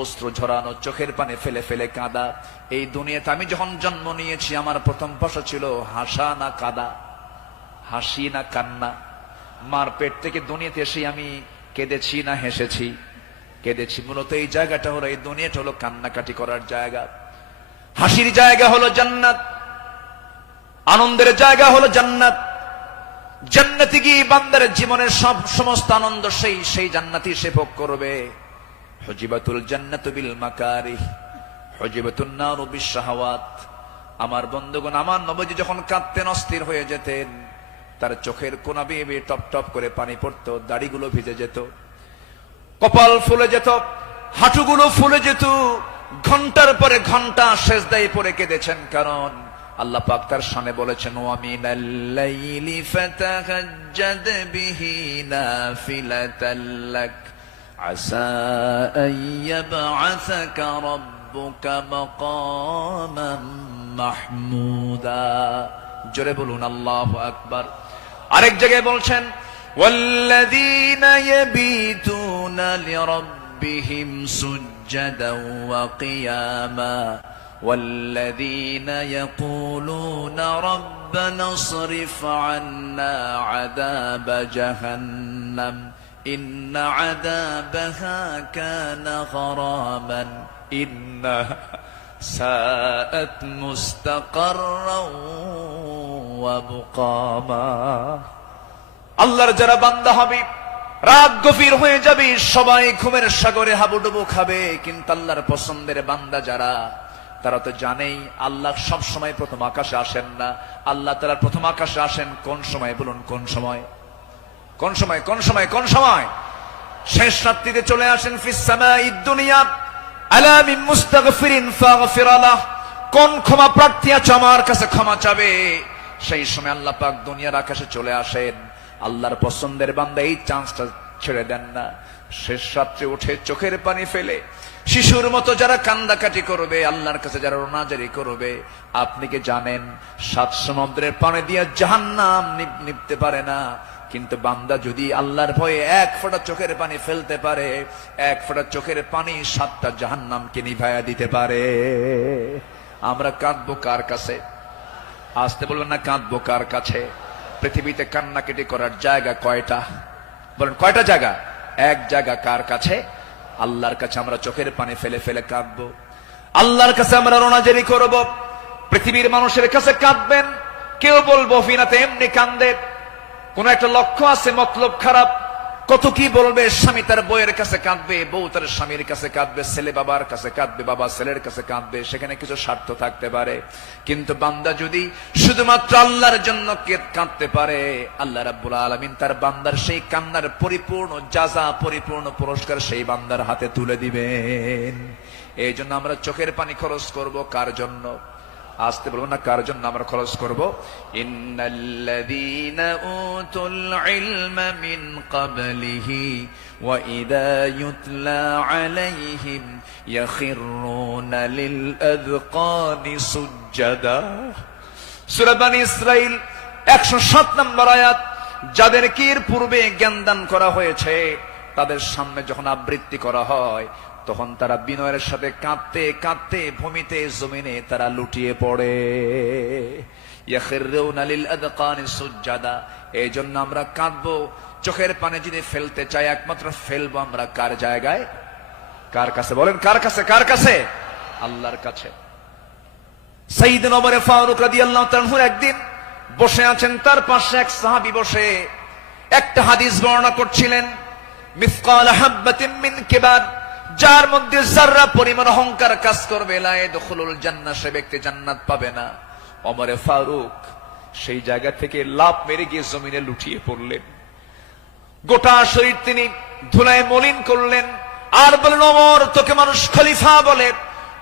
অশ্রু ঝরানো, চোখের পানি ফেলে ফেলে কাঁদা। এই দুনিয়াতে আমি যখন জন্ম নিয়েছি, আমার প্রথম ভাষা ছিল হাসা না কাঁদা, হাসি না কান্না। মার পেট থেকে দুনিয়াতে এসে আমি কেঁদেছি না হেসেছি? কেঁদেছি। মূলত এই জায়গাটা হলো, এই দুনিয়াটা হলো কান্নাকাটি করার জায়গা। হাসির জায়গা হলো জান্নাত, আনন্দের জায়গা হলো জান্নাত। জান্নাতে গিয়ে বান্দার জীবনের সব সমস্ত আনন্দ সেই জান্নাতি সে ভোগ করবে। হুজিবাতুল জান্নাতু বিল মাকারিহ হুজিবাতুন নারু বিশ শাহাওয়াত। আমার বন্ধুগণ, আমার নবীজি যখন কাঁদতেন, অস্থির হয়ে যেতেন, তার চোখের কোনা বেয়ে বেয়ে টপ টপ করে পানি পড়তো, দাড়িগুলো ভিজে যেত, কপাল ফুলে যেত, হাঁটুগুলো ফুলে যেত। ঘন্টার পরে ঘন্টা সেজদায় পড়ে কেঁদেছেন, কারণ আল্লাহ পাক তার শানে বলেছেন, ওয়া মিনাল লাইলি ফাতাহাজ্জাদ বিহি নাফিলাতাল লাক আসা আন ইয়াবআসাকা রাব্বুকা মাকামান মাহমুদা। জোরে বলুন আল্লাহু আকবার। আরেক জায়গায় বলছেন ওয়াল্লাযীনা ইয়াবিতুনা লিরাব্বিহিম সুজদান ওয়া কিয়ামা ওয়াল্লাযীনা ইয়াকুলুনা রাব্বানা ইসরিফ আন্না আযাবা জাহান্নাম ইন্না আযাবাহা কানা গরামান ইন্নাহা সাআত মুস্তাকাররাও ওয়া মুকামা। আল্লাহর যারা বান্দা হবে, রাত গভীর হয়ে যাবে, সবাই ঘুমের সাগরে হাবুডুবু খাবে, কিন্তু আল্লাহর পছন্দের বান্দা যারা, তারা তো জানেই আল্লাহ সব সময় প্রথম আকাশে আসেন না। আল্লাহ তাআলা প্রথম আকাশে আসেন কোন সময় বলুন? কোন সময়? কোন সময়? কোন সময়? কোন সময়? শেষ রাত্রিতে চলে আসেন। ফিস সামাঈদ দুনিয়া আলা মিন মুস্তাগফিরিন ফাগফির লাহ। কোন ক্ষমা প্রার্থী আছে আমার কাছে ক্ষমা চাবে, সেই সময় আল্লাহ পাক দুনিয়ার আকাশে চলে আসেন। আল্লাহর পছন্দের বান্দা এই চান্সটা ছেড়ে দেন না। শেষ রাত্রে উঠে চোখের পানি ফেলে শিশুর মতো যারা কান্দাকাটি করবে, আল্লাহর কাছে যারা রোনাজারি করবে, আপনি কি জানেন 7 সমুদ্রের পানি দিয়ে জাহান্নাম নিভতে পারে না, কিন্তু বান্দা যদি আল্লাহর ভয়ে 1 ফোঁটা চোখের পানি ফেলতে পারে, 1 ফোঁটা চোখের পানি 7টা জাহান্নামকে নিভায়া দিতে পারে। আমরা কাঁদবো কার কাছে? আসতে বলবেন না, কাঁদবো কার কাছে? পৃথিবীতে কান্নাকাটি করার জায়গা কয়টা? বলেন কয়টা জায়গা? এক জায়গা। কার কাছে? আল্লাহর কাছে আমরা চোখের পানি ফেলে ফেলে কাঁদবো, আল্লাহর কাছে আমরা রোনাজারি করব। পৃথিবীর মানুষের কাছে কাঁদবেন, কেউ বলবো ফিনাতে এমনি কান্দে, কোন একটা লক্ষ্য আছে, মতলব খারাপ। কত কি বলবে, স্বামী তার বউয়ের কাছে কাঁদবে, বউ তার স্বামীর কাছে কাঁদবে, ছেলে বাবার কাছে কাঁদবে, বাবা ছেলের কাছে কাঁদবে, সেখানে কিছু স্বার্থ থাকতে পারে। কিন্তু বান্দা যদি শুধুমাত্র আল্লাহর জন্য কাঁদতে পারে, আল্লাহ রাব্বুল আলামিন তার বান্দার সেই কান্নার পরিপূর্ণ জাযা, পরিপূর্ণ পুরস্কার সেই বান্দার হাতে তুলে দিবেন। এই জন্য আমরা চোখের পানি খরচ করব কার জন্য? আসতে বলবো না, কার জন্য আমরা খরচ করব? ইন্নাল্লাযীনা উতুল ইলমা মিন ক্বাবলিহি ওয়া ইযা ইউতলা আলাইহিম ইয়াখিরুনা লিল আযকানি সুজদা। সূরা বনী ইসরাঈল 107 নম্বর আয়াত। যাদেরকে এর পূর্বে জ্ঞান দান করা হয়েছে, তাদের সামনে যখন আবৃত্তি করা হয়, তখন তারা বিনয়ের সাথে কাঁদতে কাঁদতে ভূমিতে জমিনে তারা লুটিয়ে পড়ে। ইয়াখিরুনা লিল আযকানি সুজদা। এই জন্য আমরা কাঁদবো। চোখের পানি যদি ফেলতে চাই, একমাত্র ফেলবো আমরা কার জায়গায়? কার কাছে? বলেন কার কাছে? কার কাছে? আল্লাহর কাছে। সাইয়েদনা ওমর ফারুক রাদিয়াল্লাহু তাআলা একদিন বসে আছেন, তার পাশে এক সাহাবী বসে একটা হাদিস বর্ণনা করছিলেন। মিসকাল হাববাতিন মিন কিবার, যার মধ্যে যাররা পরিমাণ অহংকার কাজ করবে, লা ইয়াদখুলুল জান্নাহ, সে ব্যক্তি জান্নাত পাবে না। ওমর ফারুক সেই জায়গা থেকে লাফ মেরে গিয়ে জমিনে লুটিয়ে পড়লেন। গোটা শরীর তিনি ধুলায় মলিন করলেন, আর বললেন, ওমর, তোকে মানুষ খলিফা বলে,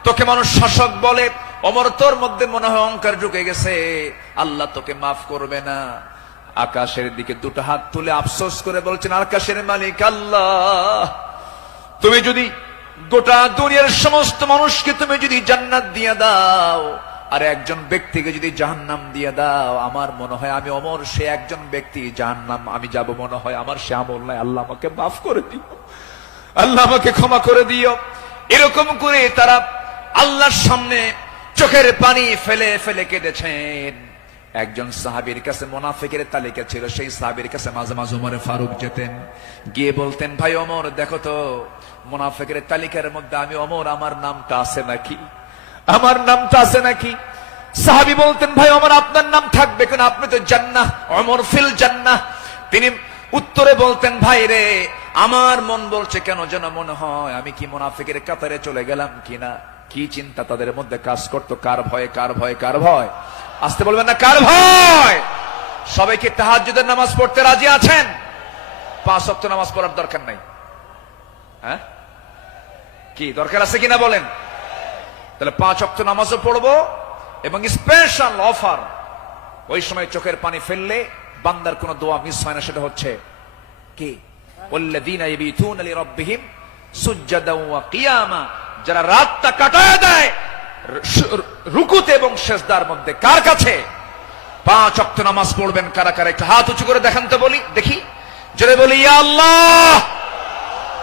তোকে মানুষ শাসক বলে, ওমর তোর মধ্যে মনে হয় অহংকার ঢুকে গেছে, আল্লাহ তোকে মাফ করবে না। আকাশের দিকে দুটো হাত তুলে আফসোস করে বলছেন, আকাশের মালিক আল্লাহ, তুমি যদি গোটা দুনিয়ার সমস্ত মানুষকে তুমি যদি জান্নাত দিয়ে দাও, আর একজন ব্যক্তিকে যদি জাহান্নাম দিয়ে দাও, আমার মনে হয় আমি ওমর সে একজন ব্যক্তি, জাহান্নাম আমি যাব মনে হয় আমার সে আমল নাই, আল্লাহ আমাকে মাফ করে দিও, আল্লাহ আমাকে ক্ষমা করে দিও। এরকম করে তারা আল্লাহর সামনে চোখের পানি ফেলে ফেলে কেঁদেছেন। একজন সাহাবীর কাছে মুনাফিকের তালিকা ছিল, সেই সাহাবীর কাছে মাঝে মাঝে ওমর ফারুক যেতেন, গিয়ে বলতেন, ভাই ওমর, দেখো তো মুনাফিকের তালিকার মধ্যে আমি ওমর, আমার নামটা আছে নাকি? আমার নামটা আছে নাকি? সাহাবী বলতেন, ভাই ওমর, আপনার নাম থাকবে কেন? আপনি তো জান্নাহ, ওমর ফিল জান্নাহ। তিনি উত্তরে বলতেন, ভাই রে, আমার মন বলছে কেন যেন মনে হয় আমি কি মুনাফিকের কাতারে চলে গেলাম কিনা। কি চিন্তা তাদের মধ্যে কাজ করতো, কার ভয়, কার ভয়, কার ভয়? আসতে বলবেন না, কার ভয়? সবাই কি তাহাজ্জুদের নামাজ পড়তে রাজি আছেন? 5 ওয়াক্ত নামাজ পড়ার দরকার নাই? হ্যাঁ, কি দরকার আছে কিনা বলেন? তাহলে 5 ওয়াক্ত নামাজও পড়বো, এবং স্পেশাল অফার, ওই সময় চোখের পানি ফেললে বান্দার কোনো দোয়া মিস হয় না। সেটা হচ্ছে কি? ওয়াল্লাযীনা ইয়াবিতুনা লিরাব্বিহিম সুজদান ওয়া কিয়ামা, যারা রাতটা কাটায় দেয় রুকুতে এবং সিজদার মধ্যে। কার কাছে? 5 ওয়াক্ত নামাজ পড়বেন কারা কারা একটু হাত উঁচু করে দেখান তো বলি, দেখি। জোরে বলি ইয়া আল্লাহ,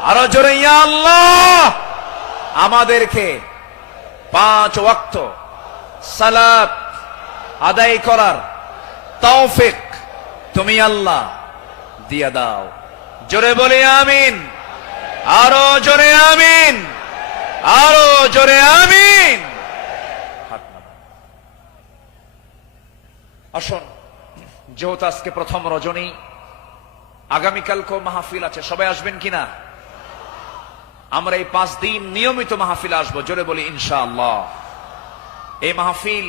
আরো জোরে ইয়া আল্লাহ। আমাদেরকে 5 ওয়াক্ত সালাত আদায় করার তৌফিক তুমি আল্লাহ দিয়া দাও। জোরে বলি আমিন, আরো জোরে আমিন, আরো জোরে আমিন। আসুন, যেহেতু আজকে প্রথম রজনী, আগামীকালকেও মাহফিল আছে, সবাই আসবেন কিনা? আমরা এই 5 দিন নিয়মিত মাহফিল আসবো। জোরে বলি ইনশাআল্লাহ। এই মাহফিল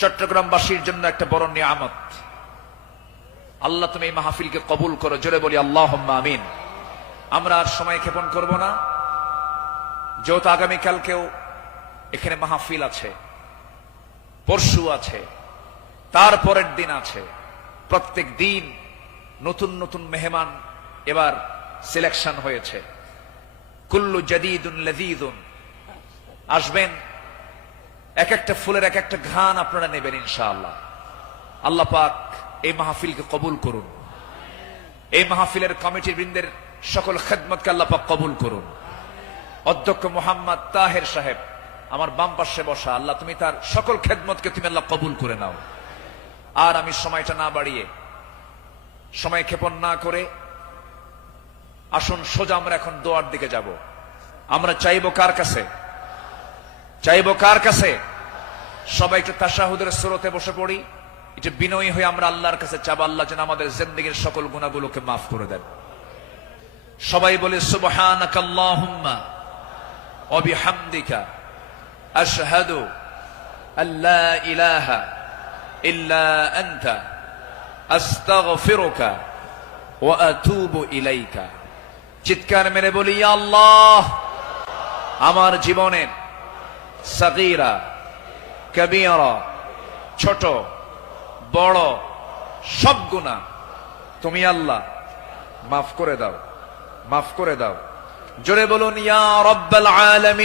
চট্টগ্রামবাসীর জন্য একটা বড় নিয়ামত। আল্লাহ তুমি এই মাহফিলকে কবুল করো। জোরে বলি আল্লাহুম্মা আমিন। আমরা আর সময় ক্ষেপণ করব না, যেহেতু আগামীকালকেও এখানে মাহফিল আছে, পরশু আছে, তারপরের দিন আছে। প্রত্যেক দিন নতুন নতুন মেহমান এবার সিলেকশন হয়েছে। কুল্লু জাদিদুন লাযীযুন, আসবেন। এক একটা ফুলের এক একটা ঘ্রাণ আপনারা নেবেন ইনশাআল্লাহ। আল্লাহ পাক এই মাহফিলকে কবুল করুন। এই মাহফিলের কমিটির বৃন্দের সকল খেদমতকে আল্লাহ পাক কবুল করুন। অধ্যক্ষ মোহাম্মদ তাহের সাহেব আমার বাম পাশে বসা, আল্লাহ তুমি তার সকল খেদমতকে তুমি আল্লাহ কবুল করে নাও। আর আমি সময়টা না বাড়িয়ে, সময় ক্ষেপণ না করে, আসুন সোজা আমরা এখন দোয়ার দিকে যাব। আমরা চাইবো কার কাছে? চাইবো কার কাছে? সবাই একটু তাশাহুদের সুরতে বসে পড়ি, একটু বিনয়ী হয়ে আমরা আল্লাহর কাছে চাবো, আল্লাহ যেন আমাদের জিন্দেগীর সকল গুনাহগুলোকে মাফ করে দেন। সবাই বলে সুবহানাকাল্লাহুম্মা ওয়া বিহামদিকা আশহাদু আল্লা ইলাহা ইল্লা আনতা আস্তাগফিরুকা ওয়া আতুবু ইলাইকা। চিৎকার মেরে বলি ইয়া আল্লাহ, আমার জীবনের সাগীরা কবীরা, ছোট বড় সব গুনাহ তুমি আল্লাহ মাফ করে দাও, মাফ করে দাও। জোরে বলুন ইয়া রাব্বাল আলামিন।